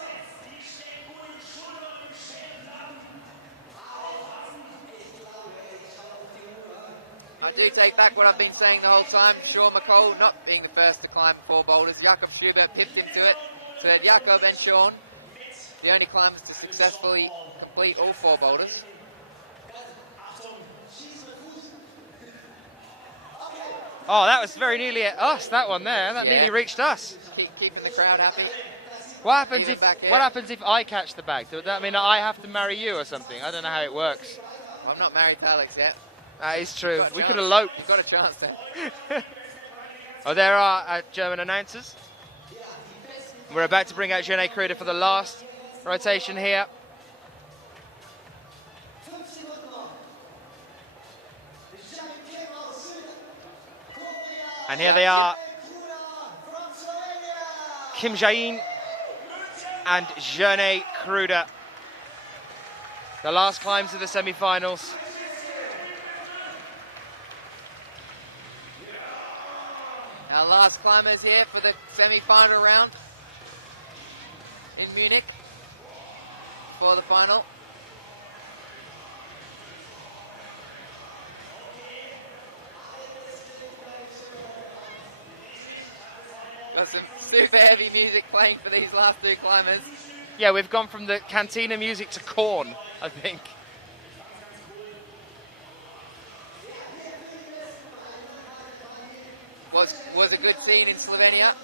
I do take back what I've been saying the whole time. Sean McCall not being the first to climb 4 boulders. Jakob Schubert pipped him to it. So we had Jakob and Sean, the only climbers to successfully complete all 4 boulders. Oh, that was very nearly at us, that one there. That nearly reached us. Keeping the crowd happy. What happens Even back here. What happens if I catch the bag? Does that mean that I have to marry you or something? I don't know how it works. Well, I'm not married to Alex yet. That is true. You've got a chance. We could elope. You've got a chance then. Oh, there are German announcers. We're about to bring out Jone Kruder for the last rotation here. And here they are. Kim Jae-in and Jone Kruder. The last climbs of the semi-finals. Our last climbers here for the semi-final round in Munich before the final. Got some super heavy music playing for these last 2 climbers. Yeah, we've gone from the cantina music to Korn, I think. Was a good scene in Slovenia.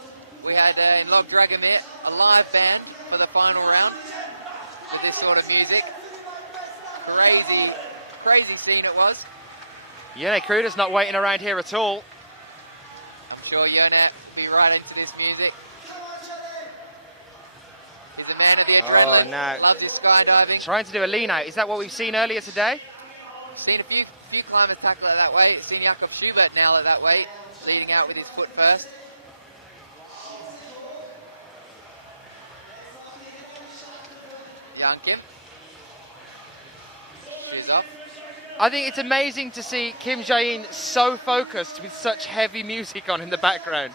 We had in Log Dragomir a live band for the final round with this sort of music. Crazy scene it was. Jone Kruder's not waiting around here at all. I'm sure Jone will be right into this music. He's a man of the adrenaline, loves his skydiving. Trying to do a lean out. Is that what we've seen earlier today? Seen a few climbers tackle it that way. Seen Jakob Schubert nail it that way, leading out with his foot first. Jan Kim. She's off. I think it's amazing to see Kim Jae-in so focused with such heavy music on in the background.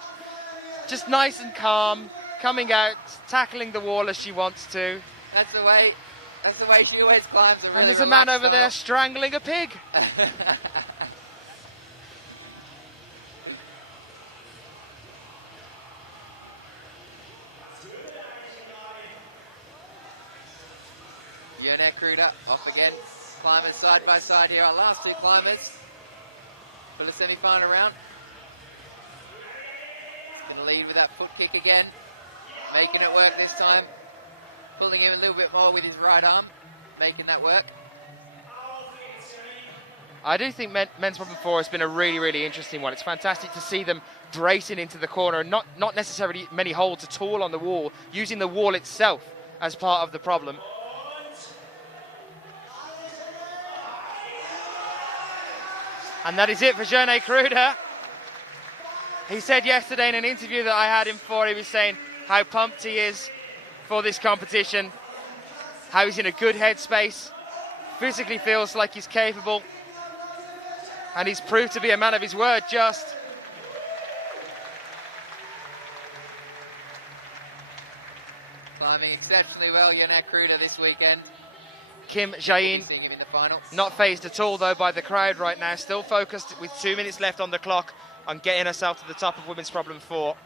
Just nice and calm, coming out, tackling the wall as she wants to. That's the way she always climbs, a really relaxed style. There's a man over there strangling a pig. Jone Kruder off again. Climbers side by side here. Our last 2 climbers for the semi-final round. It's going to lead with that foot kick again. Making it work this time. pulling him a little bit more with his right arm, making that work. I do think men's problem 4 has been a really, really interesting one. It's fantastic to see them bracing into the corner and not necessarily many holds at all on the wall, using the wall itself as part of the problem. And that is it for Jerne Kruder. He said yesterday in an interview that I had him for, he was saying how pumped he is for this competition, how he's in a good headspace, physically feels like he's capable, and he's proved to be a man of his word just. Climbing exceptionally well, Jerne Kruder this weekend. Kim We'll be Jain, seeing him in the final. not phased at all though by the crowd right now, still focused with 2 minutes left on the clock on getting herself to the top of women's problem 4.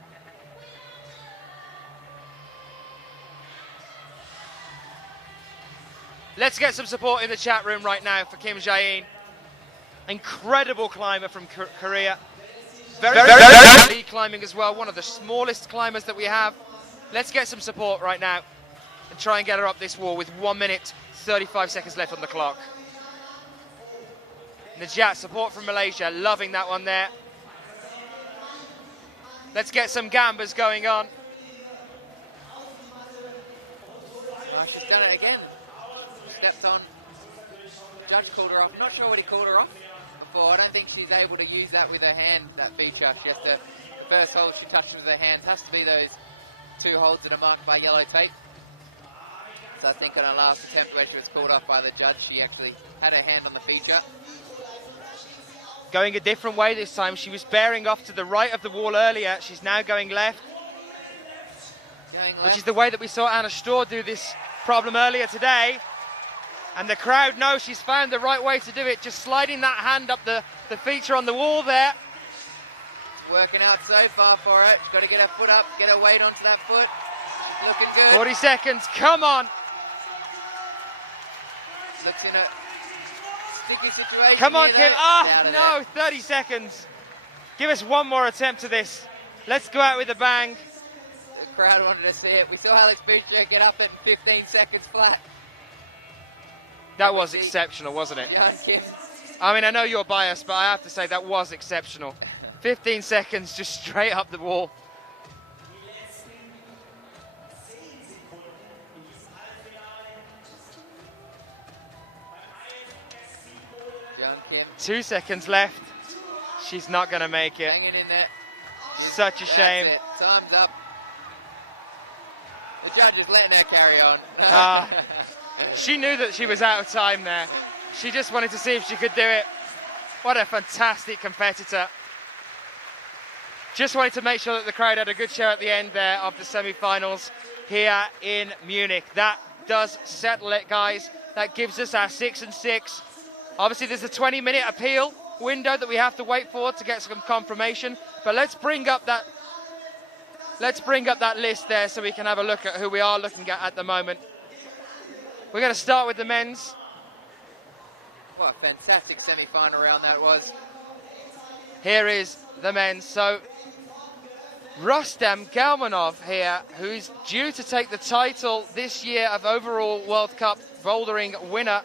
Let's get some support in the chat room right now for Kim Jain. Incredible climber from Korea. Very good climbing as well, one of the smallest climbers that we have. Let's get some support right now and try and get her up this wall with 1 minute 35 seconds left on the clock. Najat, support from Malaysia, loving that one there. Let's get some gambas going on. Oh, she's done it again. She stepped on. The judge called her off. Not sure what he called her off before. I don't think she's able to use that with her hand, that feature. She has to, the first hold she touches with her hands has to be those 2 holds that are marked by yellow tape. So I think on her last attempt where she was called off by the judge, she actually had her hand on the feature. Going a different way this time. She was bearing off to the right of the wall earlier. She's now going left. Going This left. is the way that we saw Anna Stor do this problem earlier today. And the crowd knows she's found the right way to do it. Just sliding that hand up the feature on the wall there. It's working out so far for her. She's got to get her foot up, get her weight onto that foot. She's looking good. 40 seconds, come on. Looks in a sticky situation Come on, here though. Kim. Ah, Out of no, there. 30 seconds. Give us one more attempt to this. Let's go out with a bang. The crowd wanted to see it. We saw Alex Boucher get up it in 15 seconds flat. That Can we was see exceptional, wasn't it? Jeon Kim. I mean, I know you're biased, but I have to say that was exceptional. 15 seconds just straight up the wall. Jeon Kim 2 seconds left. She's not going to make it. hanging in there. She's, Such a that's shame. it. Time's up. The judge is letting her carry on. She knew that she was out of time there. She just wanted to see if she could do it. What a fantastic competitor. Just wanted to make sure that the crowd had a good show at the end there of the semi-finals here in Munich. That does settle it, guys. That gives us our 6 and 6. Obviously, there's a 20-minute appeal window that we have to wait for to get some confirmation. But let's bring up that list there so we can have a look at who we are looking at the moment. We're going to start with the men's. What a fantastic semi-final round that was. Here is the men's. So Rustam Gelmanov here, who's due to take the title this year of overall World Cup bouldering winner,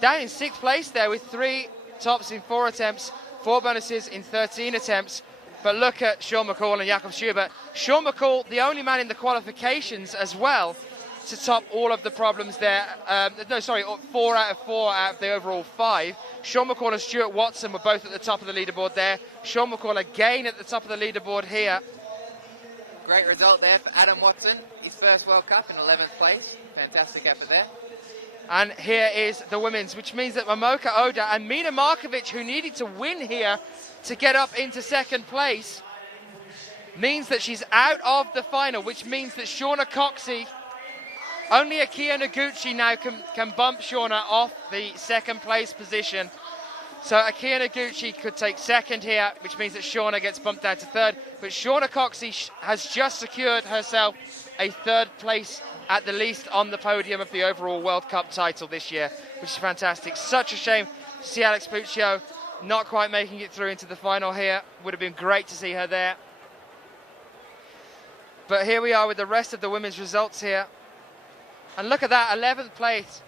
down in 6th place there with 3 tops in 4 attempts, 4 bonuses in 13 attempts. But look at Sean McCall and Jakob Schubert. Sean McCall, the only man in the qualifications as well to top all of the problems there. 4 out of 4 out of the overall 5. Sean McCall and Stuart Watson were both at the top of the leaderboard there. Sean McCall again at the top of the leaderboard here. Great result there for Adam Watson. His first World Cup in 11th place. Fantastic effort there. And here is the women's, which means that Momoka Oda and Mina Markovic, who needed to win here to get up into 2nd place, means that she's out of the final, which means that Shauna Coxey, only Akia Noguchi now can bump Shauna off the 2nd place position. So Akia Noguchi could take 2nd here, which means that Shauna gets bumped down to 3rd. But Shauna Coxey has just secured herself a 3rd place at the least on the podium of the overall World Cup title this year, which is fantastic. Such a shame to see Alex Puccio not quite making it through into the final here. Would have been great to see her there. But here we are with the rest of the women's results here. And look at that, 11th place.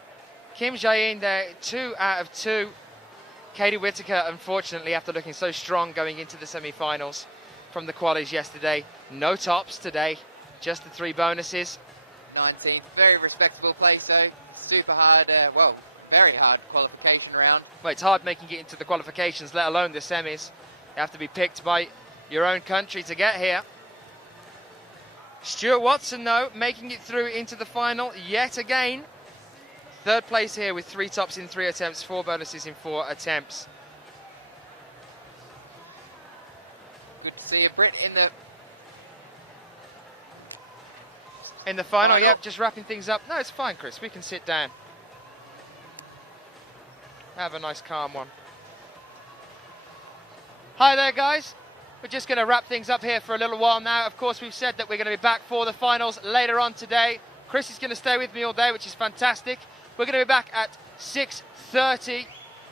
Kim Jae-in there, 2 out of 2. Katie Whitaker, unfortunately, after looking so strong going into the semi-finals from the qualies yesterday. No tops today, just the 3 bonuses. 19th, very respectable place though. Super hard, well, very hard qualification round. Well, it's hard making it into the qualifications, let alone the semis. You have to be picked by your own country to get here. Stuart Watson, though, making it through into the final yet again. 3rd place here with 3 tops in 3 attempts, 4 bonuses in 4 attempts. Good to see a Brit in the final. Yep, just wrapping things up. No, it's fine, Chris. We can sit down. Have a nice calm one. Hi there, guys. We're just going to wrap things up here for a little while now. Of course, we've said that we're going to be back for the finals later on today. Chris is going to stay with me all day, which is fantastic. We're going to be back at 6:30.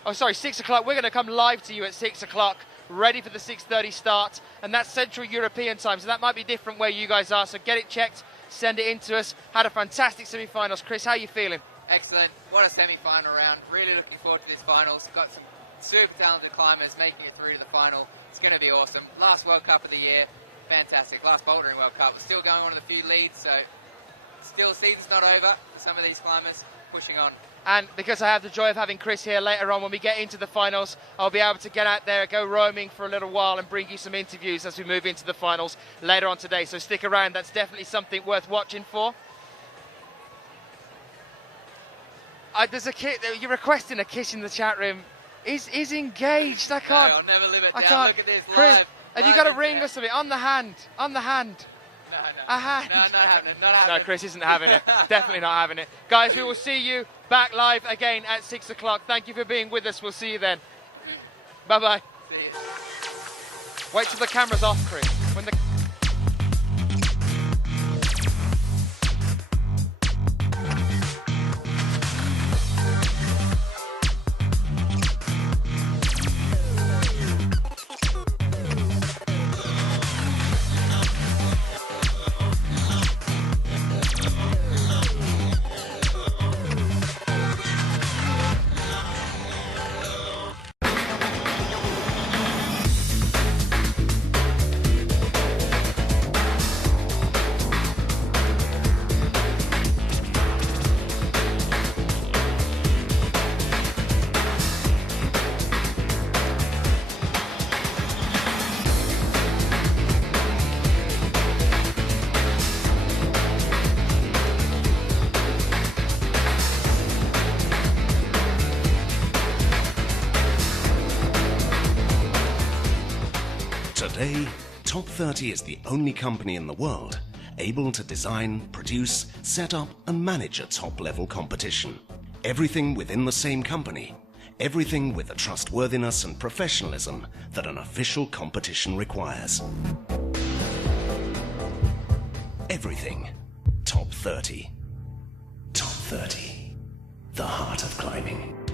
Oh, sorry, 6 o'clock. We're going to come live to you at 6 o'clock, ready for the 6:30 start. And that's Central European time, so that might be different where you guys are. So get it checked, send it in to us. Had a fantastic semi-finals. Chris, how are you feeling? Excellent. What a semi-final round. Really looking forward to this finals. Got some super talented climbers making it through to the final. It's going to be awesome. Last World Cup of the year. Fantastic. Last Bouldering World Cup. We're still going on with a few leads, so still season's not over for some of these climbers. Pushing on. And because I have the joy of having Chris here later on when we get into the finals, I'll be able to get out there, go roaming for a little while and bring you some interviews as we move into the finals later on today. So stick around. That's definitely something worth watching for. There's a kid. You're requesting a kiss in the chat room. He's engaged. I can't. No, I'll never live it down. Look at this live. Have you got a ring or something on the hand? On the hand. No. A hand. No, not happening. Not happening. No, Chris isn't having it. Definitely not having it. Guys, we will see you back live again at 6 o'clock. Thank you for being with us. We'll see you then. Bye-bye. See you. Wait till the camera's off, Chris. When the Today, Top 30 is the only company in the world able to design, produce, set up and manage a top-level competition. Everything within the same company. Everything with the trustworthiness and professionalism that an official competition requires. Everything. Top 30. Top 30. The heart of climbing.